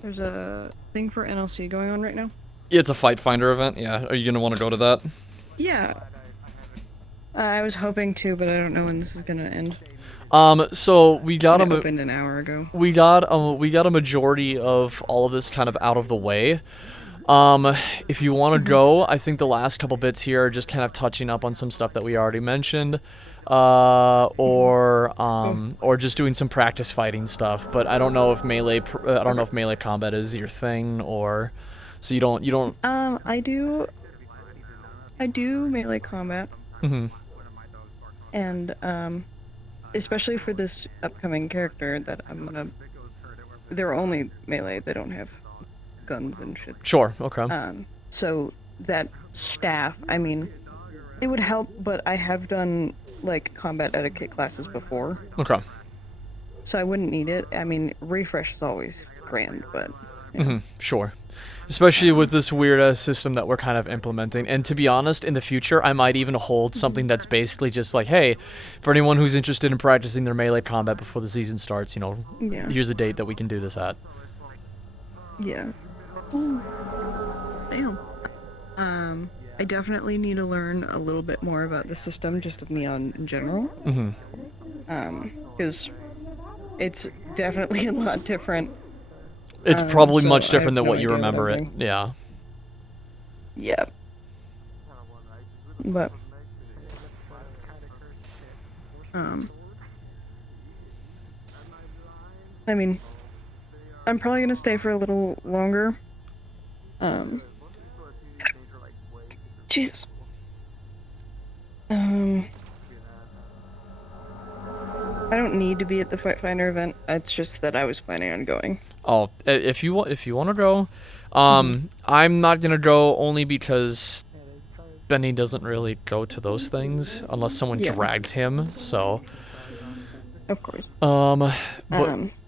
there's a thing for NLC going on right now. Yeah, it's a Fight Finder event. Yeah. Are you gonna want to go to that? Yeah. I was hoping to, but I don't know when this is gonna end. So we got It opened an hour ago. We got a majority of all of this kind of out of the way. If you want to go, I think the last couple bits here are just kind of touching up on some stuff that we already mentioned, or just doing some practice fighting stuff. But I don't know if melee combat is your thing, or so you don't. I do melee combat. Mm-hmm. And especially for this upcoming character that they're only melee. They don't have guns and shit. Sure. Okay. So that staff, I mean, it would help, but I have done like combat etiquette classes before. Okay. So I wouldn't need it. I mean, refresh is always grand, but. Yeah. Mm-hmm. Sure. Especially with this weird-ass system that we're kind of implementing. And to be honest, in the future, I might even hold something that's basically just like, hey, for anyone who's interested in practicing their melee combat before the season starts, you know, here's a date that we can do this at. Yeah. Ooh. Damn. I definitely need to learn a little bit more about the system, just of Neon in general. Mm-hmm. Because it's definitely a lot different. It's probably so much I different have than no what you idea remember I'm it. doing. Yeah. Yeah. But I mean, I'm probably gonna stay for a little longer. Jesus. I don't need to be at the Fight Finder event. It's just that I was planning on going. Oh, if you want to go, I'm not gonna go only because Benny doesn't really go to those things unless someone drags him. So. Of course. But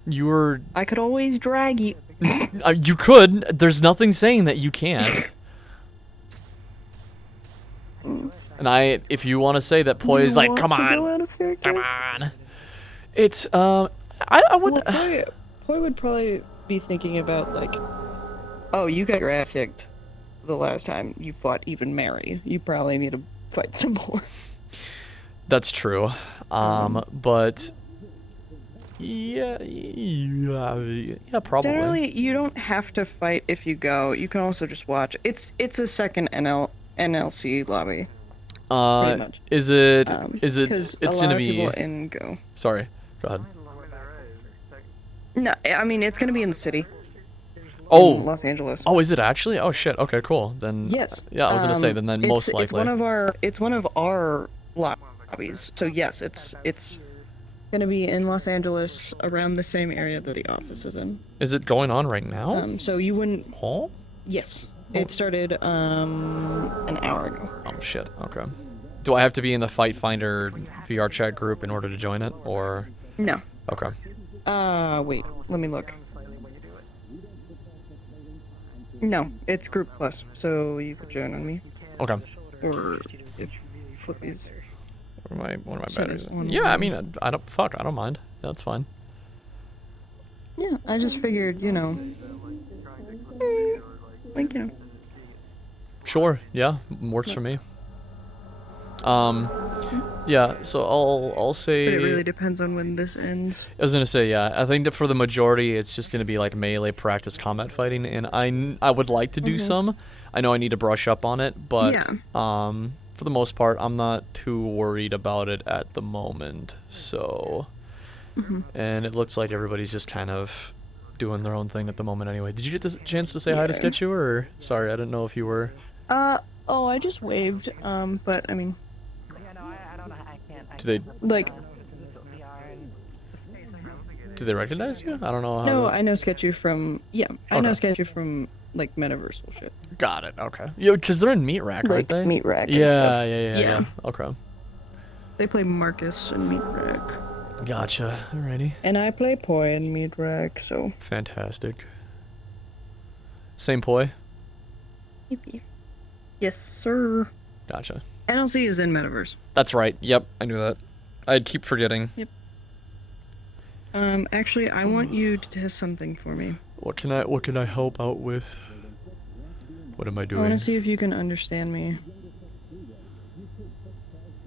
you were. I could always drag you. You could. There's nothing saying that you can't. And if you want to say that Poi is like, come on, come on. It's I would. Well, Poi would probably be thinking about like, oh, you got your ass kicked the last time you fought even Mary. You probably need to fight some more. That's true. But yeah, probably. Generally, you don't have to fight if you go. You can also just watch. It's a second NLC lobby. Pretty much. Is it? Because It's a lot gonna of be. people in go. Sorry. Go ahead. No, I mean it's gonna be in the city. Oh, in Los Angeles. Oh, is it actually? Oh shit. Okay, cool. Then. Yes. Yeah, I was gonna say then most likely. It's one of our lobbies. So yes, it's gonna be in Los Angeles around the same area that the office is in. Is it going on right now? So you wouldn't. Huh? Yes. It started an hour ago. Oh shit. Okay. Do I have to be in the Fight Finder VR chat group in order to join it, or? No. Okay. Wait. Let me look. No, it's Group Plus, so you could join on me. Okay. Or if Flippy's. What are my Set batteries? it on Yeah, I one. mean, I don't mind. That's fine. Yeah, I just figured, you know, like, you know. Sure. Yeah, works for me. Yeah. So I'll say. But it really depends on when this ends. I was gonna say, yeah. I think that for the majority, it's just gonna be like melee practice combat fighting, and I would like to do some. I know I need to brush up on it, but for the most part, I'm not too worried about it at the moment. So, and it looks like everybody's just kind of doing their own thing at the moment anyway. Did you get this chance to say hi to Sketchu, or sorry, I didn't know if you were. Oh, I just waved. But I mean. Do they like? Do they recognize you? I don't know how. No, I know Sketchu from. Yeah, I know Okay. Sketchu from like Metaversal shit. Got it. Okay. Yo, because they're in Meat Rack, aren't Like they? Meat Rack and Yeah, stuff. yeah. Yeah. Okay. They play Marcus and Meat Rack. Gotcha. Alrighty. And I play Poi and Meat Rack, so. Fantastic. Same poi. Yippee. Yes, sir. Gotcha. NLC is in Metaverse. That's right. Yep, I knew that. I'd keep forgetting. Yep. Actually, I want you to test something for me. What can I help out with? What am I I doing? want to see if you can understand me.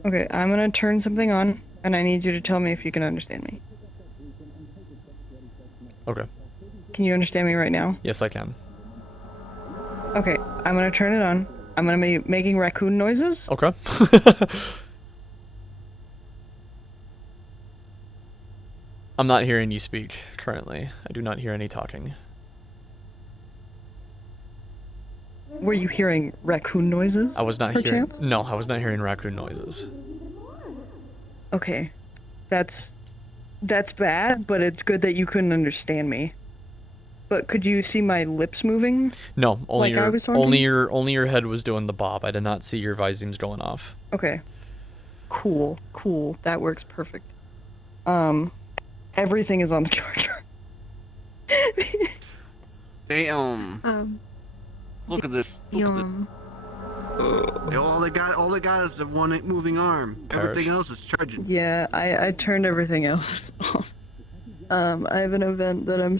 Okay, I'm gonna turn something on, and I need you to tell me if you can understand me. Okay. Can you understand me right now? Yes, I can. Okay, I'm gonna turn it on. I'm gonna be making raccoon noises. Okay. I'm not hearing you speak currently. I do not hear any talking. Were you hearing raccoon noises? I was not hearing. perchance? No, I was not hearing raccoon noises. Okay, that's bad, but it's good that you couldn't understand me. But could you see my lips moving? No, only Like I your was talking? only your head was doing the bob. I did not see your visemes going off. Okay. Cool. That works perfect. Everything is on the charger. Damn. Look at this. All they got is the one moving arm. Everything else is charging. Yeah, I turned everything else off. I have an event that I'm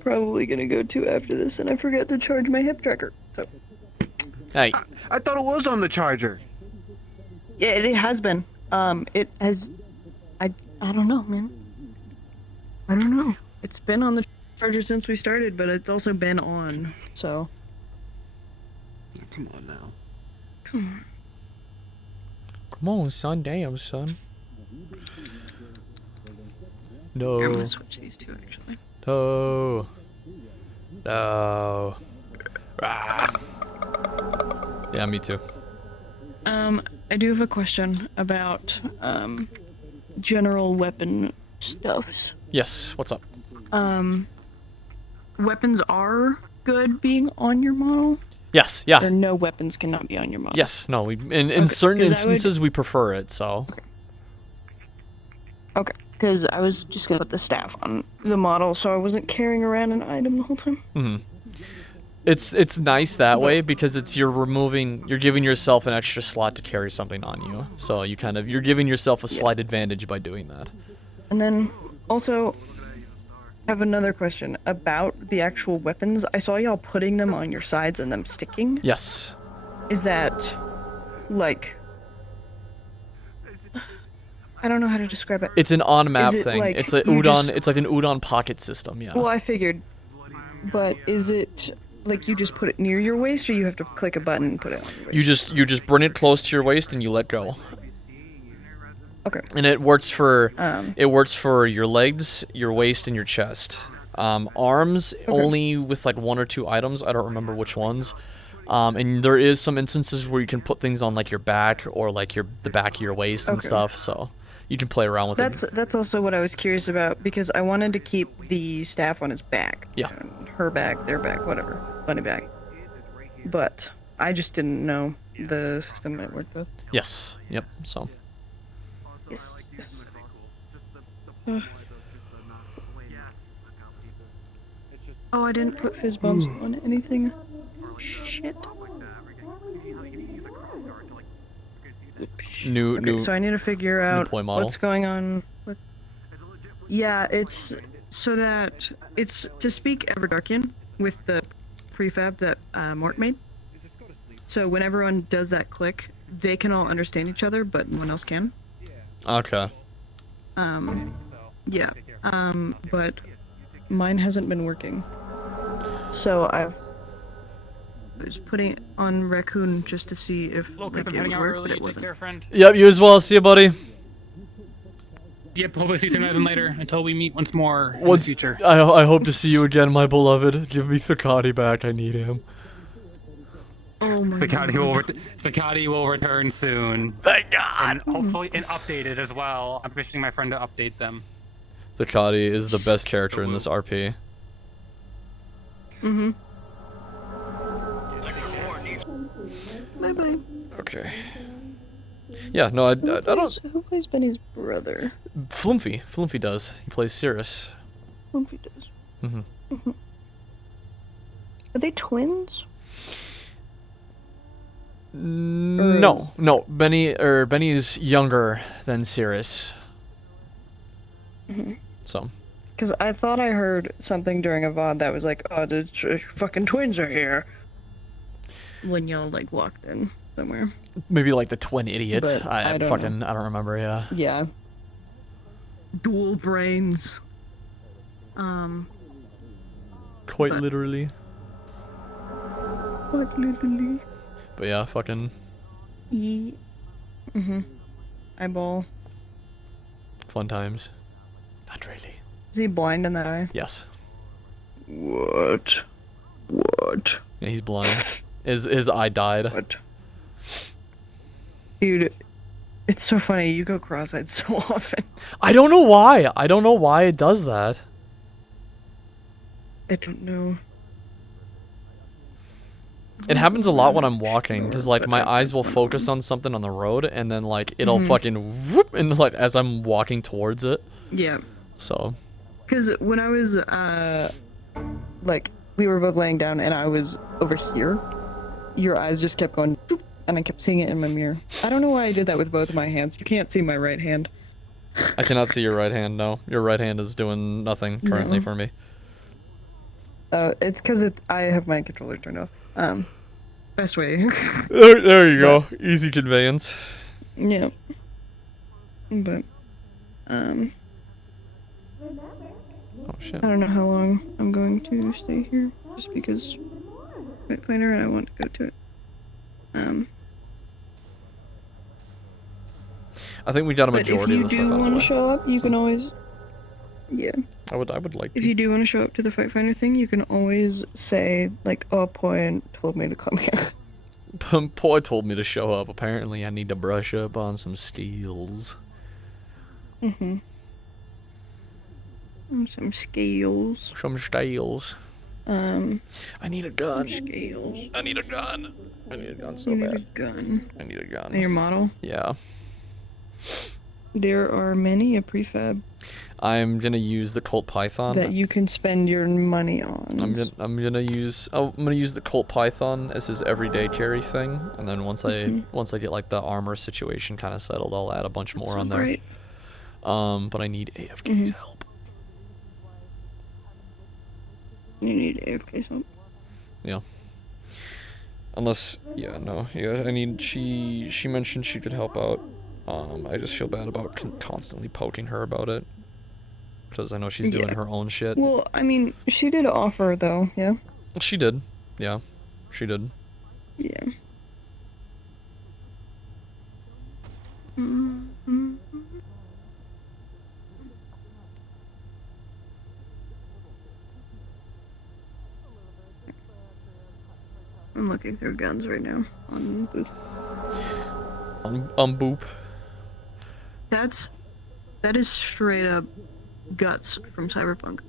probably gonna go to after this, and I forgot to charge my hip tracker. So. Hey. I thought it was on the charger. Yeah, it has been. It has. I don't know, man. I don't know. It's been on the charger since we started, but it's also been on. So. Come on now. Come on. Come on, son. Damn, son. No. I'm gonna switch these two actually. No. No. Ah. Yeah, me too. I do have a question about general weapon stuffs. Yes. What's up? Weapons are good being on your model. Yes. Yeah. Or no weapons cannot be on your model. Yes. No. In Okay, certain 'cause I would- instances we prefer it. So. Okay, because I was just gonna put the staff on the model, so I wasn't carrying around an item the whole time. It's nice that way because you're giving yourself an extra slot to carry something on you. So you're giving yourself a slight advantage by doing that. And then also, I have another question about the actual weapons. I saw y'all putting them on your sides and them sticking. Yes. Is that like? I don't know how to describe it. It's an on-map Is it thing. like It's a you udon. just- It's like an udon pocket system. Yeah. Well, I figured. But is it like you just put it near your waist, or you have to click a button and put it on your waist? You just bring it close to your waist and you let go. Okay. And it works for your legs, your waist, and your chest. Arms only with like one or two items. I don't remember which ones. And there is some instances where you can put things on like your back or like the back of your waist and Okay. stuff. So you can play around with it. That's also what I was curious about because I wanted to keep the staff on his back. Yeah. Her back, their back, whatever. Bunny back. But I just didn't know the system that it worked with. Yes. Yep. So. Yes. Oh, I didn't put fizz bumps on anything. Shit. Okay, so I need to figure out ploy model. what's going on with... Yeah, it's so that it's to speak Everdarkian with the prefab that Mort made. So when everyone does that click, they can all understand each other, but no one else can. Okay. Yeah. But mine hasn't been working. So I was putting it on Raccoon just to see if Lucas, like, I'm it heading would out work, early. but it Take wasn't. care, friend. Yep, you as well. See you, buddy. Yep, hopefully see you sooner than later until we meet once more in the future. I hope to see you again, my beloved. Give me Thakati back. I need him. Oh my Thakati will return soon. Thank God. And hopefully and updated as well. I'm commissioning my friend to update them. Thakati is the best character in this RP. Mm-hmm. Bye-bye. Okay. Yeah, no, I don't... Who plays Benny's brother? Flumphy. Flumphy does. He plays Cirrus. Flumphy does. Mm-hmm. Are they twins? No, no. Benny is younger than Cirrus. Mm-hmm. So. Because I thought I heard something during a VOD that was like, oh, the fucking twins are here. When y'all, like, walked in somewhere. Maybe like the twin idiots. But I don't fucking, know. I don't remember, yeah. Yeah. Dual brains. Quite literally. Quite literally. But yeah, fucking Mm-hmm. Eyeball. fun times. Not really. Is he blind in that eye? Yes. What? What? Yeah, he's blind. His eye died. What? Dude, it's so funny. You go cross-eyed so often. I don't know why. I don't know why it does that. I don't know. It happens a lot when I'm walking, because like my eyes will focus on something on the road, and then like it'll fucking whoop, and like as I'm walking towards it. Yeah. So. Because when I was like we were both laying down and I was over here, your eyes just kept going, boop, and I kept seeing it in my mirror. I don't know why I did that with both of my hands. You can't see my right hand. I cannot see your right hand. No, your right hand is doing nothing currently No. for me. It's because I have my controller turned off. Best way. There you go. Easy conveyance. Yeah. But, Oh shit. I don't know how long I'm going to stay here, just because Fight Finder and I want to go to it. I think we got a But if majority you of the stuff do out of the want to way. show up, you can always... Yeah. I would like If you do want to show up to the Fight Finder thing, you can always say, like, oh, Poi told me to come here. Poi told me to show up. Apparently, I need to brush up on some skills. Mm-hmm. Some scales. Some scales. I need a gun. Scales. I need a gun. I need a gun so You need bad. a gun. I need a gun. And your model? Yeah. There are many a prefab I'm gonna use the Colt Python. that you can spend your money on. I'm gonna use the Colt Python as his everyday carry thing, and then once I get like the armor situation kind of settled, I'll add a bunch more on there. Right. But I need AFK's help. You need AFK's help. Yeah. Unless, yeah, no, yeah, I need, she mentioned she could help out. I just feel bad about constantly poking her about it. Because I know she's doing her own shit. Well, I mean, she did offer, though, yeah? She did. Yeah. She did. Yeah. Mm-hmm. I'm looking through guns right now on Booth. On Boop. That is straight up guts from Cyberpunk.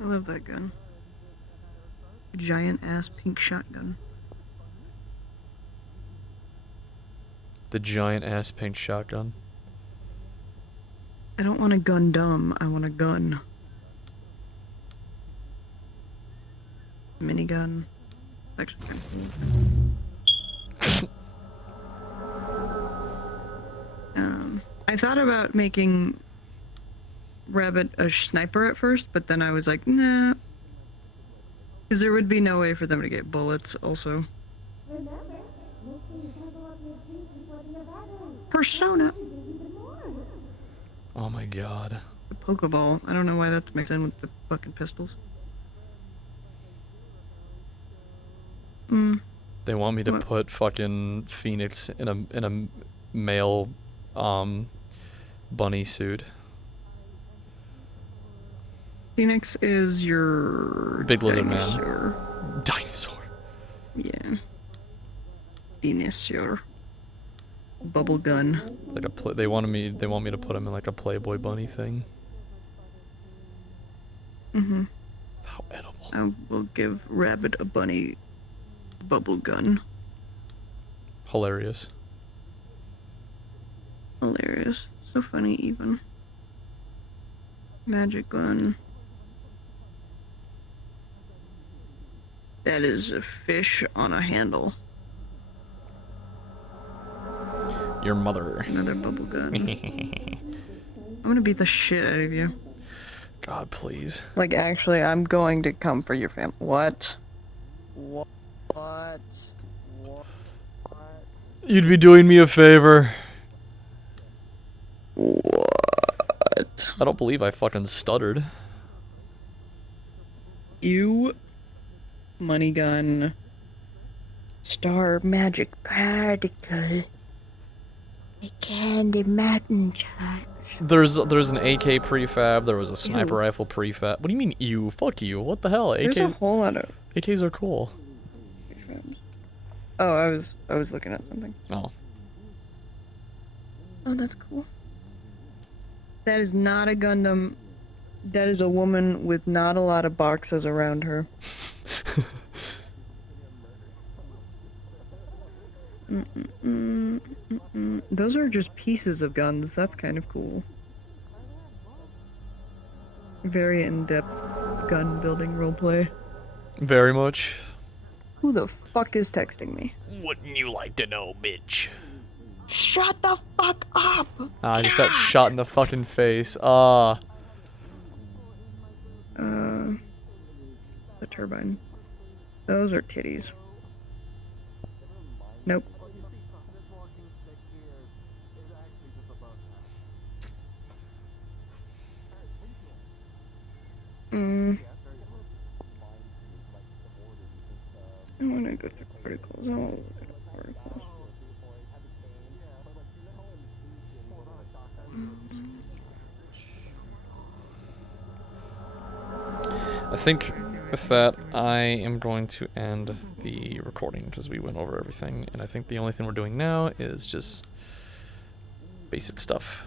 I love that gun. Giant ass pink shotgun. The giant ass pink shotgun. I don't want a gun dumb, I want a gun. Minigun. Actually, kind of cool. I thought about making Rabbit a sniper at first, but then I was like, nah. Because there would be no way for them to get bullets, also. Persona! Oh my god. The Pokeball. I don't know why that's mixed in with the fucking pistols. They want me to What? put fucking Phoenix in a male bunny suit. Phoenix is your Big lizard dinosaur. man. Dinosaur. Yeah. Dinosaur. Bubble gun. Like they want me to put him in like a Playboy bunny thing. Mm-hmm. How edible. I will give Rabbit a bunny bubble gun. Hilarious. Hilarious. So funny even. Magic gun. That is a fish on a handle. Your mother. Another bubble gun. I'm gonna beat the shit out of you. God, please. Like, actually, I'm going to come for your family. What? What? What? You'd be doing me a favor. What? I don't believe I fucking stuttered. You. Money gun. Star magic particle. A candy mountain charge. There's an AK prefab. There was a sniper rifle prefab. What do you mean, ew? Fuck you. What the hell? There's a whole lot of AKs are cool. Oh, I was looking at something. Oh. Oh, that's cool. That is not a Gundam. That is a woman with not a lot of boxes around her. Those are just pieces of guns. That's kind of cool. Very in-depth gun building roleplay. Very much. Who the fuck is texting me? Wouldn't you like to know, bitch? Shut the fuck up! I just got shot in the fucking face. The turbine. Those are titties. Nope. I want to go through articles. I want to look at articles. I think with that, I am going to end the recording because we went over everything, and I think the only thing we're doing now is just basic stuff.